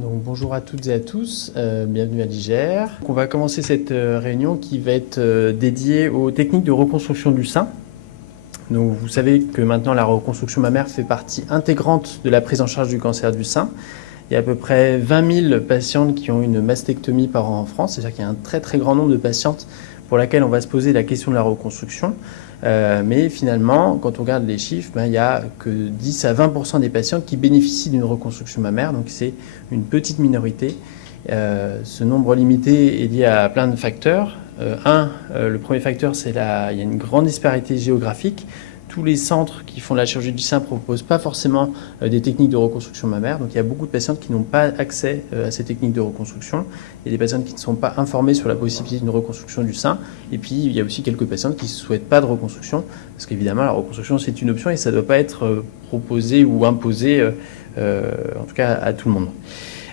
Donc, bonjour à toutes et à tous, bienvenue à l'IGR. On va commencer cette réunion qui va être dédiée aux techniques de reconstruction du sein. Donc, vous savez que maintenant la reconstruction mammaire fait partie intégrante de la prise en charge du cancer du sein. Il y a à peu près 20 000 patientes qui ont une mastectomie par an en France, c'est-à-dire qu'il y a un très très grand nombre de patientes pour laquelle on va se poser la question de la reconstruction. Mais finalement, quand on regarde les chiffres, il n'y a que 10 à 20% des patientes qui bénéficient d'une reconstruction mammaire, donc c'est une petite minorité. Ce nombre limité est lié à plein de facteurs. Le premier facteur, c'est il y a une grande disparité géographique. Tous les centres qui font la chirurgie du sein ne proposent pas forcément des techniques de reconstruction mammaire. Donc il y a beaucoup de patientes qui n'ont pas accès à ces techniques de reconstruction. Il y a des patientes qui ne sont pas informées sur la possibilité d'une reconstruction du sein. Et puis il y a aussi quelques patientes qui ne souhaitent pas de reconstruction. Parce qu'évidemment, la reconstruction, c'est une option et ça ne doit pas être proposé ou imposé, en tout cas à tout le monde.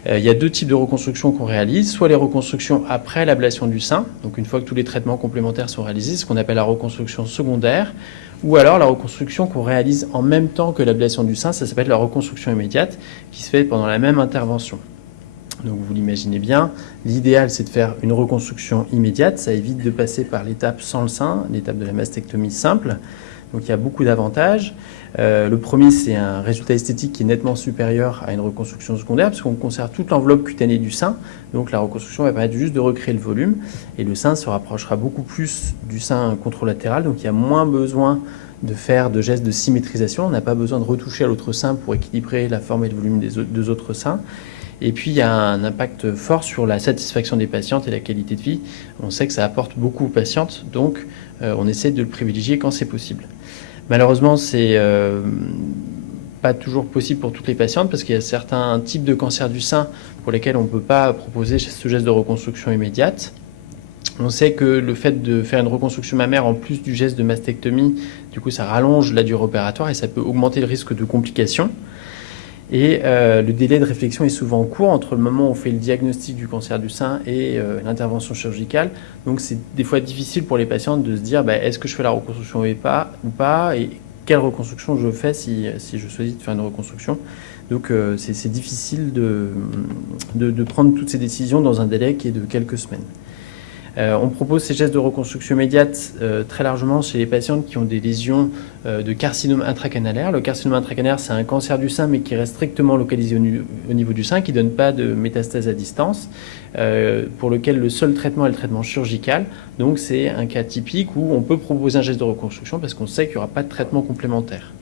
Il y a deux types de reconstruction qu'on réalise, soit les reconstructions après l'ablation du sein, donc une fois que tous les traitements complémentaires sont réalisés, ce qu'on appelle la reconstruction secondaire, ou alors la reconstruction qu'on réalise en même temps que l'ablation du sein, ça s'appelle la reconstruction immédiate, qui se fait pendant la même intervention. Donc vous l'imaginez bien, l'idéal c'est de faire une reconstruction immédiate, ça évite de passer par l'étape sans le sein, l'étape de la mastectomie simple. Donc il y a beaucoup d'avantages. Le premier, c'est un résultat esthétique qui est nettement supérieur à une reconstruction secondaire, parce qu'on conserve toute l'enveloppe cutanée du sein. Donc la reconstruction va permettre juste de recréer le volume, et le sein se rapprochera beaucoup plus du sein contralatéral, donc il y a moins besoin de faire de gestes de symétrisation. On n'a pas besoin de retoucher à l'autre sein pour équilibrer la forme et le volume des deux autres seins. Et puis, il y a un impact fort sur la satisfaction des patientes et la qualité de vie. On sait que ça apporte beaucoup aux patientes, donc on essaie de le privilégier quand c'est possible. Malheureusement, c'est pas toujours possible pour toutes les patientes parce qu'il y a certains types de cancer du sein pour lesquels on ne peut pas proposer ce geste de reconstruction immédiate. On sait que le fait de faire une reconstruction mammaire en plus du geste de mastectomie, du coup, ça rallonge la durée opératoire et ça peut augmenter le risque de complications. Et le délai de réflexion est souvent court entre le moment où on fait le diagnostic du cancer du sein et l'intervention chirurgicale. Donc c'est des fois difficile pour les patientes de se dire est-ce que je fais la reconstruction ou pas et quelle reconstruction je fais si je choisis de faire une reconstruction. Donc c'est difficile de prendre toutes ces décisions dans un délai qui est de quelques semaines. On propose ces gestes de reconstruction immédiate très largement chez les patientes qui ont des lésions de carcinome intracanalaire. Le carcinome intracanalaire, c'est un cancer du sein, mais qui reste strictement localisé au niveau du sein, qui ne donne pas de métastase à distance, pour lequel le seul traitement est le traitement chirurgical. Donc c'est un cas typique où on peut proposer un geste de reconstruction parce qu'on sait qu'il n'y aura pas de traitement complémentaire.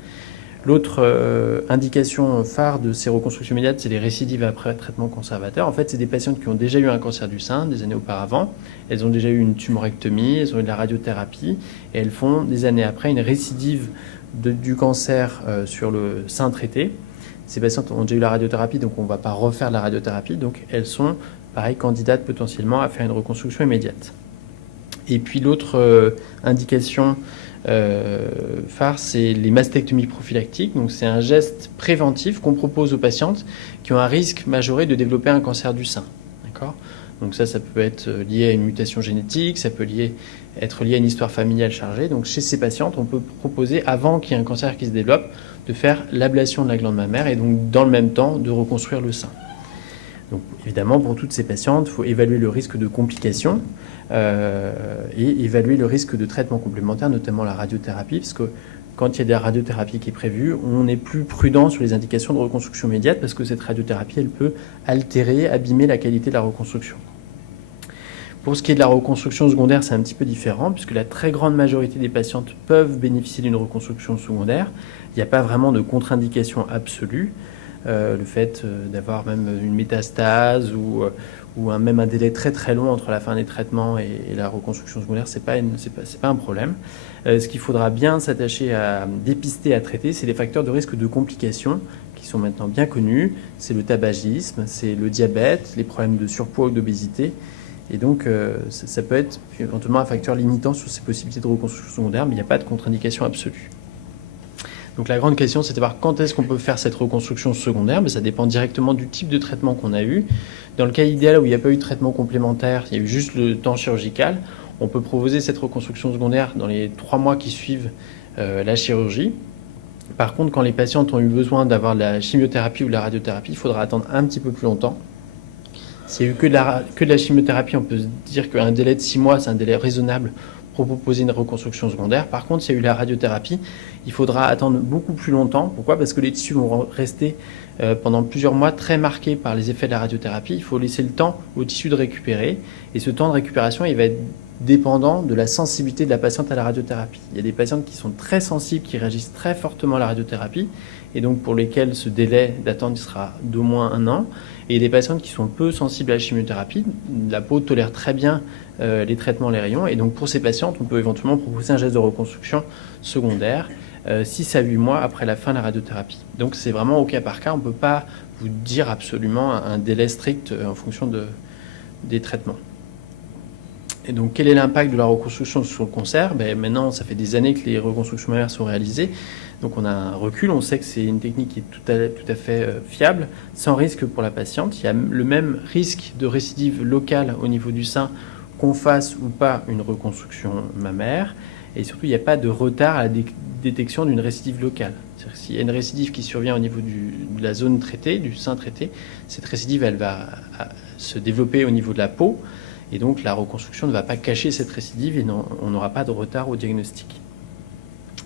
L'autre indication phare de ces reconstructions immédiates, c'est les récidives après traitement conservateur. En fait, c'est des patientes qui ont déjà eu un cancer du sein des années auparavant. Elles ont déjà eu une tumorectomie, elles ont eu de la radiothérapie et elles font des années après une récidive du cancer sur le sein traité. Ces patientes ont déjà eu la radiothérapie, donc on ne va pas refaire la radiothérapie. Donc elles sont, pareil, candidates potentiellement à faire une reconstruction immédiate. Et puis l'autre indication phare, c'est les mastectomies prophylactiques. Donc c'est un geste préventif qu'on propose aux patientes qui ont un risque majoré de développer un cancer du sein. D'accord ? Donc ça peut être lié à une mutation génétique, ça peut être lié à une histoire familiale chargée. Donc chez ces patientes, on peut proposer, avant qu'il y ait un cancer qui se développe, de faire l'ablation de la glande mammaire et donc dans le même temps de reconstruire le sein. Donc évidemment, pour toutes ces patientes, il faut évaluer le risque de complications et évaluer le risque de traitement complémentaire, notamment la radiothérapie, parce que quand il y a des radiothérapies qui est prévue, on est plus prudent sur les indications de reconstruction immédiate parce que cette radiothérapie, elle peut altérer, abîmer la qualité de la reconstruction. Pour ce qui est de la reconstruction secondaire, c'est un petit peu différent puisque la très grande majorité des patientes peuvent bénéficier d'une reconstruction secondaire. Il n'y a pas vraiment de contre-indication absolue. Le fait d'avoir même une métastase ou même un délai très très long entre la fin des traitements et la reconstruction secondaire, c'est pas un problème. Ce qu'il faudra bien s'attacher à dépister, à traiter, c'est les facteurs de risque de complications qui sont maintenant bien connus. C'est le tabagisme, c'est le diabète, les problèmes de surpoids ou d'obésité. Et donc, ça peut être éventuellement un facteur limitant sur ces possibilités de reconstruction secondaire, mais il n'y a pas de contre-indication absolue. Donc la grande question, c'est de savoir quand est-ce qu'on peut faire cette reconstruction secondaire. Mais ça dépend directement du type de traitement qu'on a eu. Dans le cas idéal où il n'y a pas eu de traitement complémentaire, il y a eu juste le temps chirurgical, on peut proposer cette reconstruction secondaire dans les 3 mois qui suivent la chirurgie. Par contre, quand les patientes ont eu besoin d'avoir de la chimiothérapie ou de la radiothérapie, il faudra attendre un petit peu plus longtemps. S'il y a eu que de la chimiothérapie, on peut se dire qu'un délai de 6 mois, c'est un délai raisonnable pour proposer une reconstruction secondaire. Par contre, s'il y a eu la radiothérapie, il faudra attendre beaucoup plus longtemps. Pourquoi? Parce que les tissus vont rester pendant plusieurs mois très marqués par les effets de la radiothérapie. Il faut laisser le temps aux tissus de récupérer. Et ce temps de récupération, il va être dépendant de la sensibilité de la patiente à la radiothérapie. Il y a des patientes qui sont très sensibles, qui réagissent très fortement à la radiothérapie, et donc pour lesquelles ce délai d'attente sera d'au moins 1 an. Et des patientes qui sont peu sensibles à la chimiothérapie, la peau tolère très bien les traitements, les rayons, et donc pour ces patientes, on peut éventuellement proposer un geste de reconstruction secondaire 6 à 8 mois après la fin de la radiothérapie. Donc c'est vraiment au cas par cas, on ne peut pas vous dire absolument un délai strict en fonction des traitements. Et donc, quel est l'impact de la reconstruction sur le cancer? Maintenant, ça fait des années que les reconstructions mammaires sont réalisées. Donc, on a un recul. On sait que c'est une technique qui est tout à fait fiable, sans risque pour la patiente. Il y a le même risque de récidive locale au niveau du sein qu'on fasse ou pas une reconstruction mammaire. Et surtout, il n'y a pas de retard à la détection d'une récidive locale. C'est-à-dire s'il y a une récidive qui survient au niveau de la zone traitée, du sein traité, cette récidive, elle va se développer au niveau de la peau. Et donc la reconstruction ne va pas cacher cette récidive et on n'aura pas de retard au diagnostic.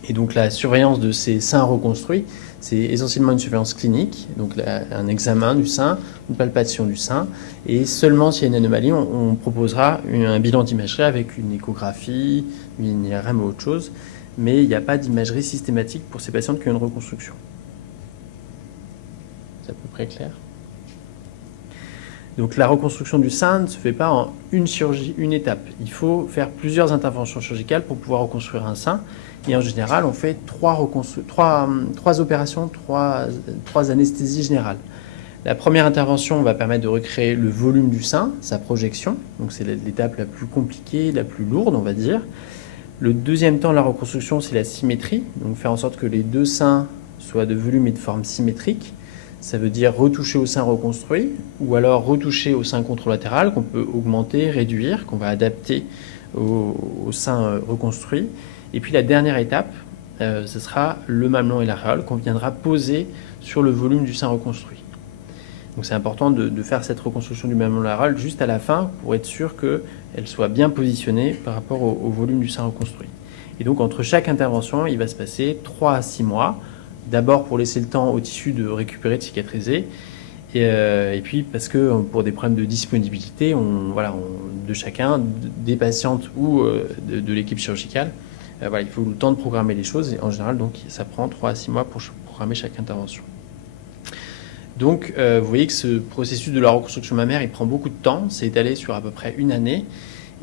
Et donc la surveillance de ces seins reconstruits, c'est essentiellement une surveillance clinique, donc un examen du sein, une palpation du sein, et seulement s'il y a une anomalie, on proposera un bilan d'imagerie avec une échographie, une IRM ou autre chose, mais il n'y a pas d'imagerie systématique pour ces patientes qui ont une reconstruction. C'est à peu près clair ? Donc la reconstruction du sein ne se fait pas en une chirurgie, une étape. Il faut faire plusieurs interventions chirurgicales pour pouvoir reconstruire un sein. Et en général, on fait trois opérations, trois anesthésies générales. La première intervention va permettre de recréer le volume du sein, sa projection. Donc c'est l'étape la plus compliquée, la plus lourde, on va dire. Le deuxième temps de la reconstruction, c'est la symétrie. Donc faire en sorte que les deux seins soient de volume et de forme symétrique. Ça veut dire retoucher au sein reconstruit ou alors retoucher au sein contralatéral qu'on peut augmenter, réduire, qu'on va adapter au sein reconstruit. Et puis la dernière étape, ce sera le mamelon et l'aréole qu'on viendra poser sur le volume du sein reconstruit. Donc c'est important de faire cette reconstruction du mamelon et l'aréole juste à la fin pour être sûr qu'elle soit bien positionnée par rapport au volume du sein reconstruit. Et donc entre chaque intervention, il va se passer 3 à 6 mois. D'abord pour laisser le temps au tissu de récupérer, de cicatriser, et puis parce que pour des problèmes de disponibilité, de chacun, des patientes ou de l'équipe chirurgicale, il faut le temps de programmer les choses, et en général, donc, ça prend 3 à 6 mois pour programmer chaque intervention. Donc, vous voyez que ce processus de la reconstruction mammaire, il prend beaucoup de temps, c'est étalé sur à peu près 1 année,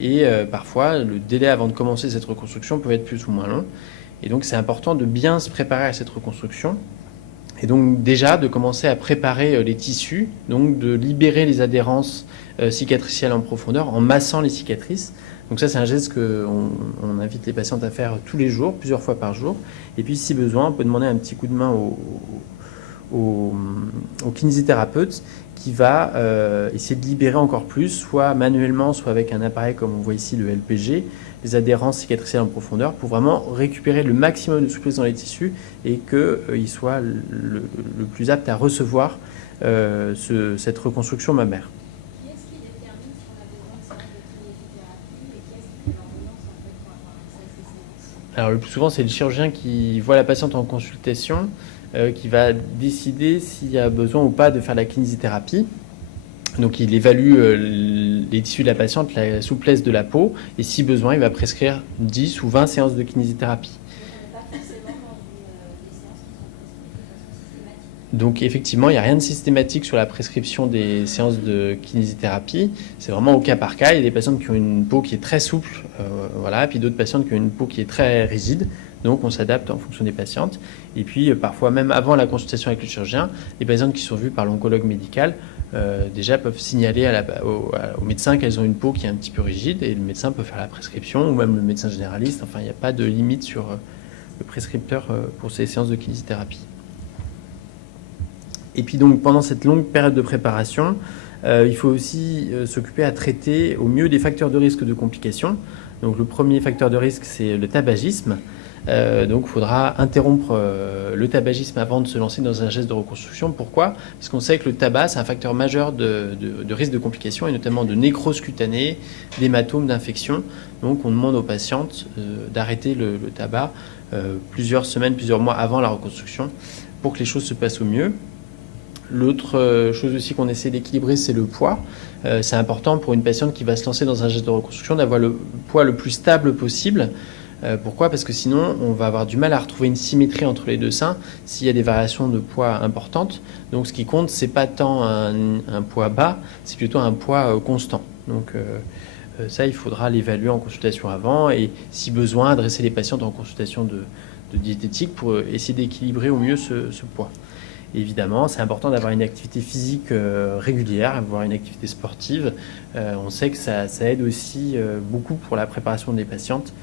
et parfois, le délai avant de commencer cette reconstruction peut être plus ou moins long. Et donc, c'est important de bien se préparer à cette reconstruction. Et donc, déjà, de commencer à préparer les tissus, donc de libérer les adhérences cicatricielles en profondeur en massant les cicatrices. Donc ça, c'est un geste qu'on invite les patientes à faire tous les jours, plusieurs fois par jour. Et puis, si besoin, on peut demander un petit coup de main au kinésithérapeute qui va essayer de libérer encore plus, soit manuellement, soit avec un appareil comme on voit ici, le LPG, les adhérences cicatricielles en profondeur pour vraiment récupérer le maximum de souplesse dans les tissus et qu'ils soient le plus aptes à recevoir cette reconstruction mammaire. Qui est-ce qui détermine si on a besoin de séances de kinésithérapie et qui est-ce qui fait l'ordonnance en fait pour avoir accès à ces séances? Alors le plus souvent, c'est le chirurgien qui voit la patiente en consultation qui va décider s'il y a besoin ou pas de faire la kinésithérapie. Donc il évalue les tissus de la patiente, la souplesse de la peau, et si besoin, il va prescrire 10 ou 20 séances de kinésithérapie. On n'est pas forcément dans des séances qui sont prescrites de façon systématique. Donc effectivement, il n'y a rien de systématique sur la prescription des séances de kinésithérapie. C'est vraiment au cas par cas. Il y a des patientes qui ont une peau qui est très souple, et puis d'autres patientes qui ont une peau qui est très rigide. Donc on s'adapte en fonction des patientes. Et puis parfois, même avant la consultation avec le chirurgien, les patientes qui sont vues par l'oncologue médical déjà peuvent signaler au médecin qu'elles ont une peau qui est un petit peu rigide et le médecin peut faire la prescription ou même le médecin généraliste. Enfin, il n'y a pas de limite sur le prescripteur pour ces séances de kinésithérapie. Et puis donc pendant cette longue période de préparation, il faut aussi s'occuper à traiter au mieux des facteurs de risque de complications. Donc le premier facteur de risque, c'est le tabagisme. Donc il faudra interrompre le tabagisme avant de se lancer dans un geste de reconstruction. Pourquoi ? Parce qu'on sait que le tabac, c'est un facteur majeur de risque de complications, et notamment de nécrose cutanée, d'hématomes, d'infections. Donc on demande aux patientes d'arrêter le tabac plusieurs semaines, plusieurs mois avant la reconstruction pour que les choses se passent au mieux. L'autre chose aussi qu'on essaie d'équilibrer, c'est le poids. C'est important pour une patiente qui va se lancer dans un geste de reconstruction d'avoir le poids le plus stable possible. Pourquoi ? Parce que sinon, on va avoir du mal à retrouver une symétrie entre les deux seins s'il y a des variations de poids importantes. Donc ce qui compte, c'est pas tant un poids bas, c'est plutôt un poids constant. Donc ça, il faudra l'évaluer en consultation avant et, si besoin, adresser les patientes en consultation de diététique pour essayer d'équilibrer au mieux ce poids. Et évidemment, c'est important d'avoir une activité physique régulière, avoir une activité sportive. On sait que ça aide aussi beaucoup pour la préparation des patientes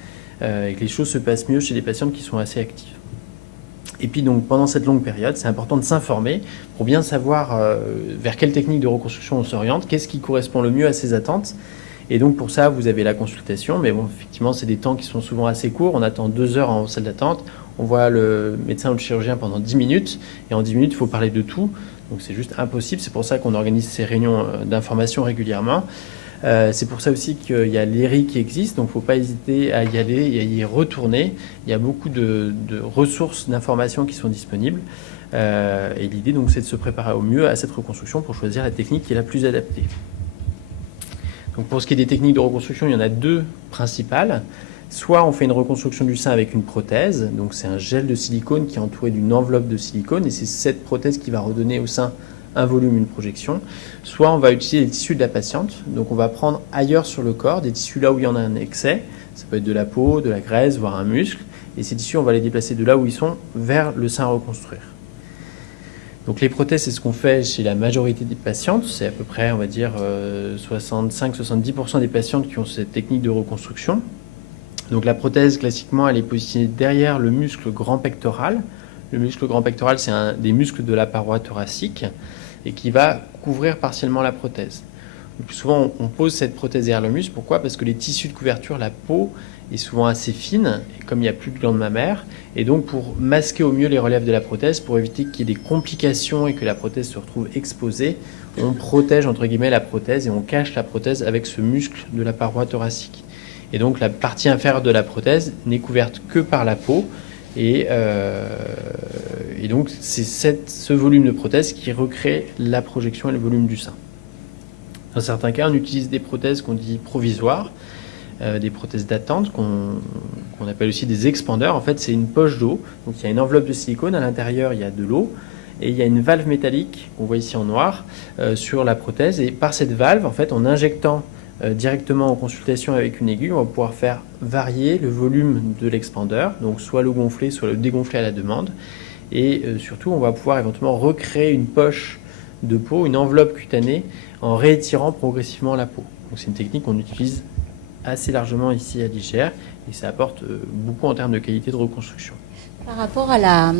et que les choses se passent mieux chez des patientes qui sont assez actives. Et puis donc pendant cette longue période, c'est important de s'informer pour bien savoir vers quelle technique de reconstruction on s'oriente, qu'est-ce qui correspond le mieux à ses attentes. Et donc pour ça, vous avez la consultation, mais bon, effectivement, c'est des temps qui sont souvent assez courts. On attend 2 heures en salle d'attente, on voit le médecin ou le chirurgien pendant 10 minutes, et en 10 minutes, il faut parler de tout. Donc c'est juste impossible, c'est pour ça qu'on organise ces réunions d'information régulièrement. C'est pour ça aussi qu'il y a l'ERI qui existe, donc il ne faut pas hésiter à y aller et à y retourner. Il y a beaucoup de ressources d'informations qui sont disponibles. Et l'idée, donc, c'est de se préparer au mieux à cette reconstruction pour choisir la technique qui est la plus adaptée. Donc, pour ce qui est des techniques de reconstruction, il y en a 2 principales. Soit on fait une reconstruction du sein avec une prothèse, donc c'est un gel de silicone qui est entouré d'une enveloppe de silicone, et c'est cette prothèse qui va redonner au sein un volume, une projection. Soit on va utiliser les tissus de la patiente, donc on va prendre ailleurs sur le corps des tissus là où il y en a un excès, ça peut être de la peau, de la graisse, voire un muscle, et ces tissus on va les déplacer de là où ils sont vers le sein à reconstruire. Donc les prothèses, c'est ce qu'on fait chez la majorité des patientes, c'est à peu près, on va dire, 65-70% des patientes qui ont cette technique de reconstruction. Donc la prothèse, classiquement, elle est positionnée derrière le muscle grand pectoral. Le muscle grand pectoral, c'est un des muscles de la paroi thoracique et qui va couvrir partiellement la prothèse. Le plus souvent, on pose cette prothèse derrière le muscle. Pourquoi ? Parce que les tissus de couverture, la peau, est souvent assez fine, et comme il n'y a plus de glande mammaire, et donc pour masquer au mieux les reliefs de la prothèse, pour éviter qu'il y ait des complications et que la prothèse se retrouve exposée, on protège entre guillemets la prothèse et on cache la prothèse avec ce muscle de la paroi thoracique. Et donc la partie inférieure de la prothèse n'est couverte que par la peau, et donc c'est ce volume de prothèse qui recrée la projection et le volume du sein. Dans certains cas, on utilise des prothèses qu'on dit provisoires, des prothèses d'attente qu'on appelle aussi des expandeurs. En fait, c'est une poche d'eau. Donc il y a une enveloppe de silicone, à l'intérieur il y a de l'eau, et il y a une valve métallique qu'on voit ici en noir sur la prothèse. Et par cette valve, en fait, en injectant directement en consultation avec une aiguille, on va pouvoir faire varier le volume de l'expandeur, donc soit le gonfler, soit le dégonfler à la demande. Et surtout, on va pouvoir éventuellement recréer une poche de peau, une enveloppe cutanée, en réétirant progressivement la peau. Donc c'est une technique qu'on utilise assez largement ici à l'IGR et ça apporte beaucoup en termes de qualité de reconstruction. Par rapport à la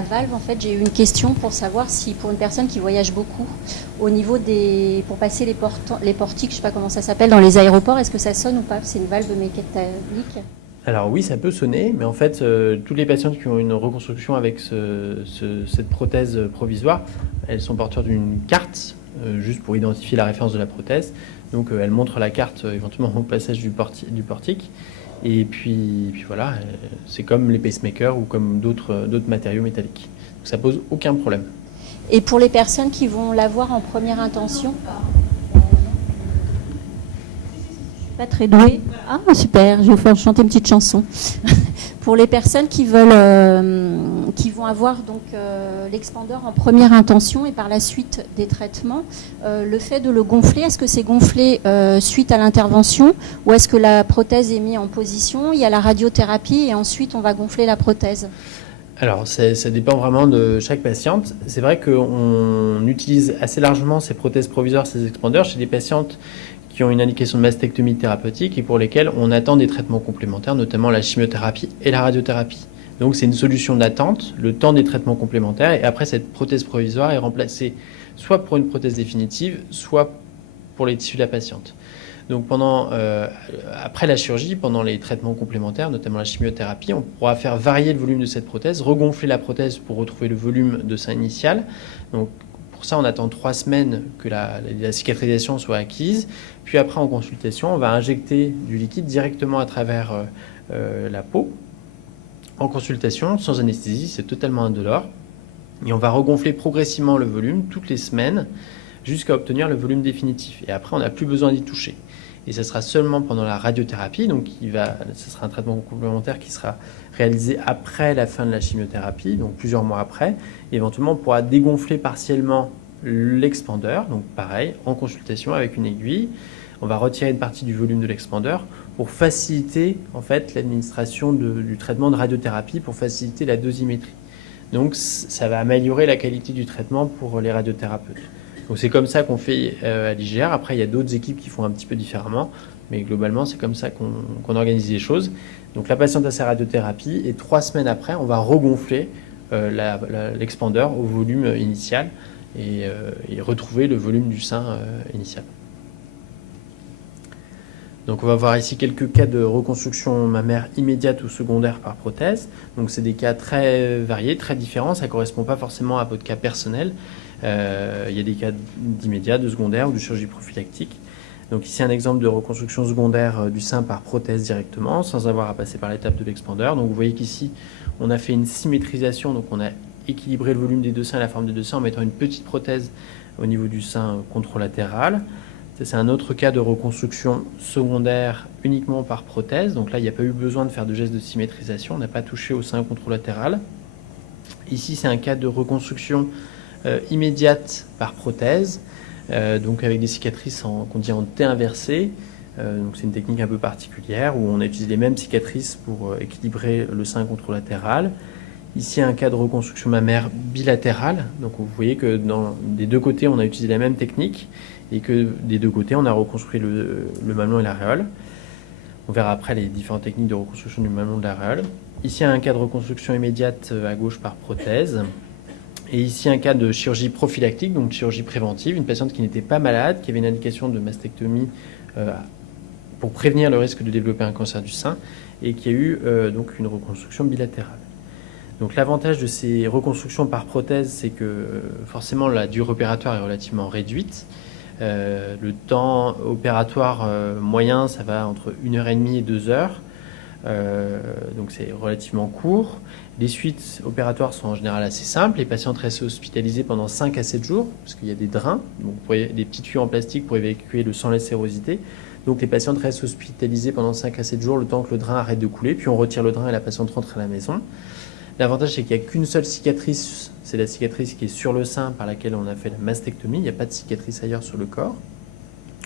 valve, en fait, j'ai eu une question pour savoir si, pour une personne qui voyage beaucoup, au niveau pour passer les portiques, je ne sais pas comment ça s'appelle, dans les aéroports, est-ce que ça sonne ou pas ? C'est une valve métallique ? Alors oui, ça peut sonner, mais en fait, toutes les patientes qui ont une reconstruction avec cette prothèse provisoire, elles sont porteurs d'une carte, juste pour identifier la référence de la prothèse. Donc elles montrent la carte éventuellement au passage du portique. Et puis voilà, c'est comme les pacemakers ou comme d'autres matériaux métalliques. Donc ça pose aucun problème. Et pour les personnes qui vont l'avoir en première intention ? Pas très douée. Ah super, je vais vous faire chanter une petite chanson. Pour les personnes qui vont avoir donc l'expandeur en première intention et par la suite des traitements, le fait de le gonfler, est-ce que c'est gonflé suite à l'intervention ou est-ce que la prothèse est mise en position, il y a la radiothérapie et ensuite on va gonfler la prothèse ? Alors, ça dépend vraiment de chaque patiente. C'est vrai qu'on utilise assez largement ces prothèses provisoires, ces expandeurs, chez des patientes qui ont une indication de mastectomie thérapeutique et pour lesquelles on attend des traitements complémentaires, notamment la chimiothérapie et la radiothérapie. Donc c'est une solution d'attente, le temps des traitements complémentaires, et après cette prothèse provisoire est remplacée soit pour une prothèse définitive, soit pour les tissus de la patiente. Donc après la chirurgie, pendant les traitements complémentaires, notamment la chimiothérapie, on pourra faire varier le volume de cette prothèse, regonfler la prothèse pour retrouver le volume de sein initial. Donc pour ça, on attend 3 semaines que la cicatrisation soit acquise. Puis après, en consultation, on va injecter du liquide directement à travers la peau. En consultation, sans anesthésie, c'est totalement indolore. Et on va regonfler progressivement le volume toutes les semaines jusqu'à obtenir le volume définitif. Et après, on n'a plus besoin d'y toucher. Et ce sera seulement pendant la radiothérapie, donc ce sera un traitement complémentaire qui sera réalisé après la fin de la chimiothérapie, donc plusieurs mois après. Et éventuellement, on pourra dégonfler partiellement l'expandeur, donc pareil, en consultation avec une aiguille. On va retirer une partie du volume de l'expandeur pour faciliter en fait l'administration du traitement de radiothérapie, pour faciliter la dosimétrie. Donc ça va améliorer la qualité du traitement pour les radiothérapeutes. Donc c'est comme ça qu'on fait à l'IGR. Après, il y a d'autres équipes qui font un petit peu différemment, mais globalement, c'est comme ça qu'on organise les choses. Donc la patiente a sa radiothérapie et 3 semaines après, on va regonfler l'expandeur au volume initial et retrouver le volume du sein initial. Donc on va voir ici quelques cas de reconstruction mammaire immédiate ou secondaire par prothèse. Donc c'est des cas très variés, très différents. Ça ne correspond pas forcément à votre cas personnel. Il y a des cas d'immédiat, de secondaire ou de chirurgie prophylactique. Donc ici un exemple de reconstruction secondaire du sein par prothèse directement, sans avoir à passer par l'étape de l'expandeur. Donc vous voyez qu'ici on a fait une symétrisation, donc on a équilibré le volume des deux seins et la forme des deux seins en mettant une petite prothèse au niveau du sein controlatéral. C'est un autre cas de reconstruction secondaire uniquement par prothèse. Donc là, il n'y a pas eu besoin de faire de geste de symétrisation. On n'a pas touché au sein controlatéral. Ici, c'est un cas de reconstruction immédiate par prothèse, donc avec des cicatrices qu'on dit en T inversé. Donc c'est une technique un peu particulière où on a utilisé les mêmes cicatrices pour équilibrer le sein controlatéral. Ici, un cas de reconstruction mammaire bilatérale. Donc vous voyez que des deux côtés, on a utilisé la même technique et que des deux côtés, on a reconstruit le mamelon et l'aréole. On verra après les différentes techniques de reconstruction du mamelon et de l'aréole. Ici, un cas de reconstruction immédiate à gauche par prothèse. Et ici, un cas de chirurgie prophylactique, donc chirurgie préventive. Une patiente qui n'était pas malade, qui avait une indication de mastectomie pour prévenir le risque de développer un cancer du sein et qui a eu donc une reconstruction bilatérale. Donc l'avantage de ces reconstructions par prothèse, c'est que forcément la durée opératoire est relativement réduite. Le temps opératoire moyen, ça va entre 1h30 et 2 heures. Donc c'est relativement court. Les suites opératoires sont en général assez simples. Les patientes restent hospitalisées pendant 5 à 7 jours, parce qu'il y a des drains, donc des petits tuyaux en plastique pour évacuer le sang et la sérosité. Donc les patientes restent hospitalisées pendant 5 à 7 jours, le temps que le drain arrête de couler, puis on retire le drain et la patiente rentre à la maison. L'avantage, c'est qu'il n'y a qu'une seule cicatrice, c'est la cicatrice qui est sur le sein par laquelle on a fait la mastectomie. Il n'y a pas de cicatrice ailleurs sur le corps.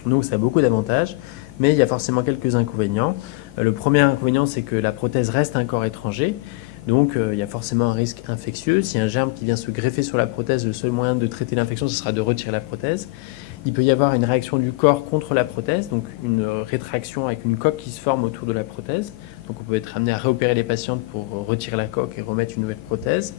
Donc ça a beaucoup d'avantages, mais il y a forcément quelques inconvénients. Le premier inconvénient, c'est que la prothèse reste un corps étranger. Donc il y a forcément un risque infectieux. S'il y a un germe qui vient se greffer sur la prothèse, le seul moyen de traiter l'infection, ce sera de retirer la prothèse. Il peut y avoir une réaction du corps contre la prothèse, donc une rétraction avec une coque qui se forme autour de la prothèse. Donc on peut être amené à réopérer les patientes pour retirer la coque et remettre une nouvelle prothèse.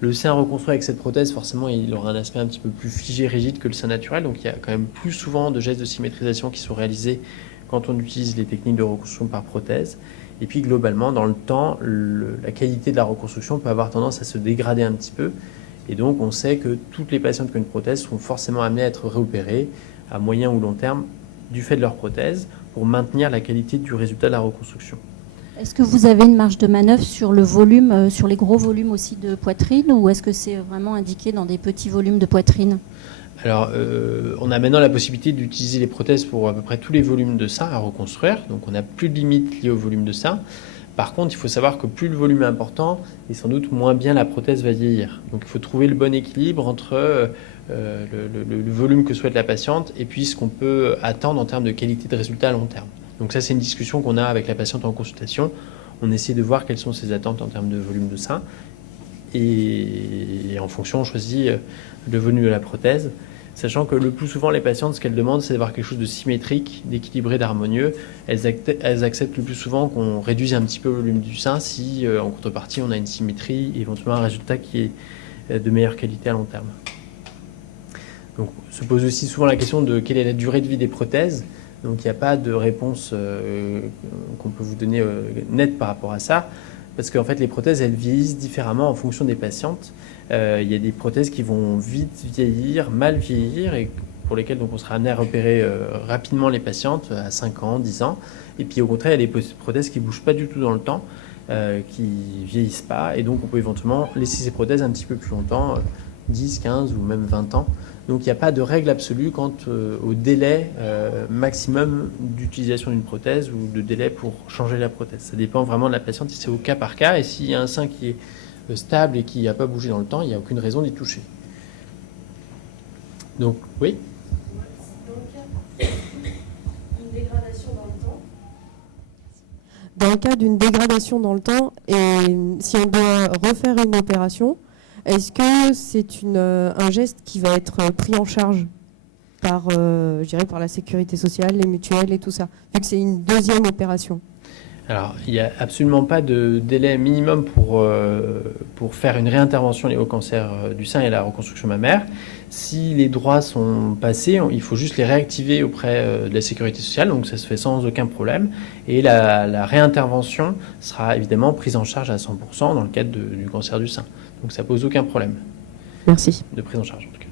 Le sein reconstruit avec cette prothèse, forcément, il aura un aspect un petit peu plus figé, rigide que le sein naturel. Donc il y a quand même plus souvent de gestes de symétrisation qui sont réalisés quand on utilise les techniques de reconstruction par prothèse. Et puis globalement, dans le temps, la qualité de la reconstruction peut avoir tendance à se dégrader un petit peu. Et donc on sait que toutes les patientes qui ont une prothèse sont forcément amenées à être réopérées à moyen ou long terme du fait de leur prothèse pour maintenir la qualité du résultat de la reconstruction. Est-ce que vous avez une marge de manœuvre sur le volume, sur les gros volumes aussi de poitrine, ou est-ce que c'est vraiment indiqué dans des petits volumes de poitrine ? Alors, on a maintenant la possibilité d'utiliser les prothèses pour à peu près tous les volumes de sein à reconstruire. Donc, on n'a plus de limite liée au volume de sein. Par contre, il faut savoir que plus le volume est important, et sans doute moins bien la prothèse va vieillir. Donc, il faut trouver le bon équilibre entre le volume que souhaite la patiente et puis ce qu'on peut attendre en termes de qualité de résultat à long terme. Donc ça, c'est une discussion qu'on a avec la patiente en consultation. On essaie de voir quelles sont ses attentes en termes de volume de sein. Et en fonction, on choisit le volume de la prothèse, sachant que le plus souvent, les patientes, ce qu'elles demandent, c'est d'avoir quelque chose de symétrique, d'équilibré, d'harmonieux. Elles acceptent le plus souvent qu'on réduise un petit peu le volume du sein si, en contrepartie, on a une symétrie et éventuellement un résultat qui est de meilleure qualité à long terme. Donc, se pose aussi souvent la question de quelle est la durée de vie des prothèses. Donc il n'y a pas de réponse qu'on peut vous donner nette par rapport à ça, parce qu'en fait les prothèses elles vieillissent différemment en fonction des patientes. Il y a des prothèses qui vont vite vieillir, mal vieillir, et pour lesquelles donc, on sera amené à repérer rapidement les patientes à 5 ans, 10 ans. Et puis au contraire, il y a des prothèses qui ne bougent pas du tout dans le temps, qui ne vieillissent pas, et donc on peut éventuellement laisser ces prothèses un petit peu plus longtemps, 10, 15 ou même 20 ans. Donc il n'y a pas de règle absolue quant au délai maximum d'utilisation d'une prothèse ou de délai pour changer la prothèse. Ça dépend vraiment de la patiente, c'est au cas par cas, et s'il y a un sein qui est stable et qui n'a pas bougé dans le temps, il n'y a aucune raison d'y toucher. Donc, oui. Dans le cas d'une dégradation dans le temps, et si on doit refaire une opération, est-ce que c'est un geste qui va être pris en charge par, je dirais, par la sécurité sociale, les mutuelles et tout ça, vu que c'est une deuxième opération? Alors, il n'y a absolument pas de délai minimum pour faire une réintervention liée au cancer du sein et à la reconstruction mammaire. Si les droits sont passés, il faut juste les réactiver auprès de la sécurité sociale, donc ça se fait sans aucun problème. Et la réintervention sera évidemment prise en charge à 100% dans le cadre du cancer du sein. Donc ça pose aucun problème. Merci. De prise en charge en tout cas.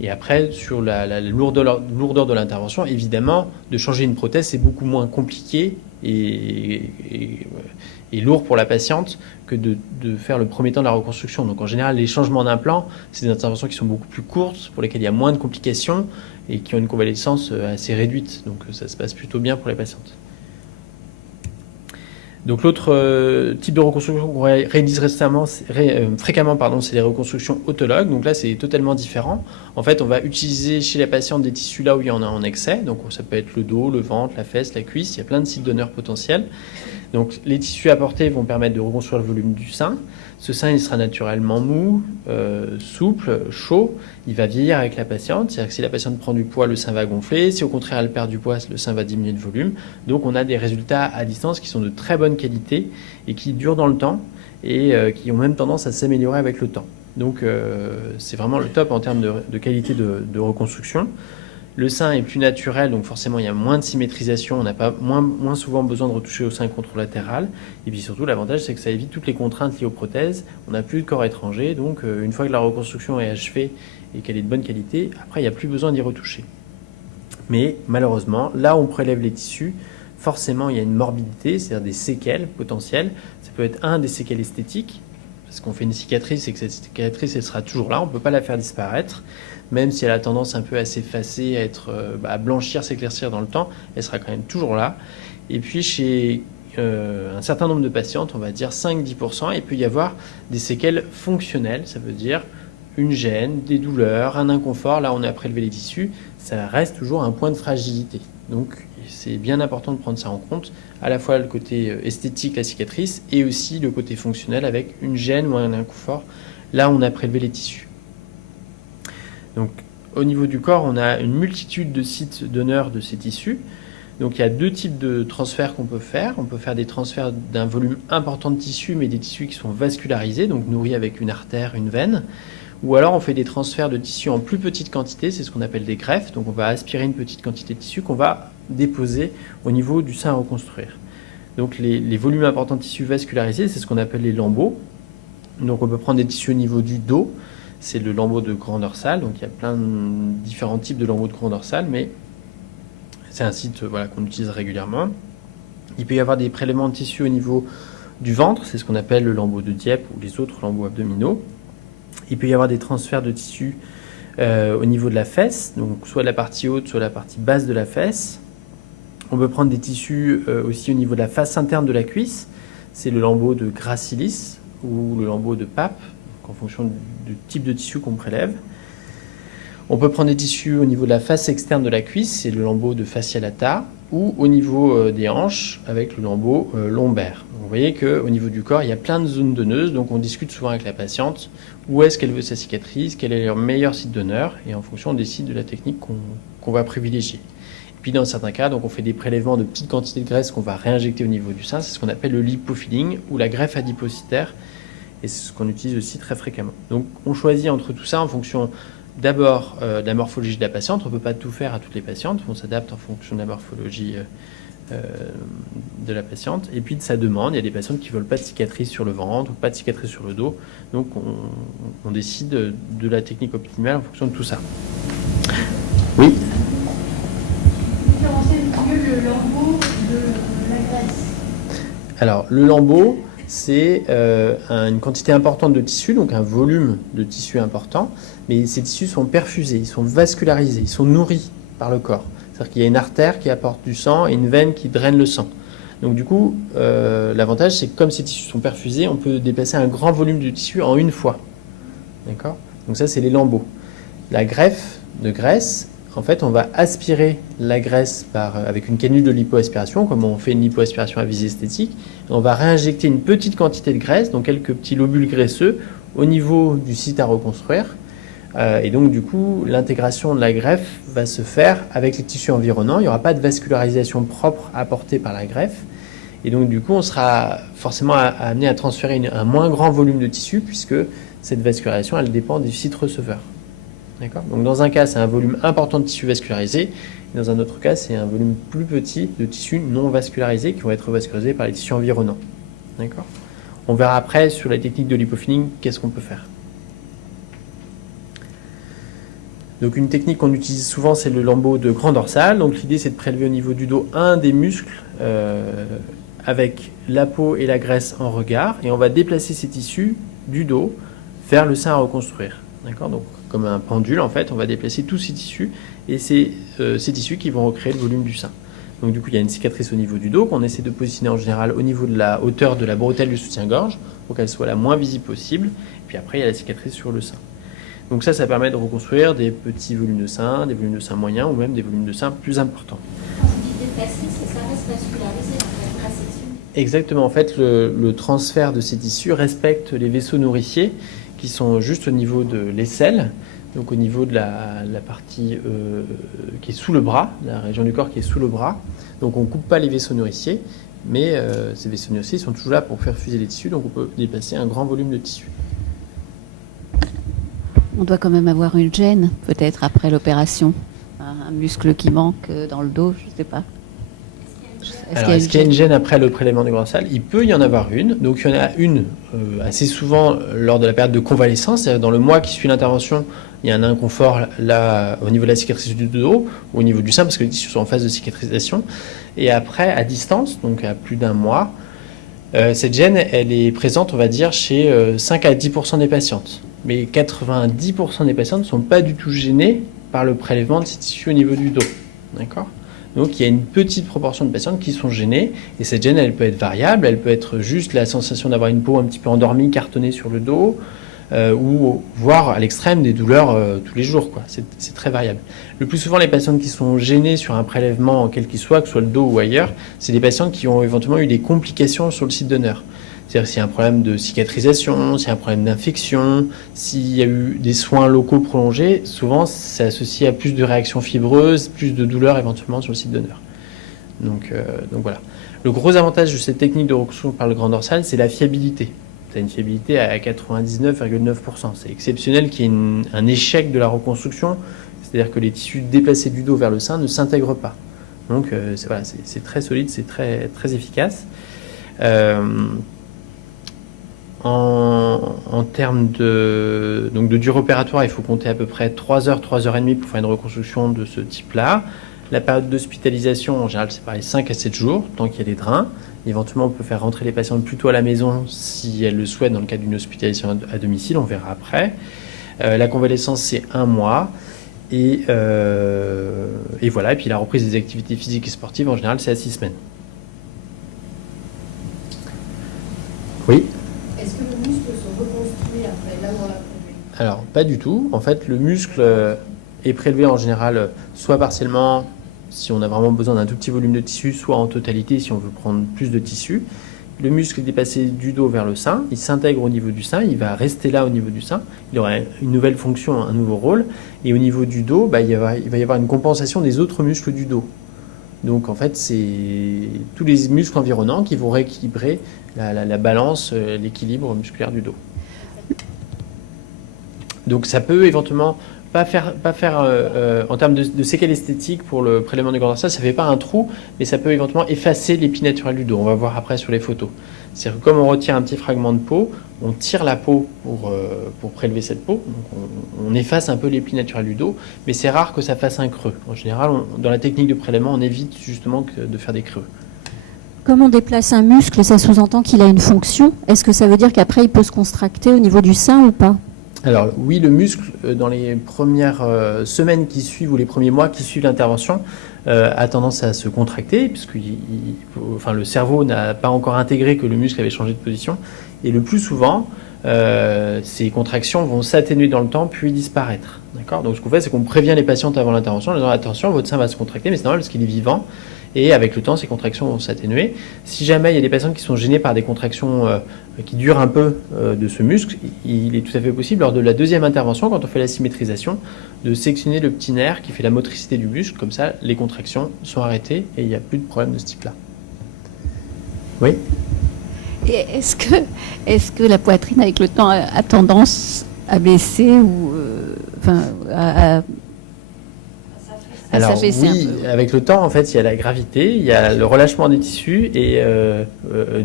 Et après, sur la lourdeur de l'intervention, évidemment, de changer une prothèse, c'est beaucoup moins compliqué et lourd pour la patiente que de faire le premier temps de la reconstruction. Donc en général, les changements d'implant, c'est des interventions qui sont beaucoup plus courtes, pour lesquelles il y a moins de complications et qui ont une convalescence assez réduite. Donc ça se passe plutôt bien pour les patientes. Donc l'autre type de reconstruction qu'on réalise fréquemment, c'est les reconstructions autologues. Donc là, c'est totalement différent. En fait, on va utiliser chez la patiente des tissus là où il y en a en excès. Donc ça peut être le dos, le ventre, la fesse, la cuisse. Il y a plein de sites donneurs potentiels. Donc les tissus apportés vont permettre de reconstruire le volume du sein. Ce sein, il sera naturellement mou, souple, chaud. Il va vieillir avec la patiente. C'est-à-dire que si la patiente prend du poids, le sein va gonfler. Si au contraire elle perd du poids, le sein va diminuer de volume. Donc on a des résultats à distance qui sont de très bonne qualité et qui durent dans le temps et qui ont même tendance à s'améliorer avec le temps. Donc c'est vraiment le top en termes de qualité de reconstruction. Le sein est plus naturel, donc forcément il y a moins de symétrisation, on n'a pas moins souvent besoin de retoucher au sein controlatéral. Et puis surtout l'avantage c'est que ça évite toutes les contraintes liées aux prothèses, on n'a plus de corps étranger, donc une fois que la reconstruction est achevée et qu'elle est de bonne qualité, après il n'y a plus besoin d'y retoucher. Mais malheureusement, là où on prélève les tissus, forcément il y a une morbidité, c'est-à-dire des séquelles potentielles. Ça peut être des séquelles esthétiques, parce qu'on fait une cicatrice et que cette cicatrice elle sera toujours là, on ne peut pas la faire disparaître. Même si elle a tendance un peu à s'effacer, à blanchir, s'éclaircir dans le temps, elle sera quand même toujours là. Et puis chez un certain nombre de patientes, on va dire 5-10%, il peut y avoir des séquelles fonctionnelles, ça veut dire une gêne, des douleurs, un inconfort. Là, on a prélevé les tissus, ça reste toujours un point de fragilité. Donc c'est bien important de prendre ça en compte, à la fois le côté esthétique, la cicatrice, et aussi le côté fonctionnel avec une gêne ou un inconfort. Là, on a prélevé les tissus. Donc, au niveau du corps, on a une multitude de sites donneurs de ces tissus. Donc, il y a deux types de transferts qu'on peut faire. On peut faire des transferts d'un volume important de tissus, mais des tissus qui sont vascularisés, donc nourris avec une artère, une veine. Ou alors, on fait des transferts de tissus en plus petite quantité, c'est ce qu'on appelle des greffes. Donc, on va aspirer une petite quantité de tissu qu'on va déposer au niveau du sein à reconstruire. Donc, les volumes importants de tissus vascularisés, c'est ce qu'on appelle les lambeaux. Donc, on peut prendre des tissus au niveau du dos. C'est le lambeau de grand dorsal, donc il y a plein de différents types de lambeaux de grand dorsal, mais c'est un site qu'on utilise régulièrement. Il peut y avoir des prélèvements de tissu au niveau du ventre, c'est ce qu'on appelle le lambeau de Dieppe ou les autres lambeaux abdominaux. Il peut y avoir des transferts de tissu au niveau de la fesse, donc soit la partie haute, soit la partie basse de la fesse. On peut prendre des tissus aussi au niveau de la face interne de la cuisse, c'est le lambeau de gracilis ou le lambeau de Pape, en fonction du type de tissu qu'on prélève. On peut prendre des tissus au niveau de la face externe de la cuisse, c'est le lambeau de fascia lata, ou au niveau des hanches avec le lambeau lombaire. Donc vous voyez qu'au niveau du corps, il y a plein de zones donneuses, donc on discute souvent avec la patiente où est-ce qu'elle veut sa cicatrice, quel est leur meilleur site donneur, et en fonction on décide de la technique qu'on va privilégier. Et puis dans certains cas, donc on fait des prélèvements de petites quantités de graisse qu'on va réinjecter au niveau du sein, c'est ce qu'on appelle le lipofilling ou la greffe adipocytaire, et c'est ce qu'on utilise aussi très fréquemment. Donc on choisit entre tout ça en fonction d'abord de la morphologie de la patiente. On ne peut pas tout faire à toutes les patientes. On s'adapte en fonction de la morphologie de la patiente. Et puis de sa demande. Il y a des patientes qui ne veulent pas de cicatrices sur le ventre ou pas de cicatrices sur le dos. Donc on décide de la technique optimale en fonction de tout ça. Oui. Différencier mieux le lambeau de la graisse. Alors, le lambeau, c'est une quantité importante de tissu, donc un volume de tissu important, mais ces tissus sont perfusés, ils sont vascularisés, ils sont nourris par le corps. C'est-à-dire qu'il y a une artère qui apporte du sang et une veine qui draine le sang. Donc du coup, l'avantage, c'est que comme ces tissus sont perfusés, on peut déplacer un grand volume de tissu en une fois. D'accord ? Donc ça, c'est les lambeaux. La greffe de graisse, en fait, on va aspirer la graisse avec une canule de lipoaspiration, comme on fait une lipoaspiration à visée esthétique. On va réinjecter une petite quantité de graisse, donc quelques petits lobules graisseux, au niveau du site à reconstruire. Et donc, du coup, l'intégration de la greffe va se faire avec les tissus environnants. Il n'y aura pas de vascularisation propre apportée par la greffe. Et donc, du coup, on sera forcément amené à transférer un moins grand volume de tissu, puisque cette vascularisation, elle dépend du site receveur. D'accord ? Donc dans un cas, c'est un volume important de tissu vascularisé, et dans un autre cas, c'est un volume plus petit de tissus non vascularisés qui vont être vascularisés par les tissus environnants. D'accord ? On verra après sur la technique de lipofilling qu'est-ce qu'on peut faire. Donc une technique qu'on utilise souvent, c'est le lambeau de grand dorsal. Donc l'idée, c'est de prélever au niveau du dos un des muscles avec la peau et la graisse en regard, et on va déplacer ces tissus du dos vers le sein à reconstruire. D'accord ? Donc comme un pendule, en fait, on va déplacer tous ces tissus, et c'est ces tissus qui vont recréer le volume du sein. Donc du coup, il y a une cicatrice au niveau du dos qu'on essaie de positionner en général au niveau de la hauteur de la bretelle du soutien-gorge pour qu'elle soit la moins visible possible. Et puis après, il y a la cicatrice sur le sein. Donc ça permet de reconstruire des petits volumes de sein, des volumes de sein moyens ou même des volumes de sein plus importants. Quand vous dites déplacer, c'est que ça reste vascularisé dans la section. Exactement. En fait, le transfert de ces tissus respecte les vaisseaux nourriciers qui sont juste au niveau de l'aisselle, donc au niveau de la partie qui est sous le bras, la région du corps qui est sous le bras. Donc on ne coupe pas les vaisseaux nourriciers, mais ces vaisseaux nourriciers sont toujours là pour faire fuser les tissus, donc on peut déplacer un grand volume de tissu. On doit quand même avoir une gêne, peut-être, après l'opération. Un muscle qui manque dans le dos, je ne sais pas. Est-ce qu'il y a une gêne après le prélèvement du grand dorsal ? Il peut y en avoir une. Donc il y en a une assez souvent lors de la période de convalescence, c'est-à-dire dans le mois qui suit l'intervention, il y a un inconfort là au niveau de la cicatrice du dos ou au niveau du sein parce que les tissus sont en phase de cicatrisation. Et après, à distance, donc à plus d'un mois, cette gêne, elle est présente, on va dire, chez 5 à 10% des patientes. Mais 90% des patientes ne sont pas du tout gênées par le prélèvement de ces tissus au niveau du dos. D'accord ? Donc il y a une petite proportion de patientes qui sont gênées, et cette gêne, elle peut être variable, elle peut être juste la sensation d'avoir une peau un petit peu endormie, cartonnée sur le dos, ou voire à l'extrême des douleurs tous les jours, quoi. C'est très variable. Le plus souvent, les patientes qui sont gênées sur un prélèvement, quel qu'il soit, que ce soit le dos ou ailleurs, c'est des patientes qui ont éventuellement eu des complications sur le site donneur. C'est-à-dire s'il y a un problème de cicatrisation, s'il y a un problème d'infection, s'il y a eu des soins locaux prolongés, souvent c'est associé à plus de réactions fibreuses, plus de douleurs éventuellement sur le site donneur. Donc voilà. Le gros avantage de cette technique de reconstruction par le grand dorsal, c'est la fiabilité. C'est une fiabilité à 99,9%. C'est exceptionnel qu'il y ait un échec de la reconstruction, c'est-à-dire que les tissus déplacés du dos vers le sein ne s'intègrent pas. Donc c'est très solide, c'est très, très efficace. En termes de durée opératoire, il faut compter à peu près 3 heures, 3 heures et demie pour faire une reconstruction de ce type-là. La période d'hospitalisation, en général, c'est pareil, 5 à 7 jours, tant qu'il y a des drains. Éventuellement, on peut faire rentrer les patientes plutôt à la maison si elles le souhaitent dans le cadre d'une hospitalisation à domicile, on verra après. La convalescence, c'est 1 mois. Et voilà, et puis la reprise des activités physiques et sportives, en général, c'est à 6 semaines. Oui ? Est-ce que le muscle se reconstruit après, là où on l'a prélevé ? Alors, pas du tout. En fait, le muscle est prélevé en général soit partiellement, si on a vraiment besoin d'un tout petit volume de tissu, soit en totalité, si on veut prendre plus de tissu. Le muscle est dépassé du dos vers le sein, il s'intègre au niveau du sein, il va rester là au niveau du sein, il aura une nouvelle fonction, un nouveau rôle, et au niveau du dos, il va y avoir une compensation des autres muscles du dos. Donc en fait, c'est tous les muscles environnants qui vont rééquilibrer la balance, l'équilibre musculaire du dos. Donc ça peut éventuellement en termes de séquelles esthétiques pour le prélèvement du grand dorsal, ça ne fait pas un trou, mais ça peut éventuellement effacer les plis naturels du dos. On va voir après sur les photos. C'est-à-dire que comme on retire un petit fragment de peau, on tire la peau pour prélever cette peau. Donc on efface un peu les plis naturels du dos, mais c'est rare que ça fasse un creux. En général, dans la technique de prélèvement, on évite justement de faire des creux. Comme on déplace un muscle, ça sous-entend qu'il a une fonction. Est-ce que ça veut dire qu'après, il peut se contracter au niveau du sein ou pas? Alors oui, le muscle, dans les premières semaines qui suivent ou les premiers mois qui suivent l'intervention, a tendance à se contracter, puisque le cerveau n'a pas encore intégré que le muscle avait changé de position. Et le plus souvent, ces contractions vont s'atténuer dans le temps, puis disparaître. D'accord ? Donc ce qu'on fait, c'est qu'on prévient les patientes avant l'intervention, en disant attention, votre sein va se contracter, mais c'est normal parce qu'il est vivant. Et avec le temps, ces contractions vont s'atténuer. Si jamais il y a des patients qui sont gênés par des contractions qui durent un peu de ce muscle, il est tout à fait possible, lors de la deuxième intervention, quand on fait la symétrisation, de sectionner le petit nerf qui fait la motricité du muscle. Comme ça, les contractions sont arrêtées et il n'y a plus de problème de ce type-là. Oui ? Et est-ce que la poitrine, avec le temps, a tendance à baisser ou à Alors s'affaisser oui, un peu? avec le temps, en fait, il y a la gravité, il y a le relâchement des tissus et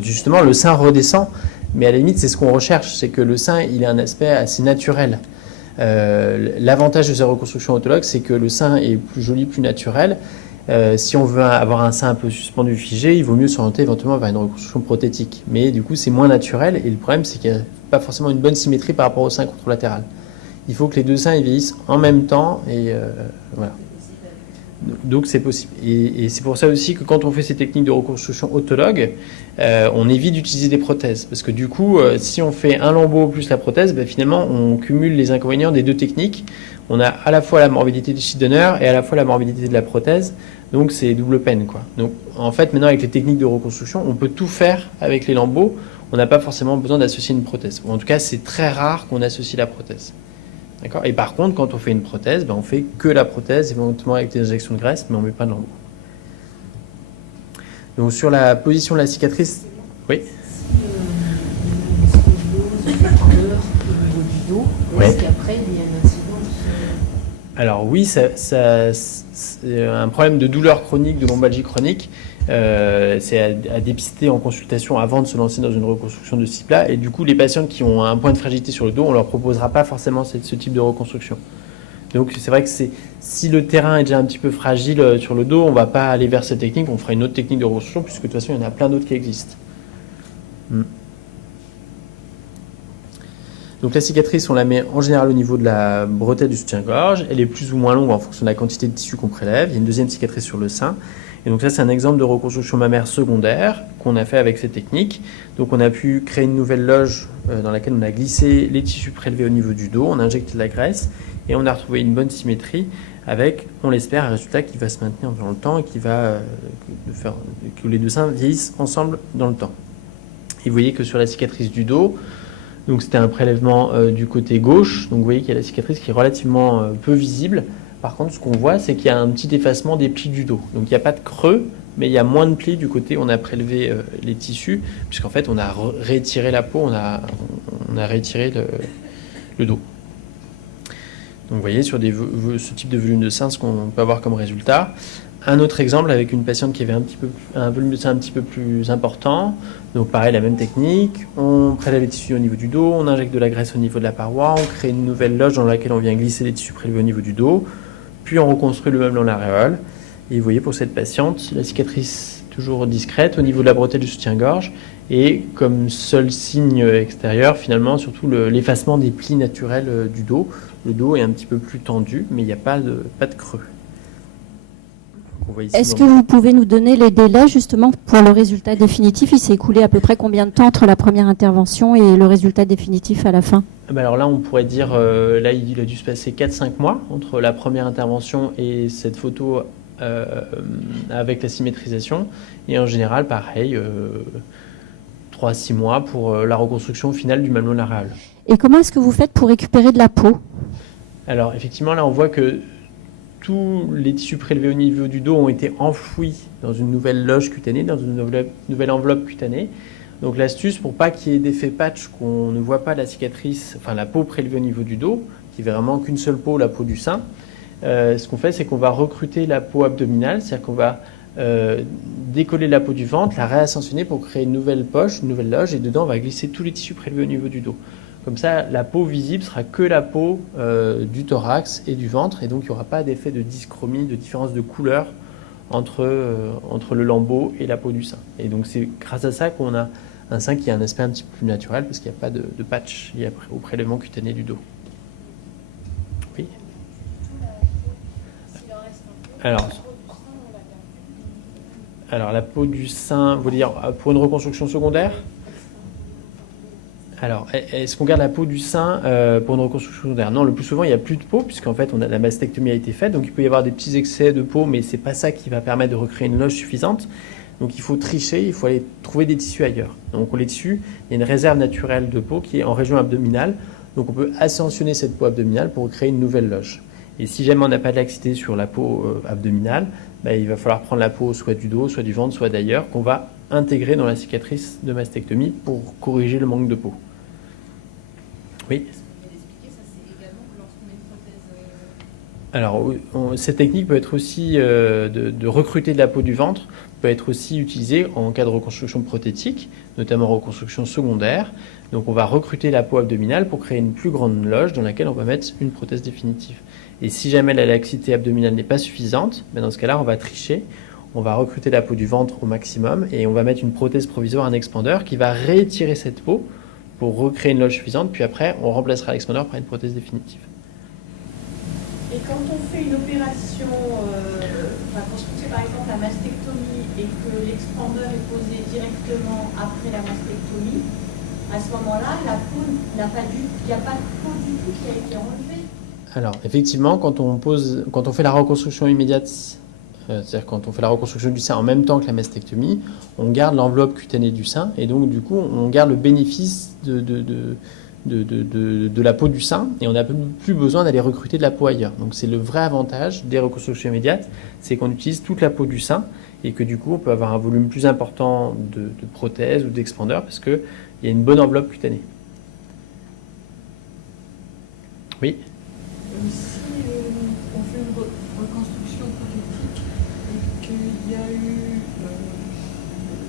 justement, le sein redescend. Mais à la limite, c'est ce qu'on recherche, c'est que le sein, il a un aspect assez naturel. L'avantage de ces reconstructions autologues, c'est que le sein est plus joli, plus naturel. Si on veut avoir un sein un peu suspendu, figé, il vaut mieux s'orienter éventuellement vers une reconstruction prothétique. Mais du coup, c'est moins naturel et le problème, c'est qu'il n'y a pas forcément une bonne symétrie par rapport au sein contralatéral. Il faut que les deux seins ils vieillissent en même temps et voilà. Donc c'est possible. Et c'est pour ça aussi que quand on fait ces techniques de reconstruction autologue, on évite d'utiliser des prothèses. Parce que du coup, si on fait un lambeau plus la prothèse, finalement, on cumule les inconvénients des deux techniques. On a à la fois la morbidité du site donneur et à la fois la morbidité de la prothèse. Donc c'est double peine, quoi. Donc en fait, maintenant avec les techniques de reconstruction, on peut tout faire avec les lambeaux. On n'a pas forcément besoin d'associer une prothèse. Ou en tout cas, c'est très rare qu'on associe la prothèse. D'accord ? Et par contre, quand on fait une prothèse, on fait que la prothèse, éventuellement avec des injections de graisse, mais on ne met pas de lambeau. Donc sur la position de la cicatrice, oui. Est-ce qu'après il y a une incidence? Alors oui, c'est un problème de douleur chronique, de lombalgie chronique. C'est à dépister en consultation avant de se lancer dans une reconstruction de ce type-là. Et du coup, les patients qui ont un point de fragilité sur le dos, on ne leur proposera pas forcément ce type de reconstruction. Donc c'est vrai que si le terrain est déjà un petit peu fragile sur le dos, on ne va pas aller vers cette technique, on fera une autre technique de reconstruction, puisque de toute façon, il y en a plein d'autres qui existent. Donc la cicatrice, on la met en général au niveau de la bretelle du soutien-gorge. Elle est plus ou moins longue en fonction de la quantité de tissu qu'on prélève. Il y a une deuxième cicatrice sur le sein. Et donc ça, c'est un exemple de reconstruction mammaire secondaire qu'on a fait avec cette technique. Donc on a pu créer une nouvelle loge dans laquelle on a glissé les tissus prélevés au niveau du dos, on a injecté de la graisse et on a retrouvé une bonne symétrie avec, on l'espère, un résultat qui va se maintenir dans le temps et qui va faire que les deux seins vieillissent ensemble dans le temps. Et vous voyez que sur la cicatrice du dos, donc c'était un prélèvement du côté gauche, donc vous voyez qu'il y a la cicatrice qui est relativement peu visible. Par contre, ce qu'on voit, c'est qu'il y a un petit effacement des plis du dos. Donc, il n'y a pas de creux, mais il y a moins de plis du côté où on a prélevé les tissus, puisqu'en fait, on a rétiré la peau, on a rétiré le dos. Donc, vous voyez, sur ce type de volume de sein, ce qu'on peut avoir comme résultat. Un autre exemple avec une patiente qui avait un volume de sein un petit peu plus important. Donc, pareil, la même technique. On prélève les tissus au niveau du dos, on injecte de la graisse au niveau de la paroi, on crée une nouvelle loge dans laquelle on vient glisser les tissus prélevés au niveau du dos. Puis on reconstruit le meuble en aréole. Et vous voyez pour cette patiente, la cicatrice toujours discrète au niveau de la bretelle du soutien-gorge. Et comme seul signe extérieur, finalement, surtout l'effacement des plis naturels du dos. Le dos est un petit peu plus tendu, mais il n'y a pas de creux. Est-ce que vous pouvez nous donner les délais justement pour le résultat définitif? Il s'est écoulé à peu près combien de temps entre la première intervention et le résultat définitif à la fin? Alors là, on pourrait dire, là, il a dû se passer 4-5 mois entre la première intervention et cette photo avec la symétrisation. Et en général, pareil, 3-6 mois pour la reconstruction finale du mamelon laréal. Et comment est-ce que vous faites pour récupérer de la peau? Alors effectivement, là, on voit que tous les tissus prélevés au niveau du dos ont été enfouis dans une nouvelle loge cutanée, dans une nouvelle enveloppe cutanée. Donc l'astuce, pour pas qu'il y ait d'effet patch, qu'on ne voit pas la cicatrice, enfin la peau prélevée au niveau du dos, qui est vraiment qu'une seule peau, la peau du sein, ce qu'on fait, c'est qu'on va recruter la peau abdominale, c'est-à-dire qu'on va décoller la peau du ventre, la réascensionner pour créer une nouvelle poche, une nouvelle loge, et dedans, on va glisser tous les tissus prélevés au niveau du dos. Comme ça, la peau visible sera que la peau du thorax et du ventre, et donc il n'y aura pas d'effet de dyschromie, de différence de couleur entre le lambeau et la peau du sein. Et donc c'est grâce à ça qu'on a un sein qui a un aspect un petit peu plus naturel, parce qu'il n'y a pas de patch lié au prélèvement cutané du dos. Oui. Alors la peau du sein, vous voulez dire pour une reconstruction secondaire? Alors, est-ce qu'on garde la peau du sein pour une reconstruction secondaire? Non, le plus souvent, il n'y a plus de peau, puisqu'en fait, la mastectomie a été faite. Donc, il peut y avoir des petits excès de peau, mais ce n'est pas ça qui va permettre de recréer une loge suffisante. Donc, il faut tricher, il faut aller trouver des tissus ailleurs. Donc, les tissus, il y a une réserve naturelle de peau qui est en région abdominale. Donc, on peut ascensionner cette peau abdominale pour créer une nouvelle loge. Et si jamais on n'a pas de laxité sur la peau abdominale, il va falloir prendre la peau soit du dos, soit du ventre, soit d'ailleurs, qu'on va intégrer dans la cicatrice de mastectomie pour corriger le manque de peau. Oui. Alors, cette technique peut être aussi de recruter de la peau du ventre, peut être aussi utilisée en cas de reconstruction prothétique, notamment reconstruction secondaire. Donc, on va recruter la peau abdominale pour créer une plus grande loge dans laquelle on va mettre une prothèse définitive. Et si jamais la laxité abdominale n'est pas suffisante, dans ce cas-là, on va tricher. On va recruter la peau du ventre au maximum et on va mettre une prothèse provisoire, un expandeur qui va réétirer cette peau pour recréer une loge suffisante, puis après, on remplacera l'expandeur par une prothèse définitive. Et quand on fait une opération, quand on fait par exemple la mastectomie et que l'expandeur est posé directement après la mastectomie, à ce moment-là, la peau il n'y a pas de peau du tout qui a été enlevée. Alors, effectivement, quand on fait la reconstruction immédiate, c'est-à-dire quand on fait la reconstruction du sein en même temps que la mastectomie, on garde l'enveloppe cutanée du sein et donc du coup on garde le bénéfice de la peau du sein et on n'a plus besoin d'aller recruter de la peau ailleurs. Donc c'est le vrai avantage des reconstructions immédiates, c'est qu'on utilise toute la peau du sein et que du coup on peut avoir un volume plus important de prothèses ou d'expandeurs parce qu'il y a une bonne enveloppe cutanée. Oui. Si on fait une reconstruction prothétique et qu'il y a eu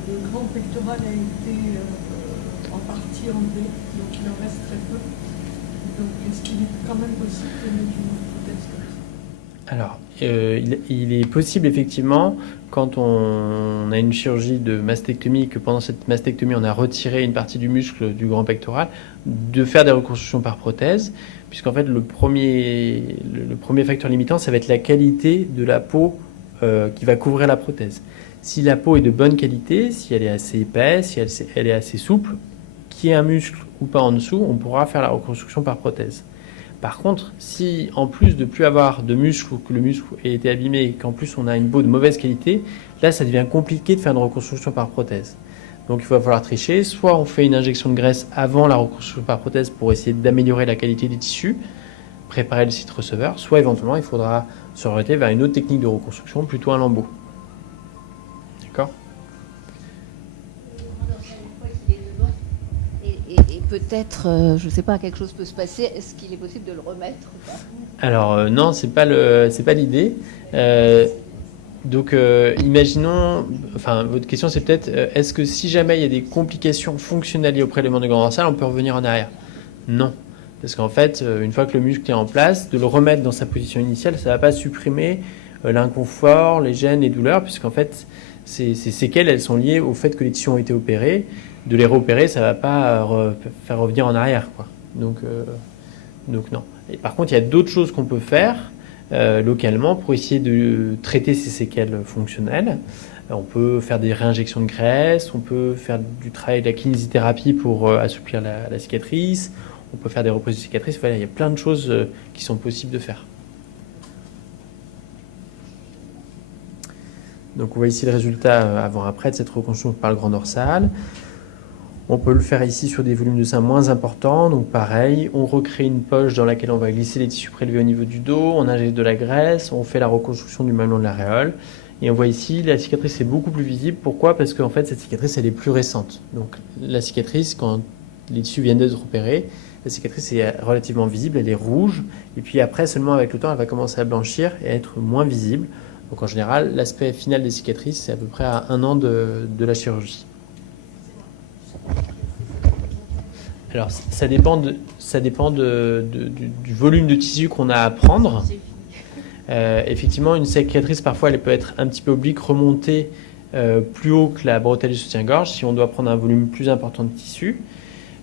le grand pectoral a été en partie enlevé, donc il en reste très peu. Donc est-ce qu'il est quand même possible de mettre une prothèse comme ça? Alors, il est possible effectivement, quand on a une chirurgie de mastectomie, que pendant cette mastectomie on a retiré une partie du muscle du grand pectoral, de faire des reconstructions par prothèse, puisqu'en fait le premier facteur limitant, ça va être la qualité de la peau qui va couvrir la prothèse. Si la peau est de bonne qualité, si elle est assez épaisse, si elle est assez souple, qu'il y ait un muscle ou pas en dessous, on pourra faire la reconstruction par prothèse. Par contre, si en plus de plus avoir de muscle ou que le muscle ait été abîmé et qu'en plus on a une peau de mauvaise qualité, là ça devient compliqué de faire une reconstruction par prothèse. Donc il va falloir tricher, soit on fait une injection de graisse avant la reconstruction par prothèse pour essayer d'améliorer la qualité des tissus, préparer le site receveur, soit éventuellement il faudra s'orienter vers une autre technique de reconstruction, plutôt un lambeau. D'accord ? Et peut-être, je ne sais pas, quelque chose peut se passer. Est-ce qu'il est possible de le remettre ou pas? Alors non, c'est pas l'idée. Donc imaginons, enfin votre question c'est peut-être, est-ce que si jamais il y a des complications fonctionnelles liées au prélèvement du grand dorsal, on peut revenir en arrière? Non. Parce qu'en fait, une fois que le muscle est en place, de le remettre dans sa position initiale, ça ne va pas supprimer l'inconfort, les gênes, les douleurs, puisqu'en fait, ces séquelles, elles sont liées au fait que les tissus ont été opérés. De les réopérer, ça ne va pas faire revenir en arrière, quoi. Donc non. Et par contre, il y a d'autres choses qu'on peut faire localement pour essayer de traiter ces séquelles fonctionnelles. On peut faire des réinjections de graisse, on peut faire du travail de la kinésithérapie pour assouplir la cicatrice, on peut faire des reprises de cicatrices. Voilà, il y a plein de choses qui sont possibles de faire. Donc on voit ici le résultat avant-après de cette reconstruction par le grand dorsal. On peut le faire ici sur des volumes de sein moins importants. Donc pareil, on recrée une poche dans laquelle on va glisser les tissus prélevés au niveau du dos, on injecte de la graisse, on fait la reconstruction du mamelon de l'aréole. Et on voit ici, la cicatrice est beaucoup plus visible. Pourquoi? Parce qu'en fait, cette cicatrice, elle est plus récente. Donc la cicatrice, quand les tissus viennent d'être opérés, la cicatrice est relativement visible, elle est rouge, et puis après, seulement avec le temps, elle va commencer à blanchir et être moins visible. Donc en général, l'aspect final des cicatrices, c'est à peu près à 1 an de la chirurgie. Alors ça dépend du volume de tissu qu'on a à prendre. Effectivement, une cicatrice, parfois, elle peut être un petit peu oblique, remonter plus haut que la bretelle du soutien-gorge si on doit prendre un volume plus important de tissu.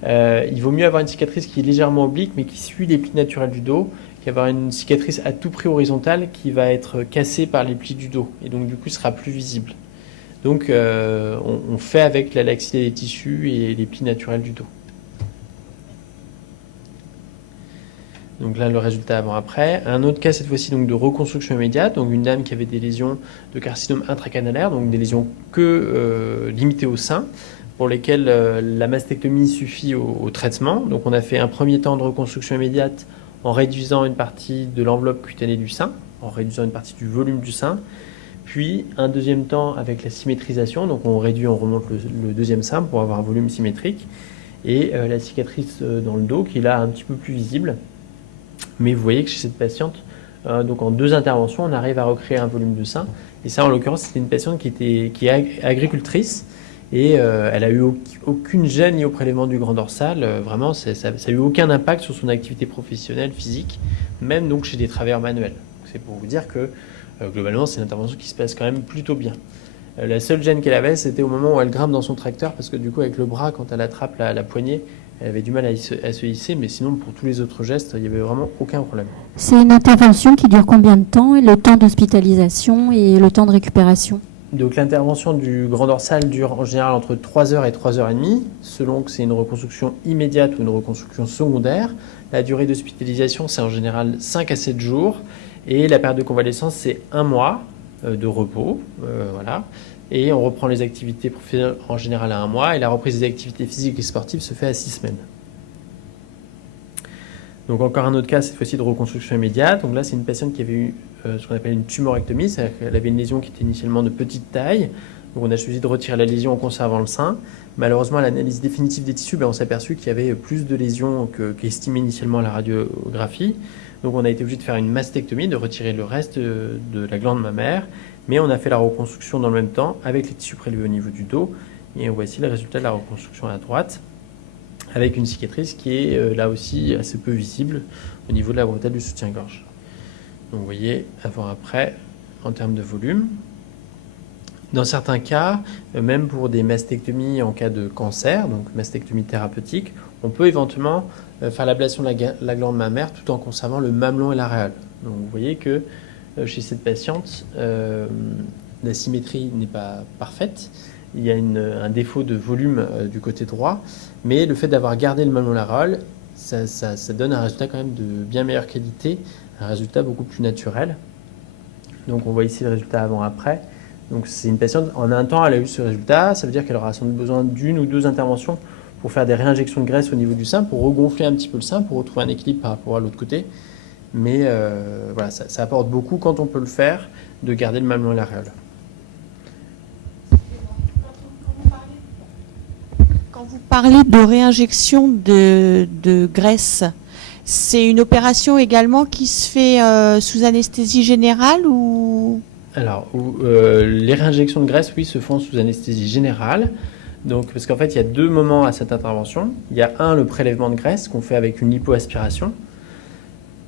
Il vaut mieux avoir une cicatrice qui est légèrement oblique mais qui suit les plis naturels du dos qu'avoir une cicatrice à tout prix horizontale qui va être cassée par les plis du dos et donc du coup sera plus visible. Donc on fait avec la laxité des tissus et les plis naturels du dos. Donc là, le résultat avant-après. Un autre cas, cette fois-ci, donc de reconstruction immédiate. Donc une dame qui avait des lésions de carcinome intracanalaire, donc des lésions limitées au sein, pour lesquelles la mastectomie suffit au traitement. Donc on a fait un premier temps de reconstruction immédiate en réduisant une partie de l'enveloppe cutanée du sein, en réduisant une partie du volume du sein. Puis un deuxième temps avec la symétrisation. Donc on réduit, on remonte le deuxième sein pour avoir un volume symétrique. Et la cicatrice dans le dos qui est là un petit peu plus visible. Mais vous voyez que chez cette patiente, donc en 2 interventions, on arrive à recréer un volume de sein. Et ça, en l'occurrence, c'était une patiente qui est agricultrice et elle a eu aucune gêne liée au prélèvement du grand dorsal. Vraiment, ça n'a eu aucun impact sur son activité professionnelle, physique, même donc chez des travailleurs manuels. C'est pour vous dire que globalement, c'est une intervention qui se passe quand même plutôt bien. La seule gêne qu'elle avait, c'était au moment où elle grimpe dans son tracteur, parce que du coup, avec le bras, quand elle attrape la poignée, elle avait du mal à se hisser, mais sinon, pour tous les autres gestes, il n'y avait vraiment aucun problème. C'est une intervention qui dure combien de temps, et le temps d'hospitalisation et le temps de récupération? Donc l'intervention du grand dorsal dure en général entre 3 heures et 3 heures et demie, selon que c'est une reconstruction immédiate ou une reconstruction secondaire. La durée d'hospitalisation, c'est en général 5 à 7 jours, et la période de convalescence, c'est 1 mois de repos. Voilà. Et on reprend les activités professionnelles en général à 1 mois, et la reprise des activités physiques et sportives se fait à 6 semaines. Donc encore un autre cas, cette fois-ci de reconstruction immédiate. Donc là, c'est une patiente qui avait eu ce qu'on appelle une tumorectomie, c'est-à-dire qu'elle avait une lésion qui était initialement de petite taille. Donc on a choisi de retirer la lésion en conservant le sein. Malheureusement, à l'analyse définitive des tissus, on s'est aperçu qu'il y avait plus de lésions qu'estimé initialement à la radiographie. Donc on a été obligé de faire une mastectomie, de retirer le reste de la glande mammaire. Mais on a fait la reconstruction dans le même temps avec les tissus prélevés au niveau du dos. Et voici le résultat de la reconstruction à droite, avec une cicatrice qui est là aussi assez peu visible au niveau de la bretelle du soutien-gorge. Donc vous voyez, avant-après, en termes de volume. Dans certains cas, même pour des mastectomies en cas de cancer, donc mastectomie thérapeutique, on peut éventuellement faire l'ablation de la glande mammaire tout en conservant le mamelon et l'aréole. Donc vous voyez que chez cette patiente, la symétrie n'est pas parfaite. Il y a un défaut de volume du côté droit, mais le fait d'avoir gardé le mamelon et l'aréole, ça donne un résultat quand même de bien meilleure qualité, un résultat beaucoup plus naturel. Donc on voit ici le résultat avant-après. Donc c'est une patiente, en un temps, elle a eu ce résultat. Ça veut dire qu'elle aura sans doute besoin d'1 ou 2 interventions pour faire des réinjections de graisse au niveau du sein, pour regonfler un petit peu le sein, pour retrouver un équilibre par rapport à l'autre côté. Mais voilà, ça apporte beaucoup quand on peut le faire, de garder le mamelon et l'aréole. Quand vous parlez de réinjection de graisse, c'est une opération également qui se fait sous anesthésie générale ou... Alors, les réinjections de graisse, oui, se font sous anesthésie générale. Donc, parce qu'en fait, il y a 2 moments à cette intervention. Il y a le prélèvement de graisse qu'on fait avec une lipoaspiration,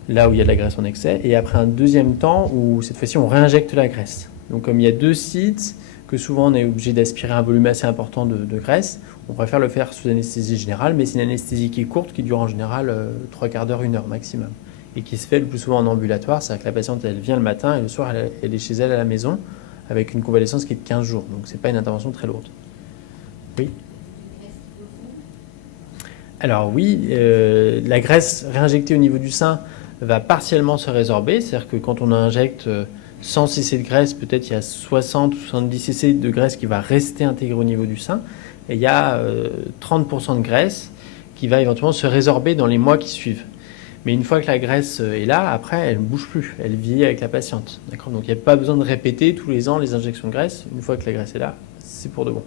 là où il y a de la graisse en excès, et après un deuxième temps où, cette fois-ci, on réinjecte la graisse. Donc, comme il y a 2 sites, que souvent on est obligé d'aspirer un volume assez important de graisse, on préfère le faire sous anesthésie générale, mais c'est une anesthésie qui est courte, qui dure en général 3/4 d'heure, 1 heure maximum, et qui se fait le plus souvent en ambulatoire. C'est-à-dire que la patiente, elle vient le matin, et le soir, elle est chez elle à la maison, avec une convalescence qui est de 15 jours. Donc, ce n'est pas une intervention très lourde. Oui. Alors oui, la graisse réinjectée au niveau du sein va partiellement se résorber. C'est-à-dire que quand on injecte 100 cc de graisse, peut-être il y a 60 ou 70 cc de graisse qui va rester intégrée au niveau du sein. Et il y a 30% de graisse qui va éventuellement se résorber dans les mois qui suivent. Mais une fois que la graisse est là, après, elle ne bouge plus. Elle vieillit avec la patiente. D'accord ? Donc il n'y a pas besoin de répéter tous les ans les injections de graisse. Une fois que la graisse est là, c'est pour de bon.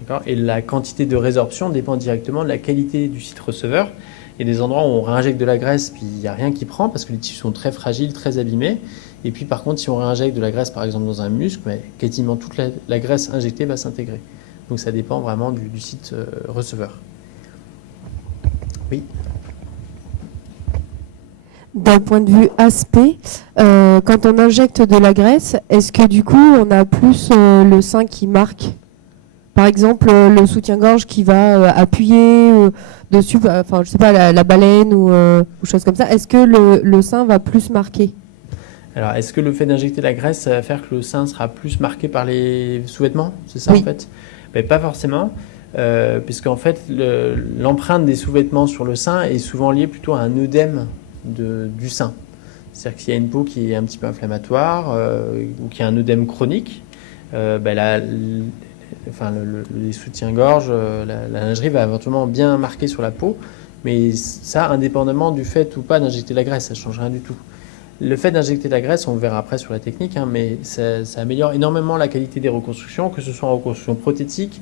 D'accord ? Et la quantité de résorption dépend directement de la qualité du site receveur Il y a des endroits où on réinjecte de la graisse, puis il n'y a rien qui prend parce que les tissus sont très fragiles, très abîmés. Et puis par contre, si on réinjecte de la graisse, par exemple, dans un muscle, quasiment toute la graisse injectée va s'intégrer. Donc ça dépend vraiment du site receveur. Oui. D'un point de vue aspect, quand on injecte de la graisse, est-ce que du coup on a plus le sein qui marque? Par exemple, le soutien-gorge qui va appuyer dessus, enfin je sais pas, la baleine ou choses comme ça. Est-ce que le sein va plus marquer? Alors, est-ce que le fait d'injecter la graisse, ça va faire que le sein sera plus marqué par les sous-vêtements? C'est ça, Oui. en fait? Pas forcément, puisqu'en fait, l'empreinte des sous-vêtements sur le sein est souvent liée plutôt à un œdème du sein. C'est-à-dire qu'il y a une peau qui est un petit peu inflammatoire ou qui a un œdème chronique. Les soutiens-gorge, la lingerie va éventuellement bien marquer sur la peau, mais ça, indépendamment du fait ou pas d'injecter la graisse, ça ne change rien du tout. Le fait d'injecter la graisse, on verra après sur la technique, mais ça améliore énormément la qualité des reconstructions, que ce soit en reconstruction prothétique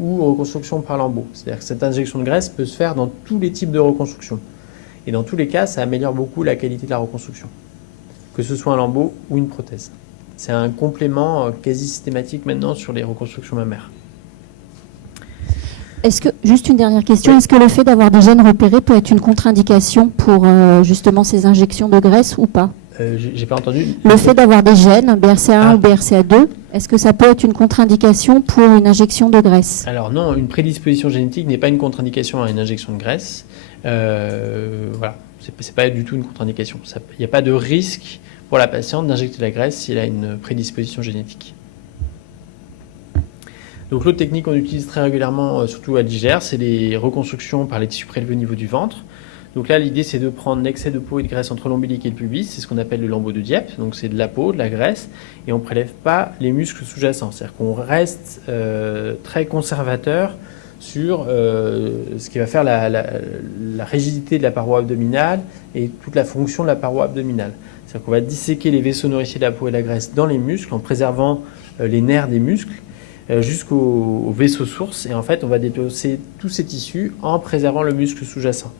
ou reconstruction par lambeau. C'est-à-dire que cette injection de graisse peut se faire dans tous les types de reconstruction. Et dans tous les cas, ça améliore beaucoup la qualité de la reconstruction, que ce soit un lambeau ou une prothèse. C'est un complément quasi systématique maintenant sur les reconstructions mammaires. Est-ce que, juste une dernière question, est-ce que le fait d'avoir des gènes repérés peut être une contre-indication pour justement ces injections de graisse ou pas? J'ai pas entendu. Le fait d'avoir des gènes, BRCA1 ou BRCA2, est-ce que ça peut être une contre-indication pour une injection de graisse? Alors non, une prédisposition génétique n'est pas une contre-indication à une injection de graisse. Voilà, c'est pas du tout une contre-indication. Il n'y a pas de risque pour la patiente d'injecter de la graisse si elle a une prédisposition génétique. Donc l'autre technique qu'on utilise très régulièrement, surtout à l'IGR, c'est les reconstructions par les tissus prélevés au niveau du ventre. Donc là, l'idée, c'est de prendre l'excès de peau et de graisse entre l'ombilic et le pubis. C'est ce qu'on appelle le lambeau de Dieppe. Donc c'est de la peau, de la graisse, et on ne prélève pas les muscles sous-jacents. C'est-à-dire qu'on reste très conservateur sur ce qui va faire la rigidité de la paroi abdominale et toute la fonction de la paroi abdominale. C'est-à-dire qu'on va disséquer les vaisseaux nourriciers de la peau et de la graisse dans les muscles en préservant les nerfs des muscles jusqu'au vaisseau source. Et en fait, on va dépecer tous ces tissus en préservant le muscle sous-jacent.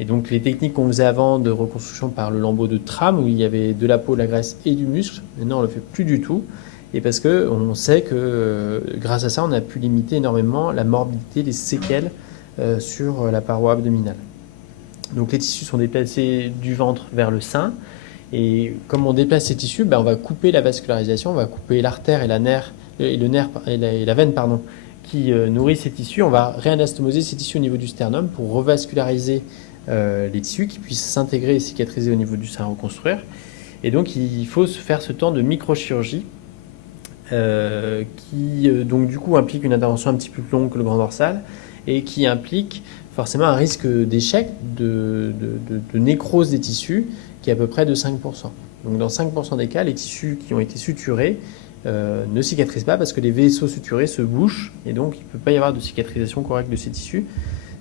Et donc les techniques qu'on faisait avant de reconstruction par le lambeau de Tram, où il y avait de la peau, de la graisse et du muscle, maintenant on ne le fait plus du tout. Et parce qu'on sait que grâce à ça, on a pu limiter énormément la morbidité, les séquelles sur la paroi abdominale. Donc les tissus sont déplacés du ventre vers le sein. Et comme on déplace ces tissus, on va couper la vascularisation, on va couper l'artère et la veine qui nourrit ces tissus. On va réanastomoser ces tissus au niveau du sternum pour revasculariser les tissus qui puissent s'intégrer et cicatriser au niveau du sein à reconstruire. Et donc il faut se faire ce temps de microchirurgie qui donc du coup implique une intervention un petit peu plus longue que le grand dorsal et qui implique forcément un risque d'échec, de nécrose des tissus qui est à peu près de 5%. Donc dans 5% des cas, les tissus qui ont été suturés ne cicatrisent pas parce que les vaisseaux suturés se bouchent et donc il ne peut pas y avoir de cicatrisation correcte de ces tissus.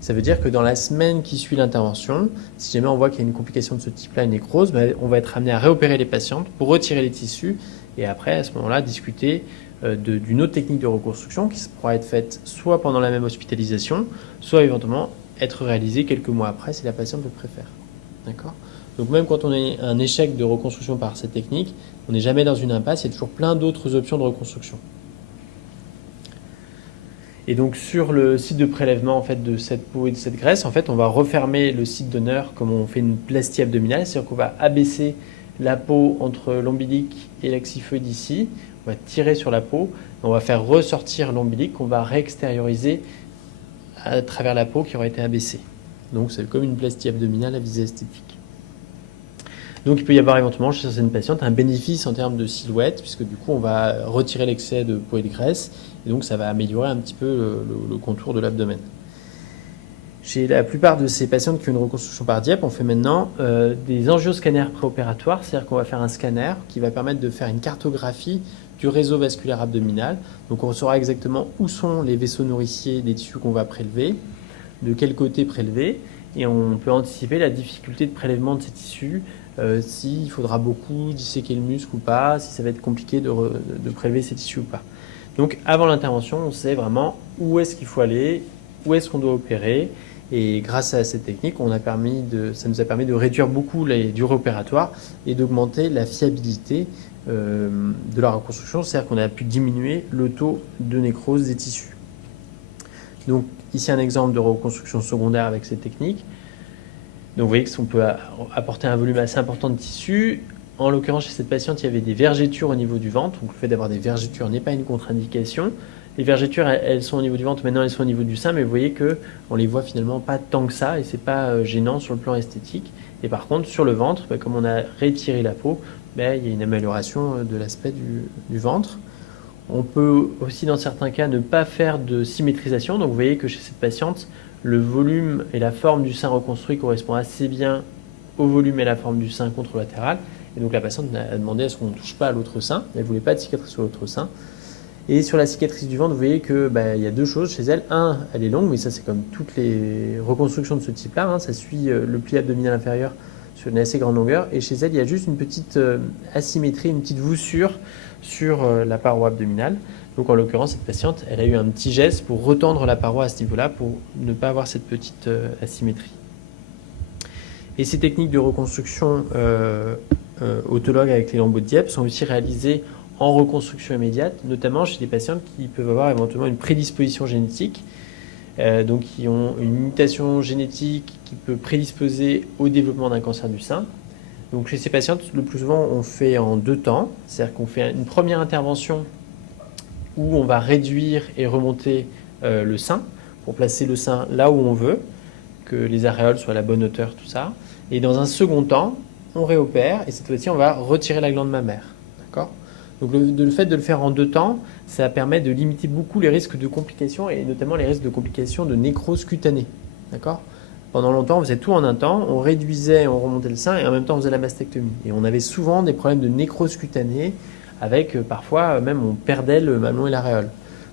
Ça veut dire que dans la semaine qui suit l'intervention, si jamais on voit qu'il y a une complication de ce type-là, une nécrose, on va être amené à réopérer les patientes pour retirer les tissus et après, à ce moment-là, discuter d'une autre technique de reconstruction qui pourra être faite soit pendant la même hospitalisation, soit éventuellement être réalisée quelques mois après si la patiente le préfère. D'accord ? Donc même quand on a un échec de reconstruction par cette technique, on n'est jamais dans une impasse, il y a toujours plein d'autres options de reconstruction. Et donc sur le site de prélèvement en fait, de cette peau et de cette graisse, en fait, on va refermer le site donneur comme on fait une plastie abdominale, c'est-à-dire qu'on va abaisser la peau entre l'ombilic et l'axiphoïde ici, on va tirer sur la peau, on va faire ressortir l'ombilic qu'on va réextérioriser à travers la peau qui aura été abaissée. Donc c'est comme une plastie abdominale à visée esthétique. Donc il peut y avoir éventuellement chez certaines patientes un bénéfice en termes de silhouette, puisque du coup on va retirer l'excès de peau et de graisse, et donc ça va améliorer un petit peu le contour de l'abdomen. Chez la plupart de ces patientes qui ont une reconstruction par Dieppe, on fait maintenant des angioscanners préopératoires, c'est-à-dire qu'on va faire un scanner qui va permettre de faire une cartographie du réseau vasculaire abdominal. Donc on saura exactement où sont les vaisseaux nourriciers des tissus qu'on va prélever, de quel côté prélever, et on peut anticiper la difficulté de prélèvement de ces tissus, s'il faudra beaucoup disséquer le muscle ou pas, si ça va être compliqué de prélever ces tissus ou pas. Donc avant l'intervention, on sait vraiment où est-ce qu'il faut aller, où est-ce qu'on doit opérer, Et grâce à cette technique, ça nous a permis de réduire beaucoup les durées opératoires et d'augmenter la fiabilité de la reconstruction, c'est-à-dire qu'on a pu diminuer le taux de nécrose des tissus. Donc ici un exemple de reconstruction secondaire avec cette technique. Donc vous voyez qu'on peut apporter un volume assez important de tissu. En l'occurrence, chez cette patiente, il y avait des vergetures au niveau du ventre. Donc le fait d'avoir des vergetures n'est pas une contre-indication. Les vergetures, elles sont au niveau du ventre, maintenant elles sont au niveau du sein, mais vous voyez qu'on les voit finalement pas tant que ça et c'est pas gênant sur le plan esthétique. Et par contre, sur le ventre, comme on a retiré la peau, il y a une amélioration de l'aspect du ventre. On peut aussi, dans certains cas, ne pas faire de symétrisation. Donc vous voyez que chez cette patiente, le volume et la forme du sein reconstruit correspond assez bien au volume et la forme du sein contralatéral. Et donc la patiente a demandé à ce qu'on ne touche pas à l'autre sein. Elle ne voulait pas de cicatrice sur l'autre sein. Et sur la cicatrice du ventre, vous voyez qu'il y a deux choses chez elle. Un, elle est longue, mais ça c'est comme toutes les reconstructions de ce type-là. Ça suit le pli abdominal inférieur sur une assez grande longueur. Et chez elle, il y a juste une petite asymétrie, une petite voussure sur la paroi abdominale. Donc en l'occurrence, cette patiente, elle a eu un petit geste pour retendre la paroi à ce niveau-là pour ne pas avoir cette petite asymétrie. Et ces techniques de reconstruction autologue avec les lambeaux de Dieppe sont aussi réalisées en reconstruction immédiate, notamment chez des patients qui peuvent avoir éventuellement une prédisposition génétique, donc qui ont une mutation génétique qui peut prédisposer au développement d'un cancer du sein. Donc chez ces patientes, le plus souvent, on fait en 2 temps, c'est-à-dire qu'on fait une première intervention où on va réduire et remonter le sein pour placer le sein là où on veut, que les aréoles soient à la bonne hauteur, tout ça. Et dans un second temps, on réopère et cette fois-ci, on va retirer la glande mammaire. D'accord ? Donc le fait de le faire en 2 temps, ça permet de limiter beaucoup les risques de complications et notamment les risques de complications de nécrose cutanée. D'accord ? Pendant longtemps, on faisait tout en un temps, on réduisait, on remontait le sein et en même temps on faisait la mastectomie. Et on avait souvent des problèmes de nécrose cutanée avec parfois même on perdait le mamelon et l'aréole.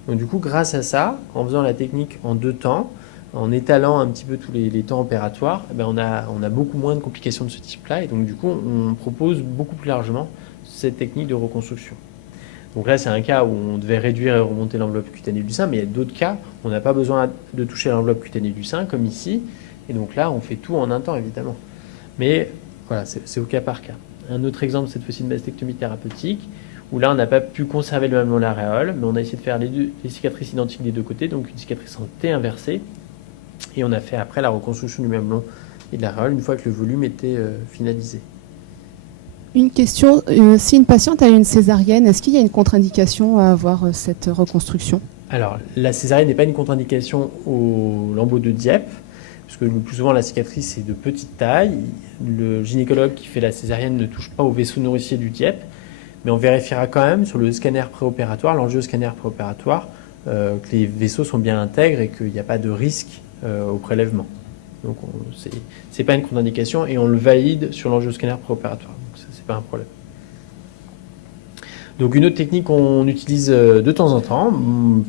Donc du coup, grâce à ça, en faisant la technique en 2 temps, en étalant un petit peu tous les temps opératoires, on a beaucoup moins de complications de ce type-là et donc du coup, on propose beaucoup plus largement cette technique de reconstruction. Donc là, c'est un cas où on devait réduire et remonter l'enveloppe cutanée du sein, mais il y a d'autres cas où on n'a pas besoin de toucher l'enveloppe cutanée du sein, comme ici. Et donc là, on fait tout en un temps, évidemment. Mais voilà, c'est au cas par cas. Un autre exemple, cette fois-ci, de mastectomie thérapeutique, où là, on n'a pas pu conserver le mamelon et l'aréole, mais on a essayé de faire les cicatrices identiques des deux côtés, donc une cicatrice en T inversée. Et on a fait après la reconstruction du mamelon et de l'aréole, une fois que le volume était finalisé. Une question, si une patiente a une césarienne, est-ce qu'il y a une contre-indication à avoir cette reconstruction ? Alors, la césarienne n'est pas une contre-indication au lambeau de Dieppe, parce que le plus souvent la cicatrice est de petite taille. Le gynécologue qui fait la césarienne ne touche pas au vaisseau nourricier du Dieppe, mais on vérifiera quand même sur le scanner préopératoire, l'angioscanner préopératoire, que les vaisseaux sont bien intègres et qu'il n'y a pas de risque au prélèvement. Donc c'est pas une contre-indication et on le valide sur l'angioscanner préopératoire. Donc ça, c'est pas un problème. Donc une autre technique qu'on utilise de temps en temps,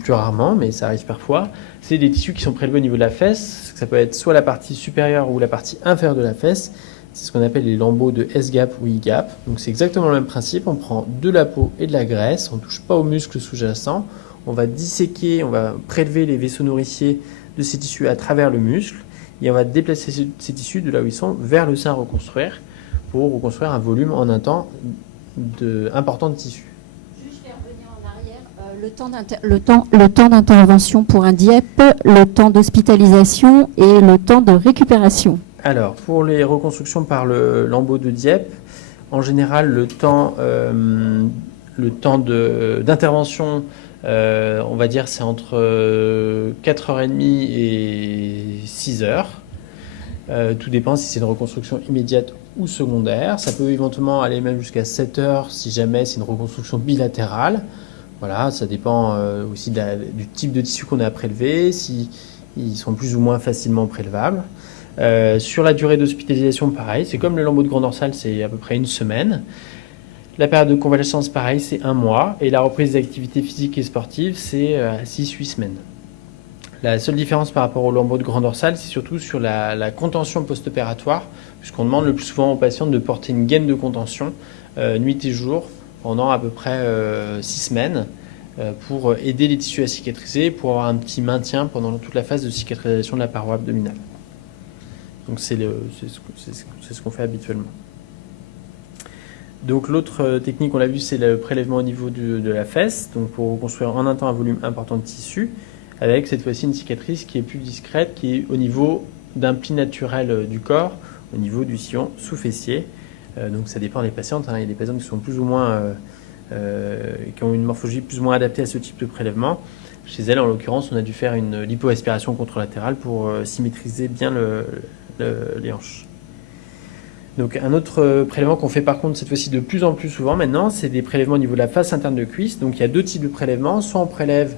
plus rarement, mais ça arrive parfois, c'est des tissus qui sont prélevés au niveau de la fesse. Ça peut être soit la partie supérieure ou la partie inférieure de la fesse. C'est ce qu'on appelle les lambeaux de S-gap ou I-gap. Donc c'est exactement le même principe. On prend de la peau et de la graisse. On ne touche pas aux muscles sous-jacents. On va disséquer, on va prélever les vaisseaux nourriciers de ces tissus à travers le muscle. Et on va déplacer ces tissus de là où ils sont vers le sein à reconstruire pour reconstruire un volume en un temps important de tissu. Juste revenir en arrière, le temps d'intervention pour un Dieppe, le temps d'hospitalisation et le temps de récupération. Alors, pour les reconstructions par le lambeau de Dieppe, en général, le temps d'intervention, on va dire, c'est entre 4h30 et 6h. Tout dépend si c'est une reconstruction immédiate ou secondaire. Ça peut éventuellement aller même jusqu'à 7h si jamais c'est une reconstruction bilatérale. Voilà, ça dépend aussi du type de tissu qu'on a à prélever, si ils sont plus ou moins facilement prélevables. Sur la durée d'hospitalisation, pareil, c'est comme le lambeau de grand dorsal, c'est à peu près 1 semaine. La période de convalescence, pareil, c'est 1 mois. Et la reprise d'activité physique et sportive, c'est 6-8 semaines. La seule différence par rapport au lambeau de grand dorsal, c'est surtout sur la contention post-opératoire, puisqu'on demande le plus souvent aux patients de porter une gaine de contention nuit et jour pendant à peu près 6 semaines pour aider les tissus à cicatriser, pour avoir un petit maintien pendant toute la phase de cicatrisation de la paroi abdominale. Donc c'est ce qu'on fait habituellement. Donc l'autre technique, on l'a vu, c'est le prélèvement au niveau de la fesse, donc pour reconstruire en un temps un volume important de tissu, avec cette fois-ci une cicatrice qui est plus discrète, qui est au niveau d'un pli naturel du corps, au niveau du sillon sous-fessier. Donc ça dépend des patientes, hein. Il y a des patientes qui sont plus ou moins, qui ont une morphologie plus ou moins adaptée à ce type de prélèvement. Chez elles, en l'occurrence, on a dû faire une lipoaspiration contralatérale pour symétriser bien les hanches. Donc un autre prélèvement qu'on fait par contre cette fois-ci de plus en plus souvent maintenant, c'est des prélèvements au niveau de la face interne de cuisse. Donc il y a deux types de prélèvements. Soit on prélève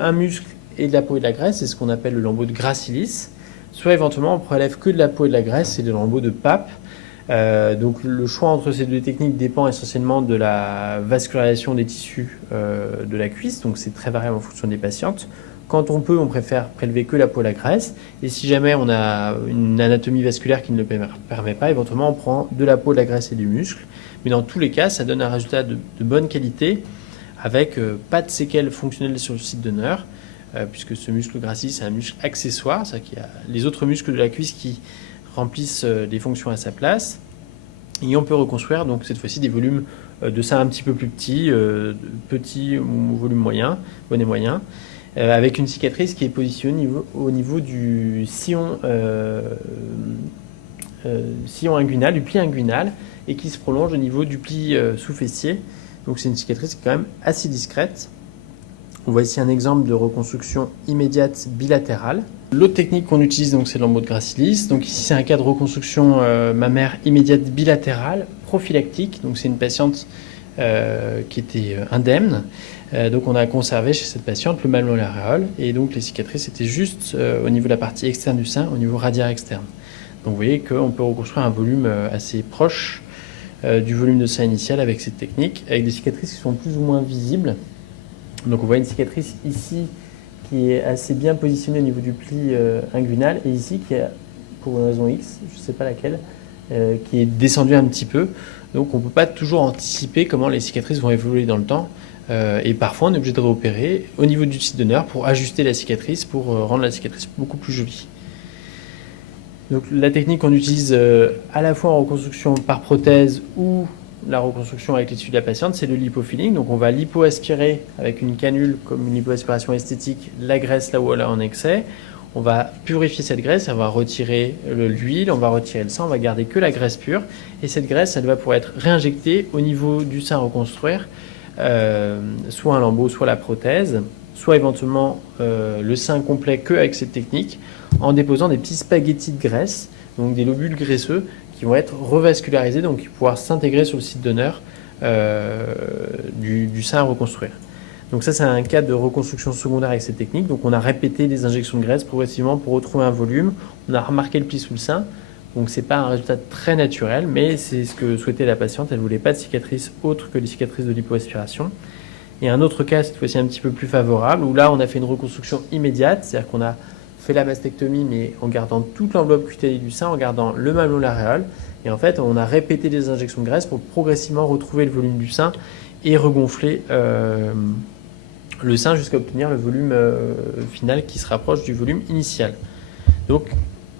un muscle et de la peau et de la graisse, c'est ce qu'on appelle le lambeau de gracilis. Soit éventuellement on prélève que de la peau et de la graisse, c'est le lambeau de Pape. Donc le choix entre ces deux techniques dépend essentiellement de la vascularisation des tissus de la cuisse. Donc c'est très variable en fonction des patientes. Quand on peut, on préfère prélever que la peau et la graisse. Et si jamais on a une anatomie vasculaire qui ne le permet pas, éventuellement on prend de la peau, de la graisse et du muscle. Mais dans tous les cas, ça donne un résultat de bonne qualité avec pas de séquelles fonctionnelles sur le site donneur, puisque ce muscle gracilis, c'est un muscle accessoire, c'est-à-dire qu'il y a les autres muscles de la cuisse qui remplissent des fonctions à sa place. Et on peut reconstruire donc cette fois-ci des volumes de sein un petit peu plus petits, petits ou volume moyen, bon et moyen, avec une cicatrice qui est positionnée au niveau du sillon inguinal, du pli inguinal, et qui se prolonge au niveau du pli sous-fessier. Donc c'est une cicatrice qui est quand même assez discrète. On voit ici un exemple de reconstruction immédiate bilatérale. L'autre technique qu'on utilise, donc, c'est le lambeau de gracilis. Donc ici, c'est un cas de reconstruction mammaire immédiate bilatérale, prophylactique. Donc c'est une patiente qui était indemne. Donc on a conservé chez cette patiente le mamelon et l'aréole. Et donc les cicatrices étaient juste au niveau de la partie externe du sein, au niveau radiaire externe. Donc vous voyez qu'on peut reconstruire un volume assez proche du volume de sein initial avec cette technique, avec des cicatrices qui sont plus ou moins visibles. Donc on voit une cicatrice ici qui est assez bien positionnée au niveau du pli inguinal, et ici qui est, pour une raison X, je ne sais pas laquelle, qui est descendue un petit peu. Donc on ne peut pas toujours anticiper comment les cicatrices vont évoluer dans le temps, et parfois on est obligé de réopérer au niveau du site donneur pour ajuster la cicatrice, pour rendre la cicatrice beaucoup plus jolie. Donc la technique qu'on utilise à la fois en reconstruction par prothèse ou la reconstruction avec les tissus de la patiente, c'est le lipofilling. Donc on va lipoaspirer avec une canule, comme une lipoaspiration esthétique, la graisse là où elle est en excès. On va purifier cette graisse, on va retirer l'huile, on va retirer le sang, on va garder que la graisse pure. Et cette graisse, elle va pouvoir être réinjectée au niveau du sein à reconstruire, soit un lambeau, soit la prothèse, soit éventuellement le sein complet que avec cette technique, en déposant des petits spaghettis de graisse, donc des lobules graisseux, qui vont être revascularisés, donc qui vont pouvoir s'intégrer sur le site donneur du sein à reconstruire. Donc ça, c'est un cas de reconstruction secondaire avec cette technique. Donc on a répété des injections de graisse progressivement pour retrouver un volume. On a remarqué le pli sous le sein. Donc c'est pas un résultat très naturel, mais c'est ce que souhaitait la patiente. Elle voulait pas de cicatrices autres que les cicatrices de lipoaspiration. Et un autre cas, cette fois-ci un petit peu plus favorable, où là on a fait une reconstruction immédiate, c'est-à-dire qu'on a fait la mastectomie, mais en gardant toute l'enveloppe cutanée du sein, en gardant le mamelon, l'aréole. Et en fait, on a répété des injections de graisse pour progressivement retrouver le volume du sein et regonfler le sein jusqu'à obtenir le volume final qui se rapproche du volume initial. Donc,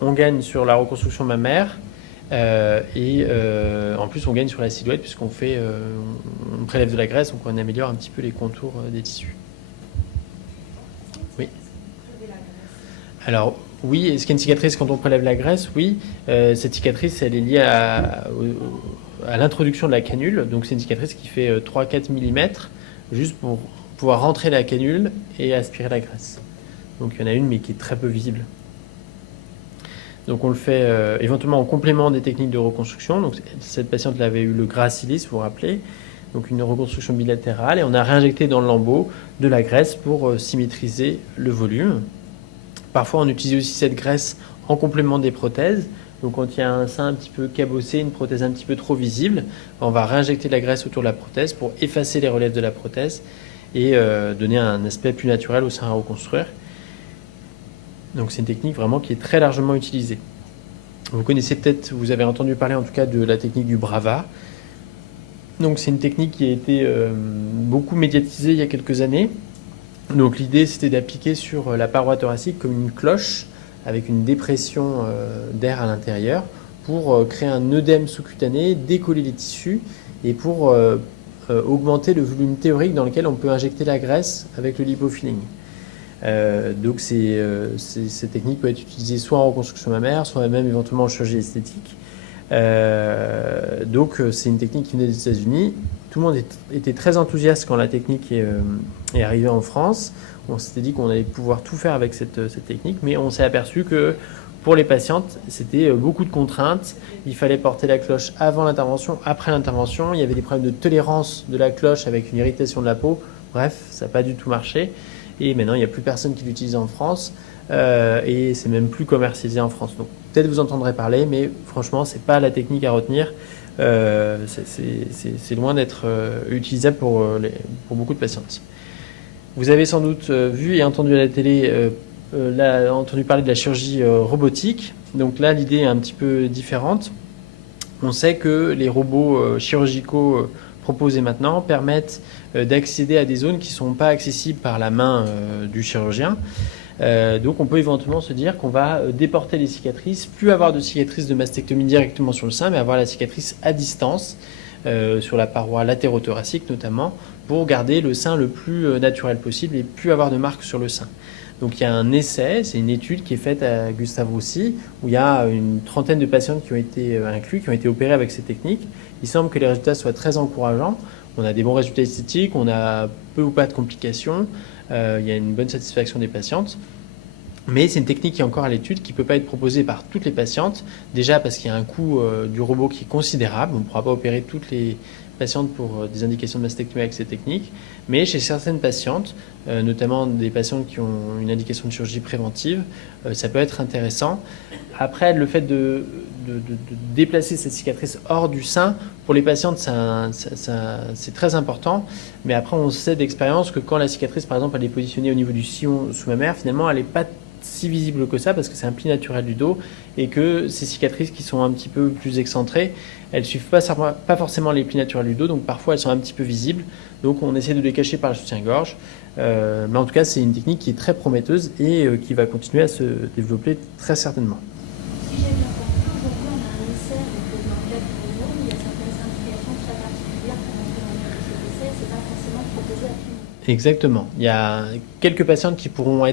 on gagne sur la reconstruction mammaire et en plus, on gagne sur la silhouette puisqu'on fait, on prélève de la graisse, donc on améliore un petit peu les contours des tissus. Oui. Alors, oui, est-ce qu'il y a une cicatrice quand on prélève la graisse? Oui. Cette cicatrice, elle est liée à l'introduction de la canule. Donc, c'est une cicatrice qui fait 3-4 mm, juste pour pouvoir rentrer la canule et aspirer la graisse. Donc, il y en a une, mais qui est très peu visible. Donc, on le fait éventuellement en complément des techniques de reconstruction. Donc, cette patiente elle avait eu le gracilis, vous vous rappelez. Donc, une reconstruction bilatérale. Et on a réinjecté dans le lambeau de la graisse pour symétriser le volume. Parfois, on utilise aussi cette graisse en complément des prothèses. Donc, quand il y a un sein un petit peu cabossé, une prothèse un petit peu trop visible, on va réinjecter de la graisse autour de la prothèse pour effacer les reliefs de la prothèse et donner un aspect plus naturel au sein à reconstruire. Donc, c'est une technique vraiment qui est très largement utilisée. Vous connaissez peut-être, vous avez entendu parler en tout cas de la technique du Brava. Donc, c'est une technique qui a été beaucoup médiatisée il y a quelques années. Donc l'idée c'était d'appliquer sur la paroi thoracique comme une cloche avec une dépression d'air à l'intérieur pour créer un œdème sous-cutané, décoller les tissus et pour augmenter le volume théorique dans lequel on peut injecter la graisse avec le lipofilling. Donc cette technique peut être utilisée soit en reconstruction mammaire, soit même éventuellement en chirurgie esthétique. Donc c'est une technique qui venait des États-Unis. Tout le monde était très enthousiaste quand la technique est arrivée en France. On s'était dit qu'on allait pouvoir tout faire avec cette technique, mais on s'est aperçu que pour les patientes, c'était beaucoup de contraintes. Il fallait porter la cloche avant l'intervention, après l'intervention. Il y avait des problèmes de tolérance de la cloche avec une irritation de la peau. Bref, ça n'a pas du tout marché. Et maintenant, il n'y a plus personne qui l'utilise en France. Et c'est même plus commercialisé en France. Donc peut-être vous entendrez parler, mais franchement, c'est pas la technique à retenir. C'est loin d'être utilisable pour beaucoup de patientes. Vous avez sans doute vu et entendu à la télé, entendu parler de la chirurgie robotique. Donc là, l'idée est un petit peu différente. On sait que les robots chirurgicaux proposés maintenant permettent d'accéder à des zones qui ne sont pas accessibles par la main du chirurgien. Donc on peut éventuellement se dire qu'on va déporter les cicatrices, plus avoir de cicatrices de mastectomie directement sur le sein, mais avoir la cicatrice à distance, sur la paroi latérothoracique notamment, pour garder le sein le plus naturel possible et plus avoir de marques sur le sein. Donc il y a un essai, c'est une étude qui est faite à Gustave Roussy, où il y a une trentaine de patientes qui ont été inclus, qui ont été opérées avec ces techniques. Il semble que les résultats soient très encourageants. On a des bons résultats esthétiques, on a peu ou pas de complications, il y a une bonne satisfaction des patientes. Mais c'est une technique qui est encore à l'étude, qui ne peut pas être proposée par toutes les patientes. Déjà parce qu'il y a un coût du robot qui est considérable. On ne pourra pas opérer toutes les patientes pour des indications de mastectomie avec cette technique. Mais chez certaines patientes, notamment des patientes qui ont une indication de chirurgie préventive, ça peut être intéressant. Après, le fait de déplacer cette cicatrice hors du sein, pour les patientes, c'est très important. Mais après, on sait d'expérience que quand la cicatrice, par exemple, elle est positionnée au niveau du sillon sous-mammaire, finalement, elle n'est pas si visible que ça parce que c'est un pli naturel du dos et que ces cicatrices qui sont un petit peu plus excentrées, elles ne suivent pas forcément les plis naturels du dos, donc parfois elles sont un petit peu visibles. Donc on essaie de les cacher par le soutien-gorge. Mais en tout cas, c'est une technique qui est très prometteuse et qui va continuer à se développer très certainement. Si j'ai bien compris, aujourd'hui on a un essai avec le l'enquête pour nous, il y a certaines indications très particulières qui ont été dans le cadre de cet essai, c'est pas forcément proposé à tout le monde. Exactement. Il y a quelques patientes qui pourront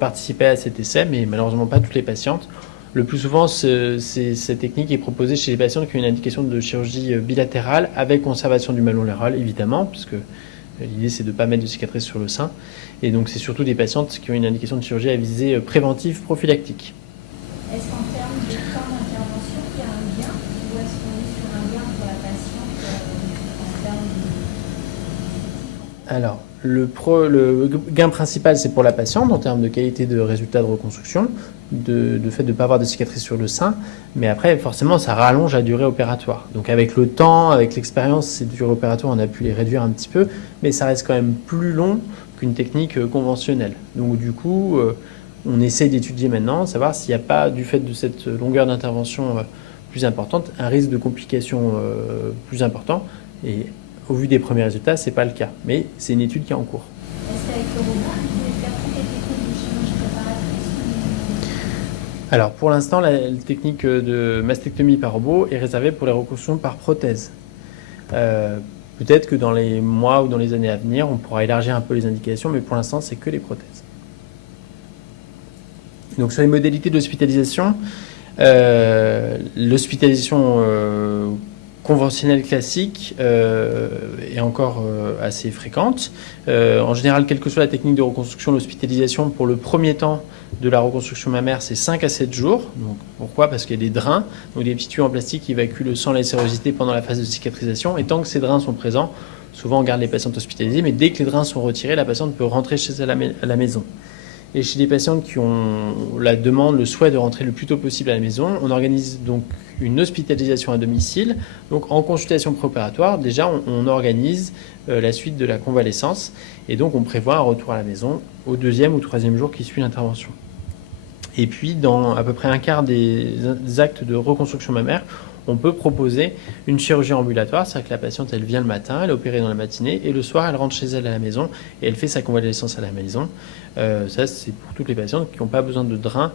participer à cet essai, mais malheureusement pas toutes les patientes. Le plus souvent, cette technique est proposée chez les patientes qui ont une indication de chirurgie bilatérale avec conservation du malléoléral, évidemment, puisque l'idée c'est de ne pas mettre de cicatrices sur le sein. Et donc c'est surtout des patientes qui ont une indication de chirurgie à visée préventive prophylactique. Est-ce qu'en termes de temps d'intervention, il y a un lien ou est-ce qu'on est sur un lien pour la patiente en termes de... Alors, le gain principal, c'est pour la patiente en termes de qualité de résultat de reconstruction, de fait de ne pas avoir de cicatrices sur le sein, mais après, forcément, ça rallonge la durée opératoire. Donc avec le temps, avec l'expérience, ces durées opératoires, on a pu les réduire un petit peu, mais ça reste quand même plus long qu'une technique conventionnelle. Donc du coup, on essaie d'étudier maintenant, savoir s'il n'y a pas, du fait de cette longueur d'intervention plus importante, un risque de complications plus important. Et au vu des premiers résultats, ce n'est pas le cas. Mais c'est une étude qui est en cours. Est-ce qu'avec le robot, vous pouvez faire toutes les techniques de chirurgie préparatrice? Alors pour l'instant, la technique de mastectomie par robot est réservée pour les reconstructions par prothèse. Peut-être que dans les mois ou dans les années à venir, on pourra élargir un peu les indications, mais pour l'instant, c'est que les prothèses. Donc sur les modalités d'hospitalisation, l'hospitalisation conventionnelle classique est encore assez fréquente. En général, quelle que soit la technique de reconstruction, l'hospitalisation pour le premier temps de la reconstruction mammaire, c'est 5 à 7 jours. Donc, pourquoi ? Parce qu'il y a des drains, donc des petits tuyaux en plastique qui évacuent le sang et la sérosité pendant la phase de cicatrisation. Et tant que ces drains sont présents, souvent on garde les patientes hospitalisées, mais dès que les drains sont retirés, la patiente peut rentrer chez elle à la maison. Et chez les patientes qui ont la demande, le souhait de rentrer le plus tôt possible à la maison, on organise donc une hospitalisation à domicile. Donc en consultation préopératoire, déjà on organise la suite de la convalescence et donc on prévoit un retour à la maison au 2e ou 3e jour qui suit l'intervention. Et puis dans à peu près un quart des actes de reconstruction mammaire, on peut proposer une chirurgie ambulatoire, c'est-à-dire que la patiente elle vient le matin, elle est opérée dans la matinée et le soir elle rentre chez elle à la maison et elle fait sa convalescence à la maison. Ça c'est pour toutes les patientes qui n'ont pas besoin de drain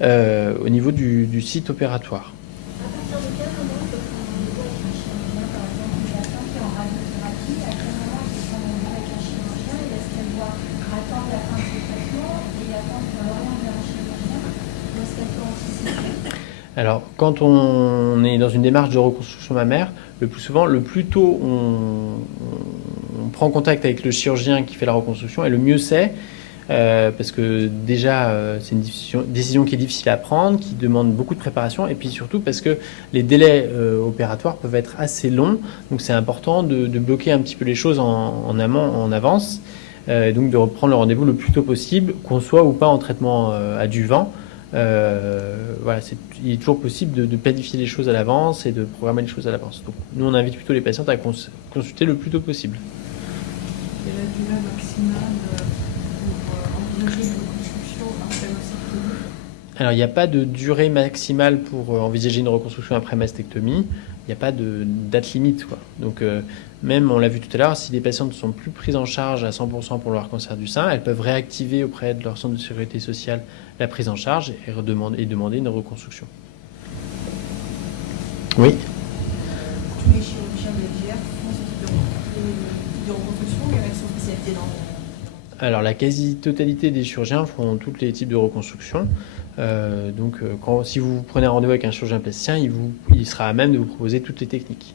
au niveau du site opératoire. À partir de quel moment on peut prendre rendez-vous avec un chirurgien, par exemple, une patiente qui est en radiothérapie, à quel moment on peut prendre rendez-vous avec un chirurgien et est-ce qu'elle doit attendre la fin de ses traitements et attendre qu'on l'oriente vers un chirurgien ou est-ce qu'elle peut anticiper? Alors, quand on est dans une démarche de reconstruction mammaire, le plus souvent, le plus tôt on prend contact avec le chirurgien qui fait la reconstruction, et le mieux c'est, parce que déjà, c'est une décision qui est difficile à prendre, qui demande beaucoup de préparation, et puis surtout parce que les délais opératoires peuvent être assez longs, donc c'est important de bloquer un petit peu les choses en amont, en avance, donc de reprendre le rendez-vous le plus tôt possible, qu'on soit ou pas en traitement adjuvant. Voilà, il est toujours possible de planifier les choses à l'avance et de programmer les choses à l'avance. Donc, nous, on invite plutôt les patientes à consulter le plus tôt possible. Et la durée maximale pour envisager une reconstruction après mastectomie? Alors, il n'y a pas de durée maximale pour envisager une reconstruction après mastectomie. Il n'y a pas de date limite, quoi. Donc, même, on l'a vu tout à l'heure, si des patientes ne sont plus prises en charge à 100% pour leur cancer du sein, elles peuvent réactiver auprès de leur centre de sécurité sociale la prise en charge et demander une reconstruction. Oui. Tous les chirurgiens de l'IGR font ce type de reconstruction, il y a une spécialité dans... Alors, la quasi-totalité des chirurgiens font tous les types de reconstruction. Si vous prenez un rendez-vous avec un chirurgien plasticien, il sera à même de vous proposer toutes les techniques.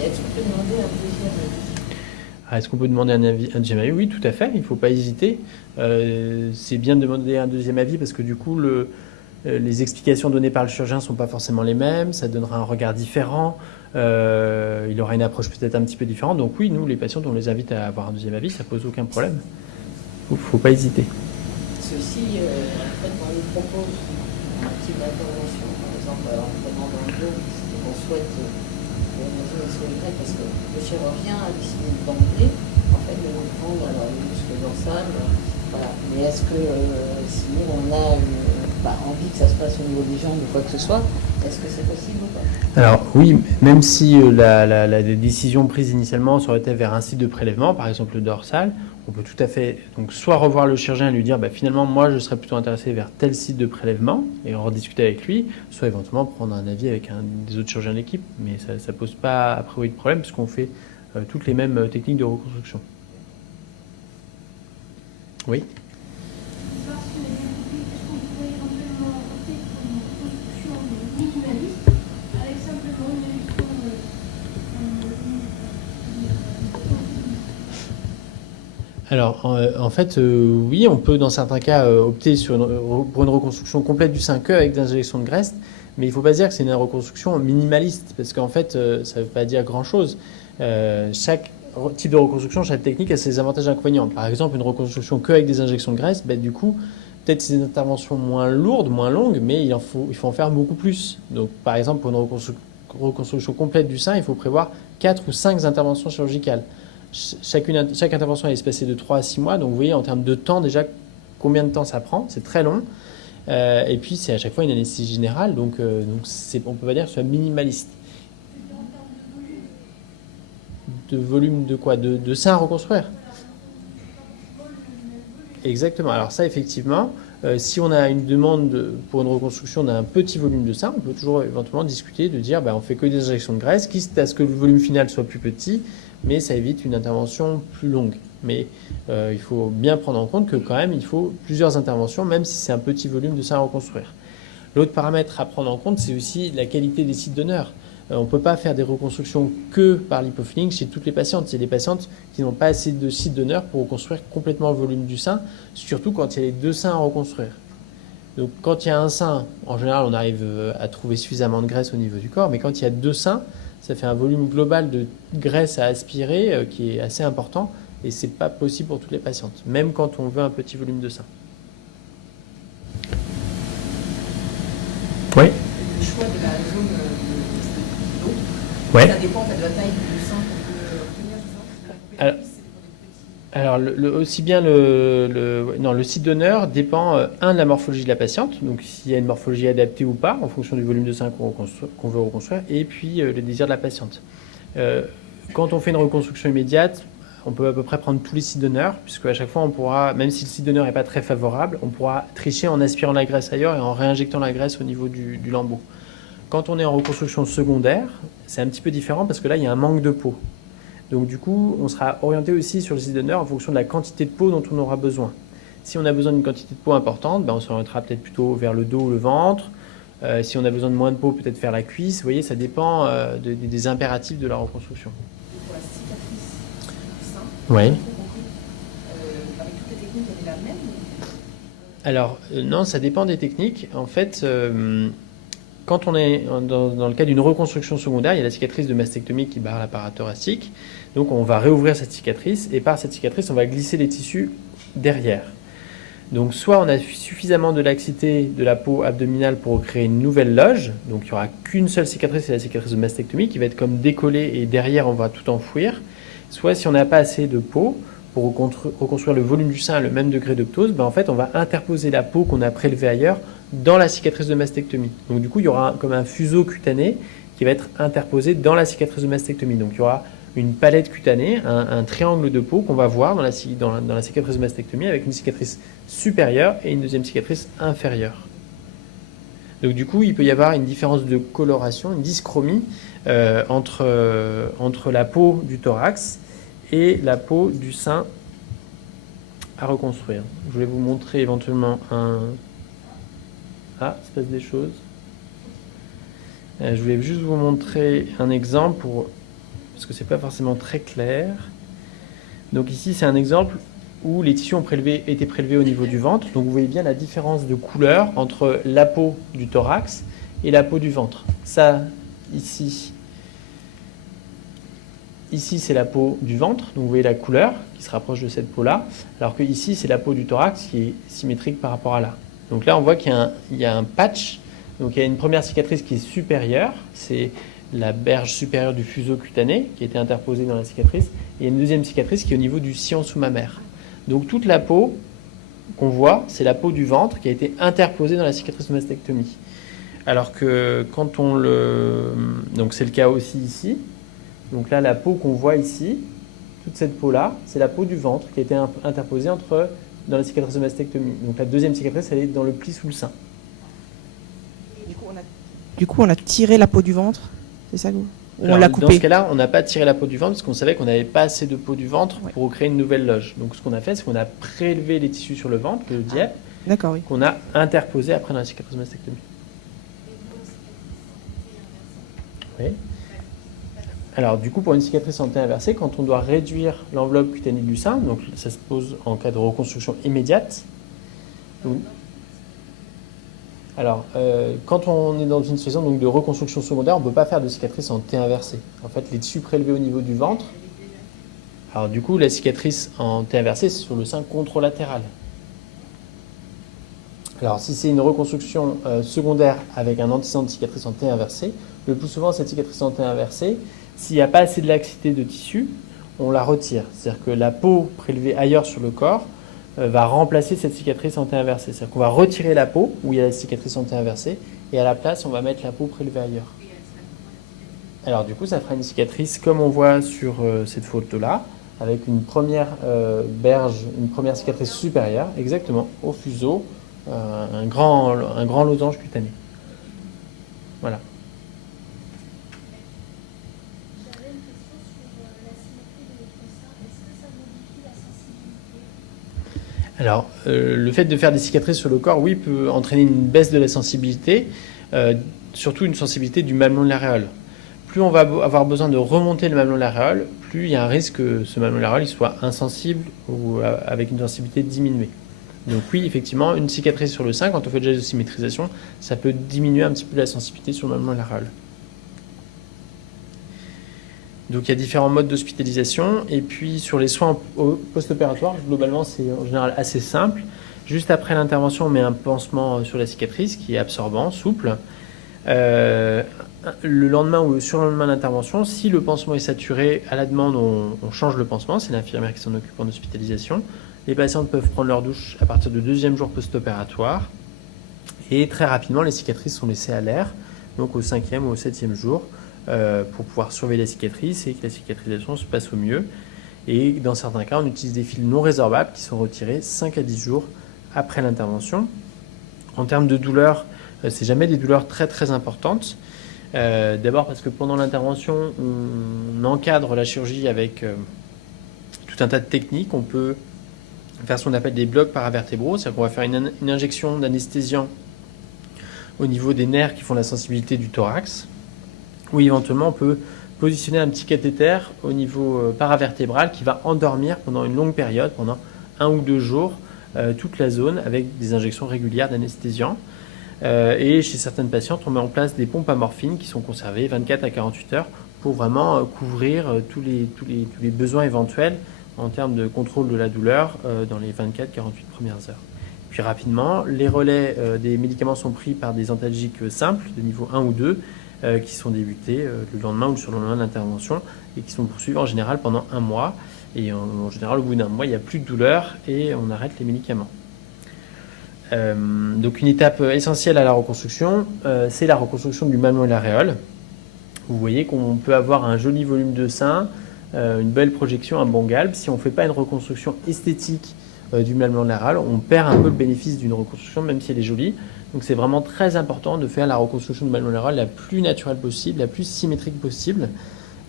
Et est-ce qu'on peut demander un deuxième avis? Est-ce qu'on peut demander un deuxième avis? Oui, tout à fait, il ne faut pas hésiter. C'est bien de demander un deuxième avis parce que du coup, les explications données par le chirurgien ne sont pas forcément les mêmes, ça donnera un regard différent, il aura une approche peut-être un petit peu différente. Donc oui, nous, les patientes, on les invite à avoir un deuxième avis, ça ne pose aucun problème. Il ne faut pas hésiter. Ceci, en fait, on nous propose un type d'intervention, par exemple, en prenant dans le dos, on souhaite parce que le chirurgien a décidé d'emblée, en fait, de reprendre les muscles dorsales, voilà. Mais est-ce que si nous, on a envie que ça se passe au niveau des jambes ou quoi que ce soit, est-ce que c'est possible ou pas? Alors oui, même si la décision prise initialement aurait été vers un site de prélèvement, par exemple le dorsal, on peut tout à fait donc soit revoir le chirurgien et lui dire finalement moi je serais plutôt intéressé vers tel site de prélèvement et en rediscuter avec lui, soit éventuellement prendre un avis avec un des autres chirurgiens de l'équipe, mais ça ne pose pas a priori de problème puisqu'on fait toutes les mêmes techniques de reconstruction. Oui. Parce que j'ai bien compris, est-ce qu'on pourrait éventuellement opter pour une reconstruction minimaliste avec simplement une réduction Alors, en fait, oui, on peut dans certains cas opter pour une reconstruction complète du sein avec des injections de graisse, mais il ne faut pas dire que c'est une reconstruction minimaliste, parce qu'en fait, ça ne veut pas dire grand-chose. Chaque type de reconstruction, chaque technique a ses avantages et inconvénients. Par exemple, une reconstruction avec des injections de graisse, du coup, peut-être c'est une intervention moins lourde, moins longue, mais il faut en faire beaucoup plus. Donc, par exemple, pour une reconstruction complète du sein, il faut prévoir 4 ou 5 interventions chirurgicales. Chaque intervention est espacée de 3 à 6 mois, donc vous voyez en termes de temps déjà combien de temps ça prend, c'est très long. Et puis c'est à chaque fois une anesthésie générale, donc on ne peut pas dire que ce soit minimaliste. De volume de quoi? De sein à reconstruire? Exactement. Alors ça, effectivement, si on a une demande pour une reconstruction d'un petit volume de sein, on peut toujours éventuellement discuter de dire on fait que des injections de graisse, quitte à ce que le volume final soit plus petit, mais ça évite une intervention plus longue. Mais il faut bien prendre en compte que quand même, il faut plusieurs interventions, même si c'est un petit volume de sein à reconstruire. L'autre paramètre à prendre en compte, c'est aussi la qualité des sites donneurs. On ne peut pas faire des reconstructions que par lipofilling chez toutes les patientes. Il y a des patientes qui n'ont pas assez de sites donneurs pour reconstruire complètement le volume du sein, surtout quand il y a les deux seins à reconstruire. Donc quand il y a un sein, en général, on arrive à trouver suffisamment de graisse au niveau du corps, mais quand il y a deux seins, ça fait un volume global de graisse à aspirer qui est assez important et ce n'est pas possible pour toutes les patientes, même quand on veut un petit volume de sein. Oui. Le choix de la zone d'eau, ça dépend de la taille du sein qu'on peut obtenir. Alors aussi bien le site donneur dépend de la morphologie de la patiente, donc s'il y a une morphologie adaptée ou pas en fonction du volume de sein qu'on veut reconstruire, et puis le désir de la patiente. Quand on fait une reconstruction immédiate, on peut à peu près prendre tous les sites donneurs, puisque à chaque fois, on pourra, même si le site donneur n'est pas très favorable, on pourra tricher en aspirant la graisse ailleurs et en réinjectant la graisse au niveau du lambeau. Quand on est en reconstruction secondaire, c'est un petit peu différent parce que là, il y a un manque de peau. Donc du coup, on sera orienté aussi sur le site donneur en fonction de la quantité de peau dont on aura besoin. Si on a besoin d'une quantité de peau importante, on s'orientera peut-être plutôt vers le dos ou le ventre. Si on a besoin de moins de peau, peut-être faire la cuisse. Vous voyez, ça dépend des impératifs de la reconstruction. Pour la cicatrice du sein, Oui. avec toutes les techniques, elle est la même Alors, non, ça dépend des techniques. En fait, quand on est dans le cas d'une reconstruction secondaire, il y a la cicatrice de mastectomie qui barre l'appareil thoracique. Donc, on va réouvrir cette cicatrice et par cette cicatrice, on va glisser les tissus derrière. Donc, soit on a suffisamment de laxité de la peau abdominale pour créer une nouvelle loge. Donc, il n'y aura qu'une seule cicatrice, c'est la cicatrice de mastectomie qui va être comme décollée et derrière, on va tout enfouir. Soit si on n'a pas assez de peau, pour reconstruire le volume du sein à le même degré de ptose, en fait, on va interposer la peau qu'on a prélevée ailleurs dans la cicatrice de mastectomie. Donc du coup, il y aura comme un fuseau cutané qui va être interposé dans la cicatrice de mastectomie. Donc il y aura une palette cutanée, un triangle de peau qu'on va voir dans la cicatrice de mastectomie avec une cicatrice supérieure et une deuxième cicatrice inférieure. Donc du coup, il peut y avoir une différence de coloration, une dyschromie entre la peau du thorax et la peau du sein à reconstruire. Je voulais vous montrer éventuellement un... Ah, il se passe des choses. Je voulais juste vous montrer un exemple parce que c'est pas forcément très clair. Donc ici, c'est un exemple où les tissus ont été prélevés au niveau du ventre. Donc vous voyez bien la différence de couleur entre la peau du thorax et la peau du ventre. Ça, Ici, c'est la peau du ventre, donc vous voyez la couleur qui se rapproche de cette peau-là, alors que ici, c'est la peau du thorax qui est symétrique par rapport à là. Donc là, on voit qu'il y a un patch, donc il y a une première cicatrice qui est supérieure, c'est la berge supérieure du fuseau cutané qui a été interposée dans la cicatrice, et il y a une deuxième cicatrice qui est au niveau du sillon sous-mammaire. Donc toute la peau qu'on voit, c'est la peau du ventre qui a été interposée dans la cicatrice de mastectomie. Alors que quand on le... Donc c'est le cas aussi ici. Donc là, la peau qu'on voit ici, toute cette peau-là, c'est la peau du ventre qui a été interposée dans la cicatrice de mastectomie. Donc la deuxième cicatrice, elle est dans le pli sous le sein. Du coup, on a tiré la peau du ventre, c'est ça? Ou on l'a coupé? Dans ce cas-là, on n'a pas tiré la peau du ventre parce qu'on savait qu'on n'avait pas assez de peau du ventre pour créer une nouvelle loge. Donc ce qu'on a fait, c'est qu'on a prélevé les tissus sur le ventre, le diep, qu'on a interposé après dans la cicatrice de mastectomie. Oui. Alors, du coup, pour une cicatrice en T inversée, quand on doit réduire l'enveloppe cutanée du sein, donc ça se pose en cas de reconstruction immédiate. Alors, quand on est dans une situation donc, de reconstruction secondaire, on ne peut pas faire de cicatrice en T inversée. En fait, les tissus prélevés au niveau du ventre. Alors, du coup, la cicatrice en T inversée, c'est sur le sein contralatéral. Alors, si c'est une reconstruction secondaire avec un antécédent de cicatrice en T inversée, le plus souvent, cette cicatrice en T inversée, s'il n'y a pas assez de laxité de tissu, on la retire. C'est-à-dire que la peau prélevée ailleurs sur le corps va remplacer cette cicatrice en T inversée. C'est-à-dire qu'on va retirer la peau où il y a la cicatrice en T inversée et à la place, on va mettre la peau prélevée ailleurs. Alors du coup, ça fera une cicatrice comme on voit sur cette photo-là, avec une première berge, une première cicatrice supérieure, exactement, au fuseau, un grand losange cutané. Voilà. Alors, le fait de faire des cicatrices sur le corps, oui, peut entraîner une baisse de la sensibilité, surtout une sensibilité du mamelon de l'aréole. Plus on va avoir besoin de remonter le mamelon de l'aréole, plus il y a un risque que ce mamelon de l'aréole soit insensible ou avec une sensibilité diminuée. Donc oui, effectivement, une cicatrice sur le sein, quand on fait déjà de symétrisation, ça peut diminuer un petit peu la sensibilité sur le mamelon de l'aréole. Donc il y a différents modes d'hospitalisation. Et puis sur les soins post-opératoires, globalement c'est en général assez simple. Juste après l'intervention, on met un pansement sur la cicatrice qui est absorbant, souple. Le lendemain ou le surlendemain de l'intervention, si le pansement est saturé, à la demande, on change le pansement. C'est l'infirmière qui s'en occupe en hospitalisation. Les patientes peuvent prendre leur douche à partir du 2e jour post-opératoire. Et très rapidement, les cicatrices sont laissées à l'air, donc au 5e ou au 7e jour, pour pouvoir surveiller la cicatrice et que la cicatrisation se passe au mieux. Et dans certains cas, on utilise des fils non résorbables qui sont retirés 5 à 10 jours après l'intervention. En termes de douleur, c'est jamais des douleurs très très importantes. D'abord parce que pendant l'intervention, on encadre la chirurgie avec tout un tas de techniques. On peut faire ce qu'on appelle des blocs paravertébraux, c'est-à-dire qu'on va faire une injection d'anesthésiant au niveau des nerfs qui font la sensibilité du thorax, ou éventuellement on peut positionner un petit cathéter au niveau paravertébral qui va endormir pendant une longue période, pendant 1 ou 2 jours, toute la zone avec des injections régulières d'anesthésiant. Et chez certaines patientes, on met en place des pompes à morphine qui sont conservées 24 à 48 heures pour vraiment couvrir tous les besoins éventuels en termes de contrôle de la douleur dans les 24-48 premières heures. Puis rapidement, les relais des médicaments sont pris par des antalgiques simples de niveau 1 ou 2 qui sont débutés le lendemain ou sur le lendemain de l'intervention et qui sont poursuivis en général pendant 1 mois. Et en général, au bout d'un mois, il n'y a plus de douleur et on arrête les médicaments. Donc une étape essentielle à la reconstruction, c'est la reconstruction du mamelon et l'aréole. Vous voyez qu'on peut avoir un joli volume de sein, une belle projection, un bon galbe. Si on ne fait pas une reconstruction esthétique du mamelon et de l'aréole, on perd un peu le bénéfice d'une reconstruction, même si elle est jolie. Donc c'est vraiment très important de faire la reconstruction du mamelon et de l'aréole la plus naturelle possible, la plus symétrique possible.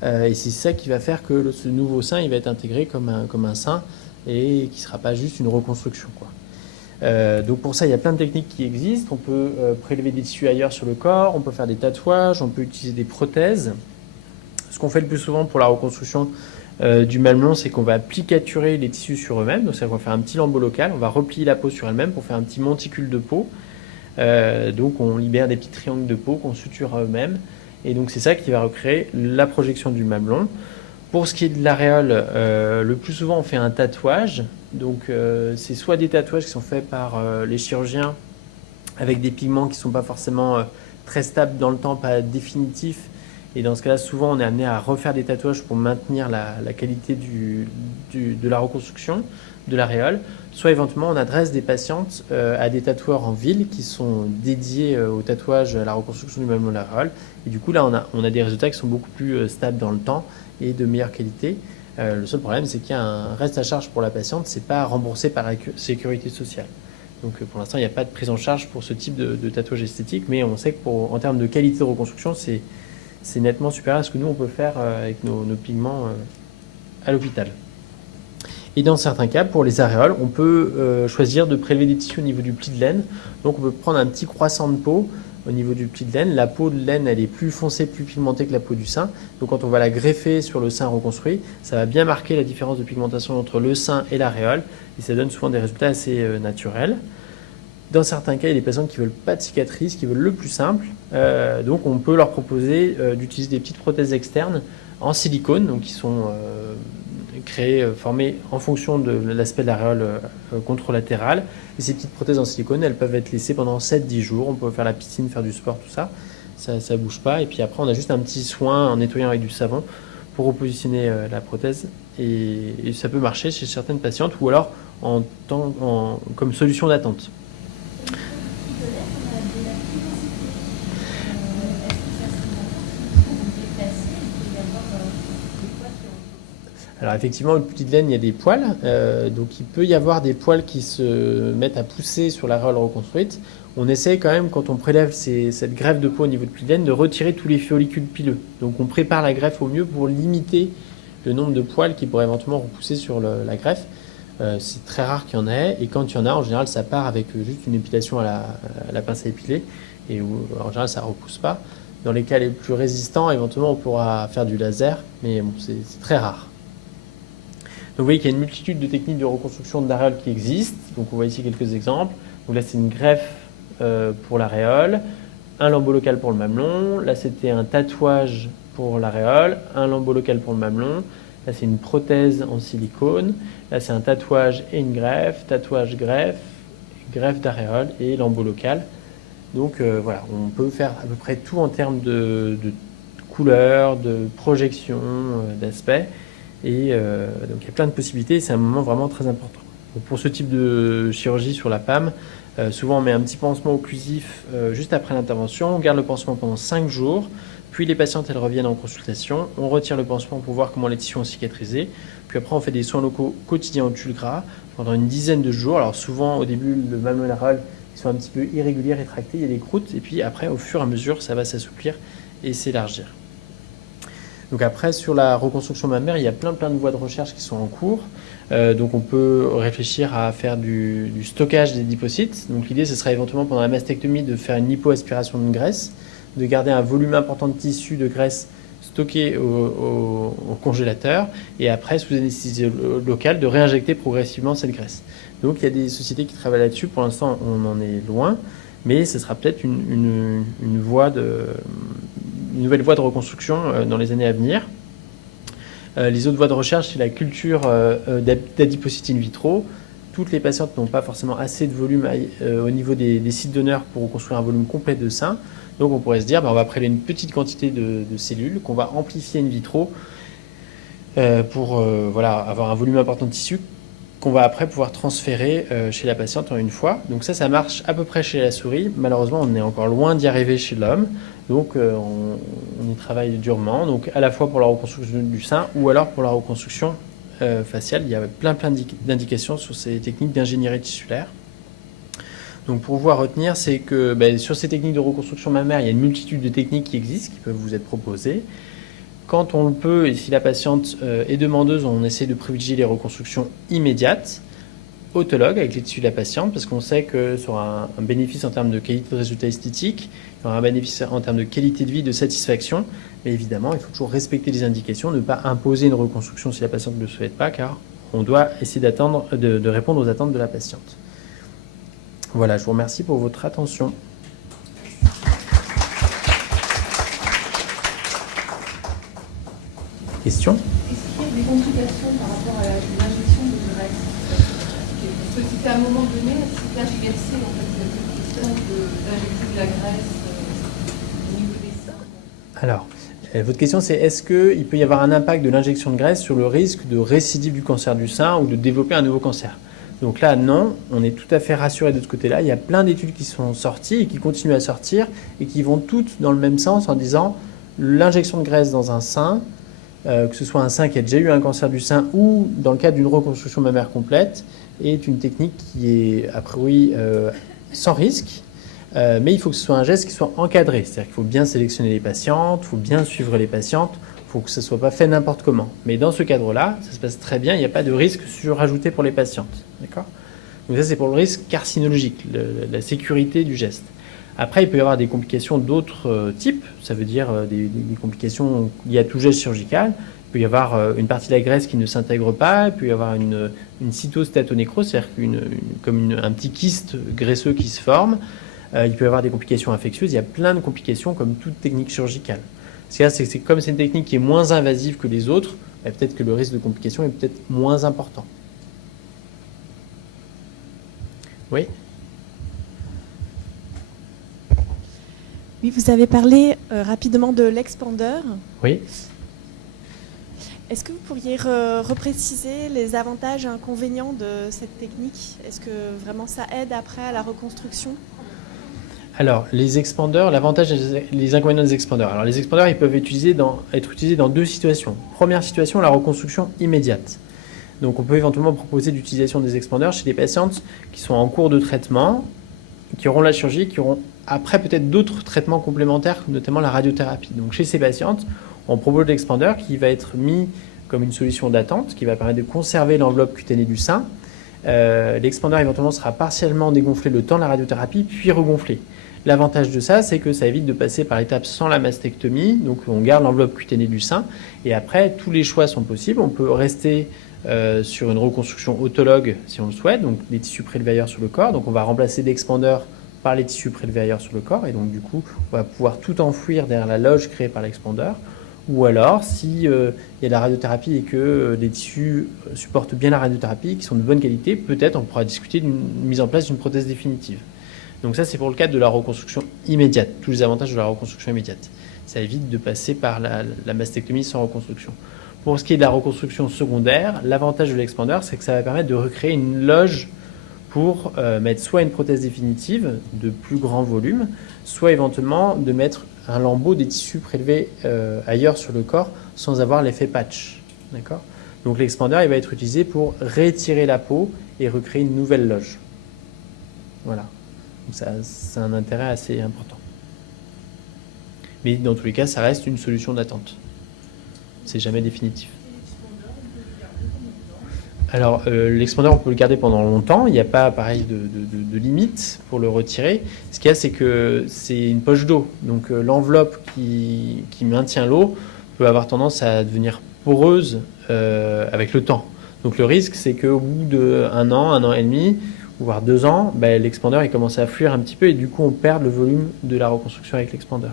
Et c'est ça qui va faire que ce nouveau sein il va être intégré comme un sein et qui ne sera pas juste une reconstruction, quoi. Donc pour ça, il y a plein de techniques qui existent. On peut prélever des tissus ailleurs sur le corps, on peut faire des tatouages, on peut utiliser des prothèses. Ce qu'on fait le plus souvent pour la reconstruction du mamelon, c'est qu'on va applicaturer les tissus sur eux-mêmes. Donc, c'est-à-dire qu'on va faire un petit lambeau local, on va replier la peau sur elle-même pour faire un petit monticule de peau. Donc on libère des petits triangles de peau qu'on suture à eux-mêmes. Et donc c'est ça qui va recréer la projection du mamelon. Pour ce qui est de l'aréole, le plus souvent on fait un tatouage. Donc c'est soit des tatouages qui sont faits par les chirurgiens avec des pigments qui ne sont pas forcément très stables dans le temps, pas définitifs. Et dans ce cas-là, souvent on est amené à refaire des tatouages pour maintenir la qualité de la reconstruction de l'aréole. Soit éventuellement on adresse des patientes à des tatoueurs en ville qui sont dédiés au tatouage, à la reconstruction du mamelon et de l'aréole. Et du coup là on a des résultats qui sont beaucoup plus stables dans le temps et de meilleure qualité. Le seul problème, c'est qu'il y a un reste à charge pour la patiente, c'est pas remboursé par la sécurité sociale. Donc pour l'instant, il n'y a pas de prise en charge pour ce type de tatouage esthétique, mais on sait qu'en termes de qualité de reconstruction, c'est nettement supérieur à ce que nous, on peut faire avec nos pigments à l'hôpital. Et dans certains cas, pour les aréoles, on peut choisir de prélever des tissus au niveau du pli de laine. Donc on peut prendre un petit croissant de peau au niveau du pli de laine. La peau de laine, elle est plus foncée, plus pigmentée que la peau du sein. Donc quand on va la greffer sur le sein reconstruit, ça va bien marquer la différence de pigmentation entre le sein et l'aréole. Et ça donne souvent des résultats assez naturels. Dans certains cas, il y a des patients qui ne veulent pas de cicatrices, qui veulent le plus simple. Donc on peut leur proposer d'utiliser des petites prothèses externes en silicone, donc qui sont créées, formées en fonction de l'aspect de l'aréole contralatérale. Et ces petites prothèses en silicone, elles peuvent être laissées pendant 7-10 jours. On peut faire la piscine, faire du sport, tout ça. Ça ne bouge pas. Et puis après, on a juste un petit soin en nettoyant avec du savon pour repositionner la prothèse. Et ça peut marcher chez certaines patientes ou alors comme solution d'attente. Alors effectivement, le pli de laine, il y a des poils, donc il peut y avoir des poils qui se mettent à pousser sur l'aréole reconstruite. On essaye quand même, quand on prélève cette greffe de peau au niveau de pli de laine, de retirer tous les follicules pileux. Donc on prépare la greffe au mieux pour limiter le nombre de poils qui pourraient éventuellement repousser sur la greffe. C'est très rare qu'il y en ait, et quand il y en a, en général, ça part avec juste une épilation à la pince à épiler, et en général, ça ne repousse pas. Dans les cas les plus résistants, éventuellement, on pourra faire du laser, mais bon, c'est très rare. Donc vous voyez qu'il y a une multitude de techniques de reconstruction de l'aréole qui existent. Donc on voit ici quelques exemples. Donc là c'est une greffe pour l'aréole, un lambeau local pour le mamelon. Là c'était un tatouage pour l'aréole, un lambeau local pour le mamelon. Là c'est une prothèse en silicone. Là c'est un tatouage et une greffe, tatouage, greffe d'aréole et lambeau local. Donc voilà, on peut faire à peu près tout en termes de couleur, de projection, d'aspect. Et donc il y a plein de possibilités, c'est un moment vraiment très important. Donc, pour ce type de chirurgie sur la PAM, souvent on met un petit pansement occlusif juste après l'intervention, on garde le pansement pendant 5 jours, Puis les patientes, elles reviennent en consultation. On retire le pansement pour voir comment les tissus ont cicatrisé. Puis après, on fait des soins locaux quotidiens au tulle gras pendant une dizaine de jours. Alors souvent, au début, le malonarol, ils sont un petit peu irréguliers, rétractés, il y a des croûtes. Et puis après, au fur et à mesure, ça va s'assouplir et s'élargir. Donc après, sur la reconstruction mammaire, il y a plein de voies de recherche qui sont en cours. Donc on peut réfléchir à faire du stockage des lipocytes. Donc l'idée, ce serait éventuellement pendant la mastectomie de faire une lipoaspiration de graisse, de garder un volume important de tissu de graisse stocké au congélateur et après, sous anesthésie locale, de réinjecter progressivement cette graisse. Donc il y a des sociétés qui travaillent là-dessus. Pour l'instant, on en est loin, mais ce sera peut-être une nouvelle voie de reconstruction dans les années à venir. Les autres voies de recherche, c'est la culture d'adipocytes in vitro. Toutes les patientes n'ont pas forcément assez de volume au niveau des sites donneurs pour reconstruire un volume complet de sein. Donc on pourrait se dire, on va prélever une petite quantité de cellules qu'on va amplifier in vitro pour avoir un volume important de tissu qu'on va après pouvoir transférer chez la patiente en une fois. Donc ça marche à peu près chez la souris. Malheureusement, on est encore loin d'y arriver chez l'homme. Donc on y travaille durement, donc à la fois pour la reconstruction du sein ou alors pour la reconstruction faciale. Il y a plein d'indications sur ces techniques d'ingénierie tissulaire. Donc pour pouvoir retenir, c'est que sur ces techniques de reconstruction mammaire, il y a une multitude de techniques qui existent, qui peuvent vous être proposées. Quand on le peut, et si la patiente est demandeuse, on essaie de privilégier les reconstructions immédiates, autologue avec les tissus de la patiente, parce qu'on sait que ça aura un bénéfice en termes de qualité de résultat esthétique, il y aura un bénéfice en termes de qualité de vie, de satisfaction, mais évidemment, il faut toujours respecter les indications, ne pas imposer une reconstruction si la patiente ne le souhaite pas, car on doit essayer de répondre aux attentes de la patiente. Voilà, je vous remercie pour votre attention. Question ? Est-ce qu'il y a des complications par rapport à l'injection de graisse? Parce que c'était à un moment donné, c'était inversé en fait, cette question d'injecter de la graisse au niveau des seins. Alors, votre question c'est est-ce qu'il peut y avoir un impact de l'injection de graisse sur le risque de récidive du cancer du sein ou de développer un nouveau cancer? Donc là, non, on est tout à fait rassuré de ce côté-là. Il y a plein d'études qui sont sorties et qui continuent à sortir et qui vont toutes dans le même sens en disant l'injection de graisse dans un sein, que ce soit un sein qui a déjà eu un cancer du sein ou dans le cadre d'une reconstruction mammaire complète, est une technique qui est a priori sans risque, mais il faut que ce soit un geste qui soit encadré. C'est-à-dire qu'il faut bien sélectionner les patientes, il faut bien suivre les patientes, il faut que ce ne soit pas fait n'importe comment. Mais dans ce cadre-là, ça se passe très bien, il n'y a pas de risque surajouté pour les patientes. D'accord ? Donc ça, c'est pour le risque carcinologique, la sécurité du geste. Après, il peut y avoir des complications d'autres types, ça veut dire des complications liées à tout geste chirurgical. Il peut y avoir une partie de la graisse qui ne s'intègre pas, il peut y avoir une cytostatonécrose, c'est-à-dire comme un petit kyste graisseux qui se forme. Il peut y avoir des complications infectieuses, il y a plein de complications comme toute technique chirurgicale. C'est comme c'est une technique qui est moins invasive que les autres, peut-être que le risque de complications est peut-être moins important. Oui ? Oui, vous avez parlé rapidement de l'expander. Oui. Est-ce que vous pourriez repréciser les avantages et inconvénients de cette technique? Est-ce que vraiment ça aide après à la reconstruction? Alors, les expanders, l'avantage et les inconvénients des expanders. Alors, les expanders, ils peuvent être utilisés dans deux situations. Première situation, la reconstruction immédiate. Donc, on peut éventuellement proposer l'utilisation des expanders chez des patientes qui sont en cours de traitement, qui auront la chirurgie, qui auront après peut-être d'autres traitements complémentaires, notamment la radiothérapie. Donc, chez ces patientes, on propose l'expander qui va être mis comme une solution d'attente, qui va permettre de conserver l'enveloppe cutanée du sein. L'expander éventuellement sera partiellement dégonflé le temps de la radiothérapie, puis regonflé. L'avantage de ça, c'est que ça évite de passer par l'étape sans la mastectomie, donc on garde l'enveloppe cutanée du sein, et après, tous les choix sont possibles. On peut rester sur une reconstruction autologue si on le souhaite, donc des tissus prélevés ailleurs sur le corps, donc on va remplacer l'expander par les tissus prélevés ailleurs sur le corps, et donc du coup, on va pouvoir tout enfouir derrière la loge créée par l'expander. Ou alors, s'il y a de la radiothérapie et que les tissus supportent bien la radiothérapie, qui sont de bonne qualité, peut-être on pourra discuter d'une mise en place d'une prothèse définitive. Donc ça, c'est pour le cadre de la reconstruction immédiate, tous les avantages de la reconstruction immédiate. Ça évite de passer par la mastectomie sans reconstruction. Pour ce qui est de la reconstruction secondaire, l'avantage de l'expander, c'est que ça va permettre de recréer une loge pour mettre soit une prothèse définitive de plus grand volume, soit éventuellement de mettre un lambeau des tissus prélevés ailleurs sur le corps sans avoir l'effet patch. D'accord ? Donc l'expander, il va être utilisé pour rétirer la peau et recréer une nouvelle loge. Voilà. Donc ça, c'est un intérêt assez important. Mais dans tous les cas, ça reste une solution d'attente. C'est jamais définitif. Alors, l'expander, on peut le garder pendant longtemps. Il n'y a pas, pareil, de limite pour le retirer. Ce qu'il y a, c'est que c'est une poche d'eau. Donc, l'enveloppe qui maintient l'eau peut avoir tendance à devenir poreuse avec le temps. Donc, le risque, c'est qu'au bout d'un an, 1 an et demi, voire 2 ans, l'expander il commence à fuir un petit peu et du coup, on perd le volume de la reconstruction avec l'expander.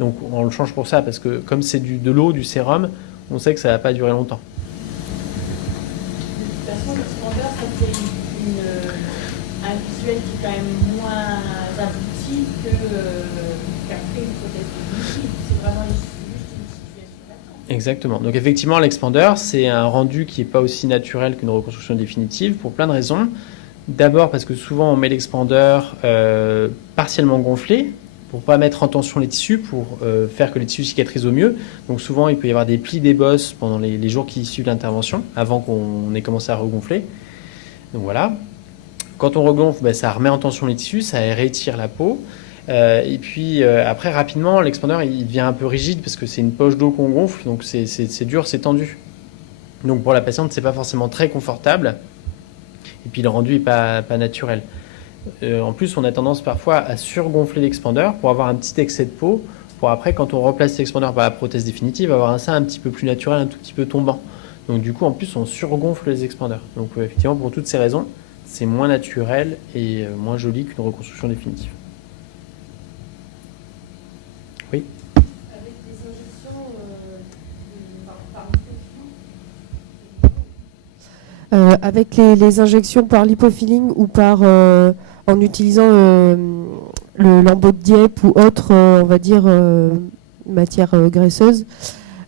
Donc, on le change pour ça parce que comme c'est de l'eau, du sérum, on sait que ça ne va pas durer longtemps. De toute façon, l'expander, ça fait un visuel qui est quand même moins abouti qu'après une prothèse définitive. C'est vraiment juste une situation d'attente. Exactement. Donc effectivement, l'expander, c'est un rendu qui n'est pas aussi naturel qu'une reconstruction définitive pour plein de raisons. D'abord parce que souvent on met l'expander partiellement gonflé pour ne pas mettre en tension les tissus, pour faire que les tissus cicatrisent au mieux. Donc souvent il peut y avoir des plis, des bosses pendant les jours qui suivent l'intervention, avant qu'on ait commencé à regonfler. Donc voilà. Quand on regonfle, ça remet en tension les tissus, ça rétire la peau. Et puis après, rapidement, l'expander il devient un peu rigide parce que c'est une poche d'eau qu'on gonfle, donc c'est dur, c'est tendu. Donc pour la patiente, c'est pas forcément très confortable. Et puis le rendu n'est pas naturel. En plus, on a tendance parfois à surgonfler l'expander pour avoir un petit excès de peau, pour après, quand on replace l'expander par la prothèse définitive, avoir un sein un petit peu plus naturel, un tout petit peu tombant. Donc du coup, en plus, on surgonfle les expanders. Donc effectivement, pour toutes ces raisons, c'est moins naturel et moins joli qu'une reconstruction définitive. Oui. Avec des injections par Avec les injections par lipofilling ou en utilisant le lambeau de Dieppe ou autre, on va dire, matière graisseuse,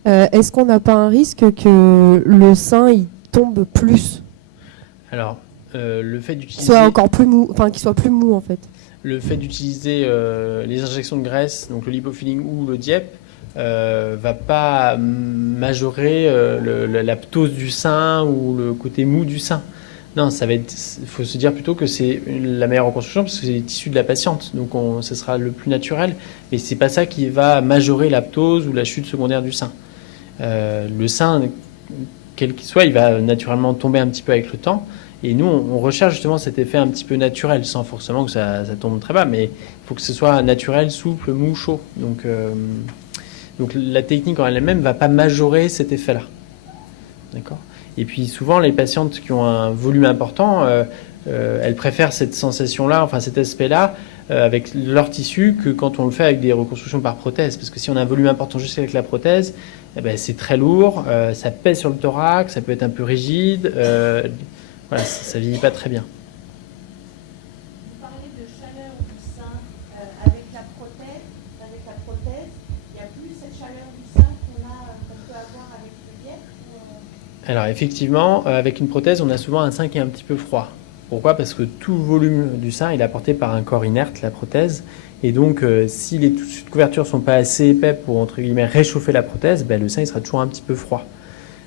est-ce qu'on n'a pas un risque que le sein il tombe plus? Alors, le fait d'utiliser... Qu'il soit encore plus mou, qu'il soit plus mou en fait. Le fait d'utiliser les injections de graisse, donc le lipofilling ou le Dieppe, va pas majorer la ptose du sein ou le côté mou du sein. Non, il faut se dire plutôt que c'est la meilleure reconstruction parce que c'est les tissus de la patiente, donc ce sera le plus naturel. Mais c'est pas ça qui va majorer la ptose ou la chute secondaire du sein. Le sein, quel qu'il soit, il va naturellement tomber un petit peu avec le temps. Et nous, on recherche justement cet effet un petit peu naturel, sans forcément que ça tombe très bas, mais il faut que ce soit naturel, souple, mou, chaud. Donc la technique en elle-même ne va pas majorer cet effet-là. D'accord ? Et puis souvent, les patientes qui ont un volume important, elles préfèrent cette sensation-là, enfin cet aspect-là, avec leur tissu que quand on le fait avec des reconstructions par prothèse. Parce que si on a un volume important juste avec la prothèse, c'est très lourd, ça pèse sur le thorax, ça peut être un peu rigide. Voilà, ça ne vieillit pas très bien. Vous parlez de chaleur du sein avec la prothèse. Il n'y a plus cette chaleur du sein qu'on peut avoir avec le Dieppe. Alors effectivement, avec une prothèse, on a souvent un sein qui est un petit peu froid. Pourquoi ? Parce que tout le volume du sein il est apporté par un corps inerte, la prothèse. Et donc, si les tissus de couverture ne sont pas assez épais pour, entre guillemets, réchauffer la prothèse, le sein il sera toujours un petit peu froid.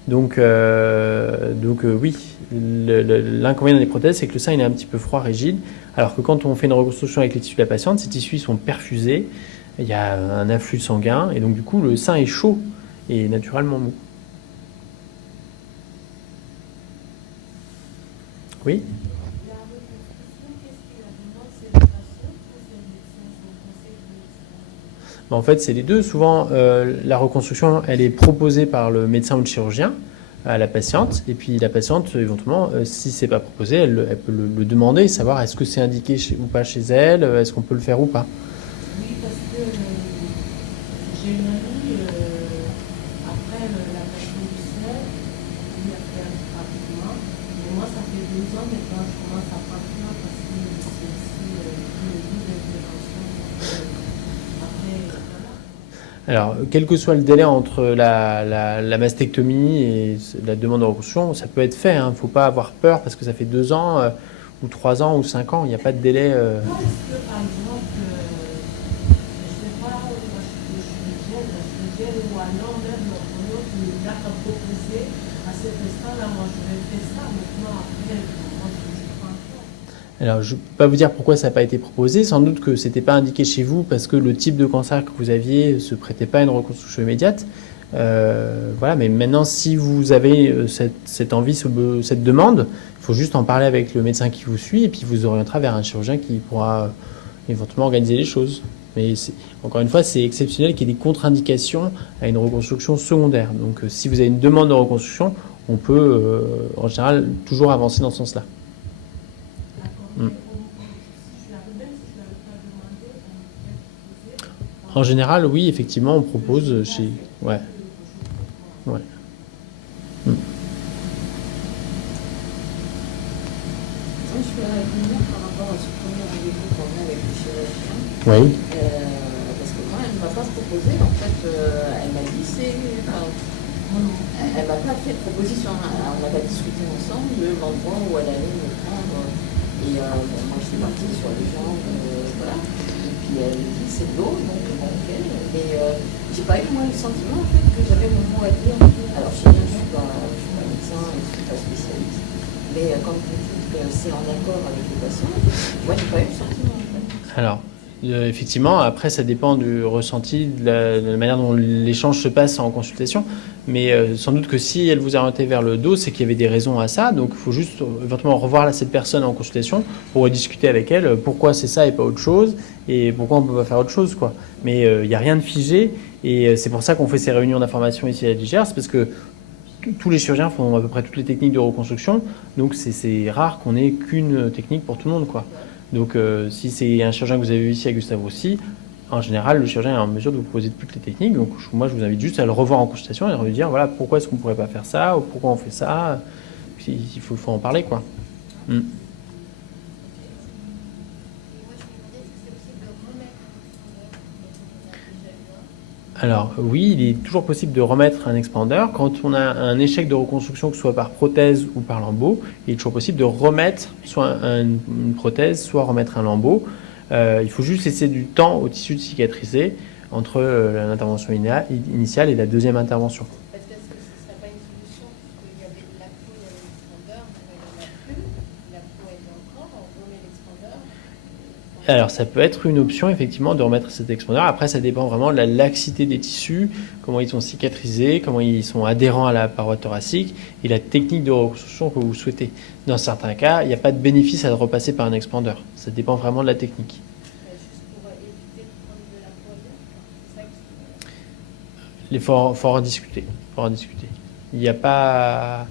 Donc oui, l'inconvénient des prothèses, c'est que le sein il est un petit peu froid, rigide, alors que quand on fait une reconstruction avec les tissus de la patiente, ces tissus sont perfusés, il y a un afflux sanguin, et donc du coup le sein est chaud et naturellement mou. Oui ? En fait, c'est les deux. Souvent, la reconstruction, elle est proposée par le médecin ou le chirurgien à la patiente. Et puis, la patiente, éventuellement, si ce n'est pas proposé, elle peut le demander, savoir est-ce que c'est indiqué ou pas chez elle, est-ce qu'on peut le faire ou pas. Oui, parce que j'ai une amie, après l'attaquement du ciel, il a fait rapidement. Mais moi, ça fait 2 ans maintenant, je commence à prendre peur parce que c'est aussi le bout d'intervention. Alors, quel que soit le délai entre la mastectomie et la demande de reconstruction, ça peut être fait. Il ne faut pas avoir peur parce que ça fait 2 ans, ou 3 ans, ou 5 ans. Il n'y a pas de délai. Est-ce que, par exemple, je ne sais pas, l'expandaire, il n'a qu'à proposer à cet instant-là, moi je vais faire ça, maintenant après, moi je prends un temps. Alors, je ne peux pas vous dire pourquoi ça n'a pas été proposé. Sans doute que ce n'était pas indiqué chez vous parce que le type de cancer que vous aviez ne se prêtait pas à une reconstruction immédiate. Voilà, mais maintenant, si vous avez cette envie, cette demande, il faut juste en parler avec le médecin qui vous suit et puis vous orientera vers un chirurgien qui pourra éventuellement organiser les choses. Mais encore une fois, c'est exceptionnel qu'il y ait des contre-indications à une reconstruction secondaire. Donc, si vous avez une demande de reconstruction, on peut, en général, toujours avancer dans ce sens-là. En général, oui, effectivement, on propose chez... Ouais. Ouais. Moi, je voudrais revenir par rapport à ce premier rendez-vous qu'on a avec le chirurgien. Oui. Parce que moi, elle ne m'a pas proposé, en fait, elle m'a dit, elle m'a pas fait de proposition. On n'a pas discuté ensemble de l'endroit où elle allait me prendre. Et moi, je suis partie sur les jambes, voilà. Et puis elle me dit, c'est de l'eau, donc bon, ok. Mais j'ai pas eu, moi, le sentiment, en fait, que j'avais mon mot à dire. Alors, je ne suis pas médecin et je ne suis pas spécialiste. Mais quand vous dites que c'est en accord avec les patients, moi, j'ai pas eu le sentiment, en fait. Alors, effectivement, après, ça dépend du ressenti, de la manière dont l'échange se passe en consultation. Mais sans doute que si elle vous a orienté vers le dos, c'est qu'il y avait des raisons à ça. Donc, il faut juste éventuellement revoir cette personne en consultation pour discuter avec elle pourquoi c'est ça et pas autre chose et pourquoi on ne peut pas faire autre chose, quoi. Mais il n'y a rien de figé et c'est pour ça qu'on fait ces réunions d'information ici à la DIGER. C'est parce que tous les chirurgiens font à peu près toutes les techniques de reconstruction. Donc, c'est rare qu'on ait qu'une technique pour tout le monde, quoi. Donc, si c'est un chirurgien que vous avez vu ici à Gustave Roussy, en général, le chirurgien est en mesure de vous proposer toutes les techniques. Donc, moi, je vous invite juste à le revoir en consultation et à lui dire, voilà, pourquoi est-ce qu'on ne pourrait pas faire ça ou pourquoi on fait ça. Puis, il faut en parler, quoi. Alors, oui, il est toujours possible de remettre un expandeur. Quand on a un échec de reconstruction, que ce soit par prothèse ou par lambeau, il est toujours possible de remettre soit une prothèse, soit remettre un lambeau. Il faut juste laisser du temps au tissu de cicatriser entre l'intervention initiale et la deuxième intervention. Parce que ce ne serait pas une solution, puisqu'il y avait de la peau, il y avait l'expandeur, maintenant il n'y en a plus, la peau est encore, on remet l'expandeur. Alors, ça peut être une option, effectivement, de remettre cet expandeur. Après, ça dépend vraiment de la laxité des tissus, comment ils sont cicatrisés, comment ils sont adhérents à la paroi thoracique et la technique de reconstruction que vous souhaitez. Dans certains cas, il n'y a pas de bénéfice à repasser par un expandeur. Ça dépend vraiment de la technique. Juste pour éviter de prendre de la peau ailleurs, c'est ça que Il faut en discuter. Il n'y a pas...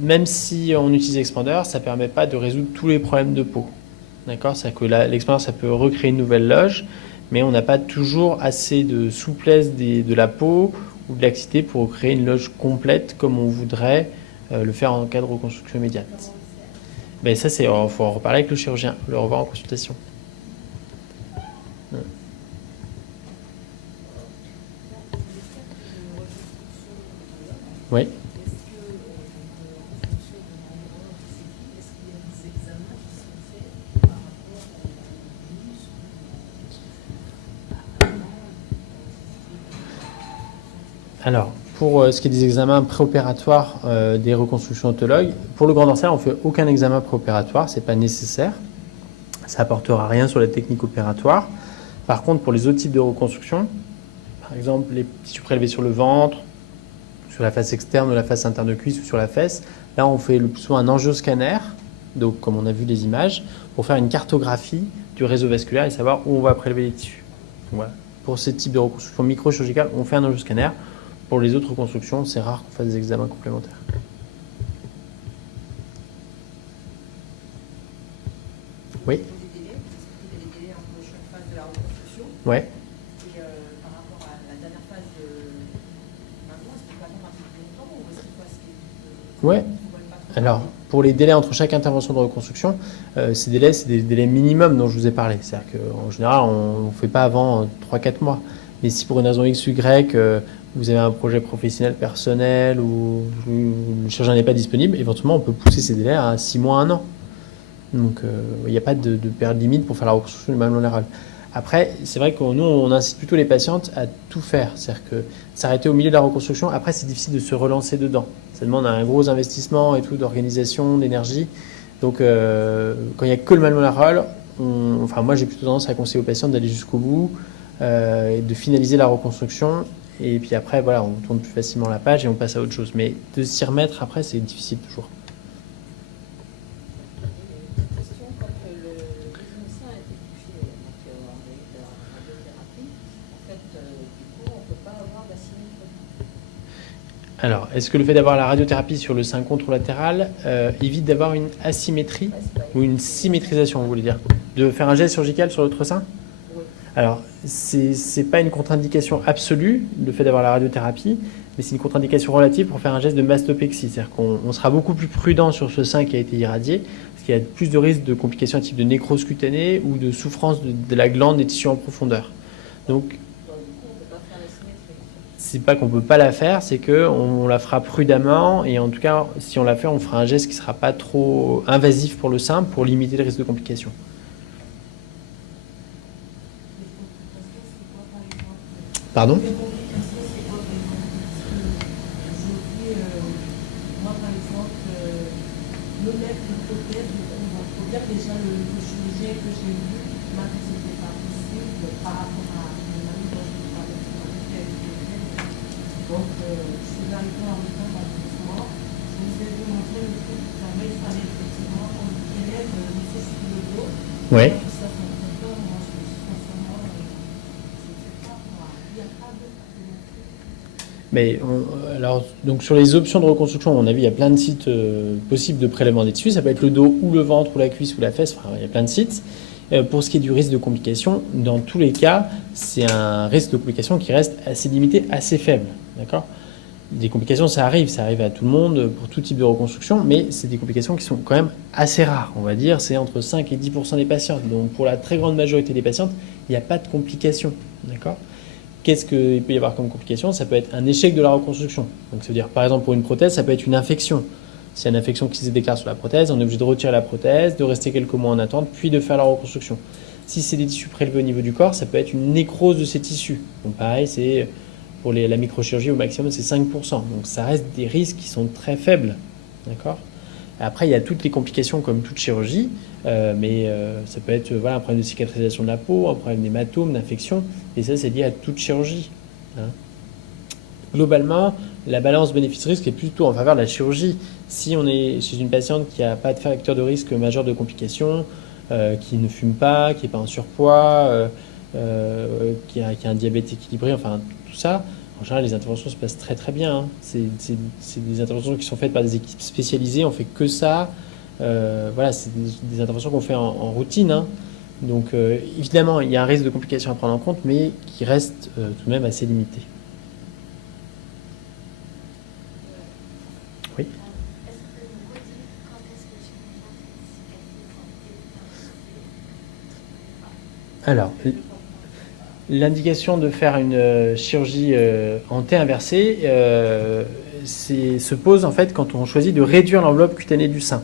Même si on utilise l'expandeur, ça ne permet pas de résoudre tous les problèmes de peau. D'accord ? C'est-à-dire que l'expandeur, ça peut recréer une nouvelle loge, mais on n'a pas toujours assez de souplesse de la peau ou de laxité pour créer une loge complète comme on voudrait le faire en cas de reconstruction immédiate. Mais ça, il faut en reparler avec le chirurgien, le revoir en consultation. Oui. Alors, pour ce qui est des examens préopératoires des reconstructions autologues, pour le grand dorsal, on ne fait aucun examen préopératoire, ce n'est pas nécessaire. Ça n'apportera rien sur la technique opératoire. Par contre, pour les autres types de reconstruction, par exemple les tissus prélevés sur le ventre, sur la face externe ou la face interne de cuisse ou sur la fesse, là on fait le plus souvent un angioscanner, donc comme on a vu les images, pour faire une cartographie du réseau vasculaire et savoir où on va prélever les tissus. Donc, voilà. Pour ce type de reconstruction microchirurgicale, on fait un angioscanner. Pour les autres reconstructions, c'est rare qu'on fasse des examens complémentaires. Oui. Ouais. Et par rapport à la dernière phase de maintenant, est-ce qu'il faut attendre un peu plus longtemps ou est-ce qu'il faut assez Ouais. Alors, pour les délais entre chaque intervention de reconstruction, ces délais, c'est des délais minimums dont je vous ai parlé. C'est-à-dire qu'en général, on ne fait pas avant 3-4 mois. Mais si pour une raison X, Y, vous avez un projet professionnel, personnel, ou le chirurgien n'est pas disponible, éventuellement, on peut pousser ces délais à 6 mois, 1 an. Donc, il n'y a pas de période limite pour faire la reconstruction du mamelon latéral. Après, c'est vrai que nous, on incite plutôt les patientes à tout faire. C'est-à-dire que s'arrêter au milieu de la reconstruction, après, c'est difficile de se relancer dedans. Ça demande un gros investissement et tout, d'organisation, d'énergie. Donc, quand il n'y a que le malmoral, moi, j'ai plutôt tendance à conseiller aux patientes d'aller jusqu'au bout, et de finaliser la reconstruction. Et puis après, voilà, on tourne plus facilement la page et on passe à autre chose. Mais de s'y remettre après, c'est difficile toujours. Alors, est-ce que le fait d'avoir la radiothérapie sur le sein contralatéral évite d'avoir une asymétrie ou une symétrisation, vous voulez dire? De faire un geste chirurgical sur l'autre sein? Alors, c'est pas une contre-indication absolue, le fait d'avoir la radiothérapie, mais c'est une contre-indication relative pour faire un geste de mastopexie. C'est-à-dire qu'on sera beaucoup plus prudent sur ce sein qui a été irradié, parce qu'il y a plus de risques de complications type de nécrose cutanée ou de souffrance de la glande des tissus en profondeur. Donc, c'est pas qu'on peut pas la faire, c'est qu'on la fera prudemment, et en tout cas, si on la fait, on fera un geste qui sera pas trop invasif pour le sein, pour limiter le risque de complications. Pardon? Moi, par exemple, me mettre une prothèse, faut dire que déjà le chirurgien que j'ai vu m'a dit que c'était pas possible par rapport à une amie dont je travaille sur la prothèse. Donc, je suis arrivée en retard malheureusement. Je vous ai demandé le truc, il fallait effectivement qu'on élève le fils sur le dos. Ouais. Ça fait peur, moi je me suis sincèrement, je ne sais pas moi, il n'y a pas de. Mais alors, donc sur les options de reconstruction, on a vu, il y a plein de sites possibles de prélèvement des tissus. Ça peut être le dos ou le ventre ou la cuisse ou la fesse. Enfin, il y a plein de sites. Pour ce qui est du risque de complication, dans tous les cas, c'est un risque de complication qui reste assez limité, assez faible. D'accord ? Des complications, ça arrive à tout le monde pour tout type de reconstruction, mais c'est des complications qui sont quand même assez rares. On va dire, c'est entre 5 et 10% des patientes. Donc pour la très grande majorité des patientes, il n'y a pas de complications. D'accord ? Qu'est-ce qu'il peut y avoir comme complication? Ça peut être un échec de la reconstruction. Donc, ça veut dire, par exemple, pour une prothèse, ça peut être une infection. S'il y a une infection qui se déclare sur la prothèse, on est obligé de retirer la prothèse, de rester quelques mois en attente, puis de faire la reconstruction. Si c'est des tissus prélevés au niveau du corps, ça peut être une nécrose de ces tissus. Donc, pareil, c'est pour la microchirurgie, au maximum, c'est 5%. Donc, ça reste des risques qui sont très faibles. D'accord ? Après, il y a toutes les complications comme toute chirurgie, mais ça peut être un problème de cicatrisation de la peau, un problème d'hématome, d'infection, et ça, c'est lié à toute chirurgie. Hein. Globalement, la balance bénéfice-risque est plutôt en faveur de la chirurgie. Si on est chez une patiente qui n'a pas de facteur de risque majeur de complications, qui ne fume pas, qui n'est pas en surpoids, qui a un diabète équilibré, enfin tout ça, en général, les interventions se passent très très bien. Hein. C'est des interventions qui sont faites par des équipes spécialisées. On fait que ça. C'est des interventions qu'on fait en routine. Hein. Donc, évidemment, il y a un risque de complications à prendre en compte, mais qui reste tout de même assez limité. Oui. Alors. L'indication de faire une chirurgie en T inversé se pose en fait quand on choisit de réduire l'enveloppe cutanée du sein.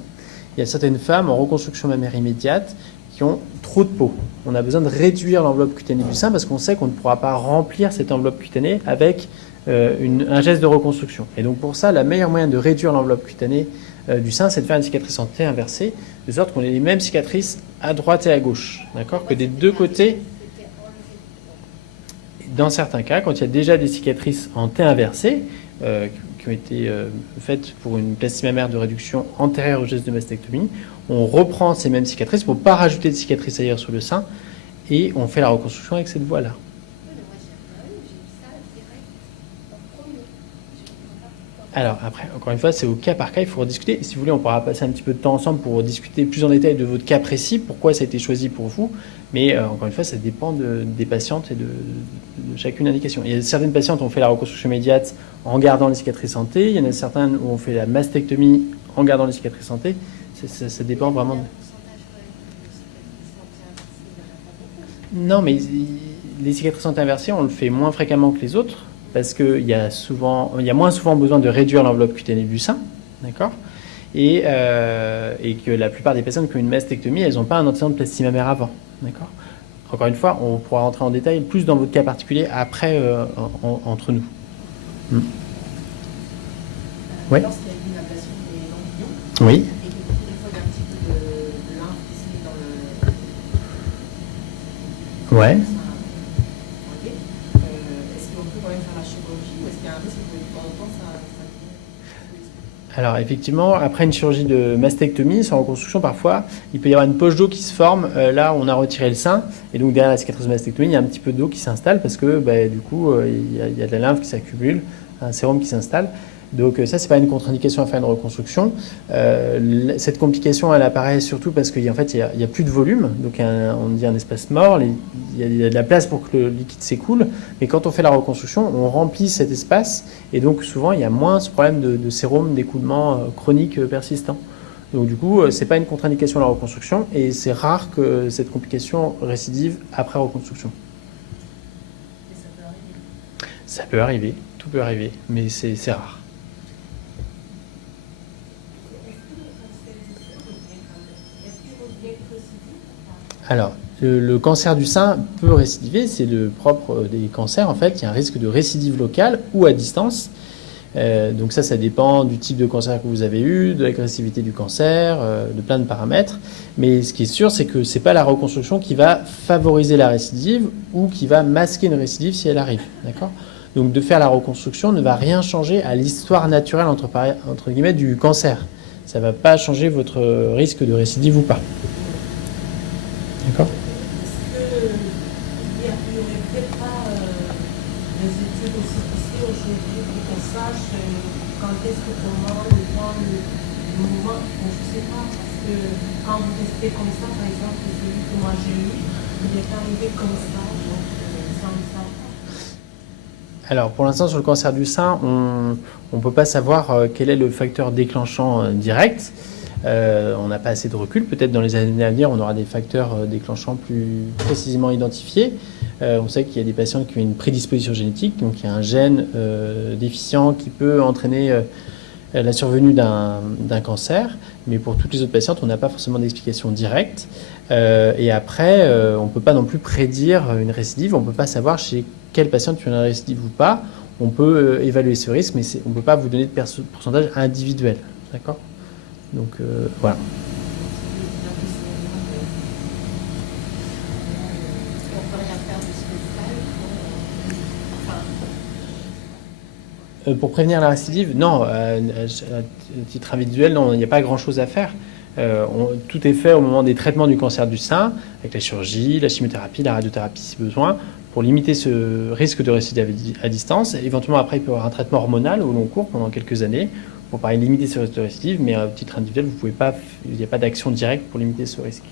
Il y a certaines femmes en reconstruction mammaire immédiate qui ont trop de peau. On a besoin de réduire l'enveloppe cutanée du sein parce qu'on sait qu'on ne pourra pas remplir cette enveloppe cutanée avec un geste de reconstruction. Et donc pour ça, le meilleur moyen de réduire l'enveloppe cutanée du sein, c'est de faire une cicatrice en T inversée, de sorte qu'on ait les mêmes cicatrices à droite et à gauche. D'accord ? Que des deux côtés. Dans certains cas, quand il y a déjà des cicatrices en T inversé, qui ont été faites pour une plastie mammaire de réduction antérieure au geste de mastectomie, on reprend ces mêmes cicatrices pour ne pas rajouter de cicatrices ailleurs sur le sein et on fait la reconstruction avec cette voie-là. Alors après, encore une fois, c'est au cas par cas, il faut rediscuter. Si vous voulez, on pourra passer un petit peu de temps ensemble pour discuter plus en détail de votre cas précis, pourquoi ça a été choisi pour vous. Mais encore une fois, ça dépend des patientes et de chacune indication. Il y a certaines patientes où on fait la reconstruction immédiate en gardant les cicatrices en T. Il y en a certaines où on fait la mastectomie en gardant les cicatrices en T. Ça dépend vraiment. Non, mais les cicatrices en T inversées, on le fait moins fréquemment que les autres parce qu'il y a moins souvent besoin de réduire l'enveloppe cutanée du sein, d'accord ? Et que la plupart des personnes qui ont une mastectomie, elles n'ont pas un antécédent de plastie mammaire avant. D'accord ? encore une fois, on pourra rentrer en détail plus dans votre cas particulier après entre nous. Ouais. Lorsqu'il y a une ablation des ganglions, Oui. et que des fois il y a un petit peu de lymphe qui se met dans le. Ouais. Est-ce qu'on peut quand même faire la chirurgie ou est-ce qu'il y a un risque que de temps en temps ça Alors effectivement, après une chirurgie de mastectomie, sans reconstruction, parfois, il peut y avoir une poche d'eau qui se forme là où on a retiré le sein. Et donc derrière la cicatrice de mastectomie, il y a un petit peu d'eau qui s'installe parce que du coup, il y a de la lymphe qui s'accumule, un sérum qui s'installe. Donc ça, c'est pas une contre-indication à faire une reconstruction. Cette complication, elle apparaît surtout parce qu'en fait, il y a plus de volume, donc on dit un espace mort, il y a de la place pour que le liquide s'écoule, mais quand on fait la reconstruction, on remplit cet espace, et donc souvent, il y a moins ce problème de sérum, d'écoulement chronique persistant. Donc du coup, c'est pas une contre-indication à la reconstruction, et c'est rare que cette complication récidive après reconstruction. Et ça peut arriver. Ça peut arriver, tout peut arriver, mais c'est rare. Alors, le cancer du sein peut récidiver, c'est le propre des cancers en fait, il y a un risque de récidive locale ou à distance. Donc ça dépend du type de cancer que vous avez eu, de l'agressivité du cancer, de plein de paramètres. Mais ce qui est sûr, c'est que c'est pas la reconstruction qui va favoriser la récidive ou qui va masquer une récidive si elle arrive. D'accord ? Donc de faire la reconstruction ne va rien changer à l'histoire naturelle entre guillemets du cancer. Ça ne va pas changer votre risque de récidive ou pas. D'accord ? Est-ce qu'il n'y aurait peut-être pas des études aussi poussées aujourd'hui pour qu'on sache quand est-ce que comment le temps, le mouvement, je ne sais pas, parce que quand vous testez comme ça, par exemple, celui que moi j'ai eu, il est arrivé comme ça, donc ça me semble pas. Alors pour l'instant sur le cancer du sein, on ne peut pas savoir quel est le facteur déclenchant direct. On n'a pas assez de recul. Peut-être dans les années à venir, on aura des facteurs déclenchants plus précisément identifiés. On sait qu'il y a des patients qui ont une prédisposition génétique, donc il y a un gène déficient qui peut entraîner la survenue d'un cancer. Mais pour toutes les autres patientes, on n'a pas forcément d'explication directe. Et après, on ne peut pas non plus prédire une récidive. On ne peut pas savoir chez quelle patiente tu as une récidive ou pas. On peut évaluer ce risque, mais on ne peut pas vous donner de pourcentage individuel. D'accord ? Donc voilà. Pour prévenir la récidive, non. À titre individuel, non, il n'y a pas grand-chose à faire. Tout est fait au moment des traitements du cancer du sein, avec la chirurgie, la chimiothérapie, la radiothérapie si besoin, pour limiter ce risque de récidive à distance. Éventuellement, après, il peut y avoir un traitement hormonal au long cours pendant quelques années pour limiter ce risque de récidive, mais à titre individuel, vous pouvez pas, il n'y a pas d'action directe pour limiter ce risque.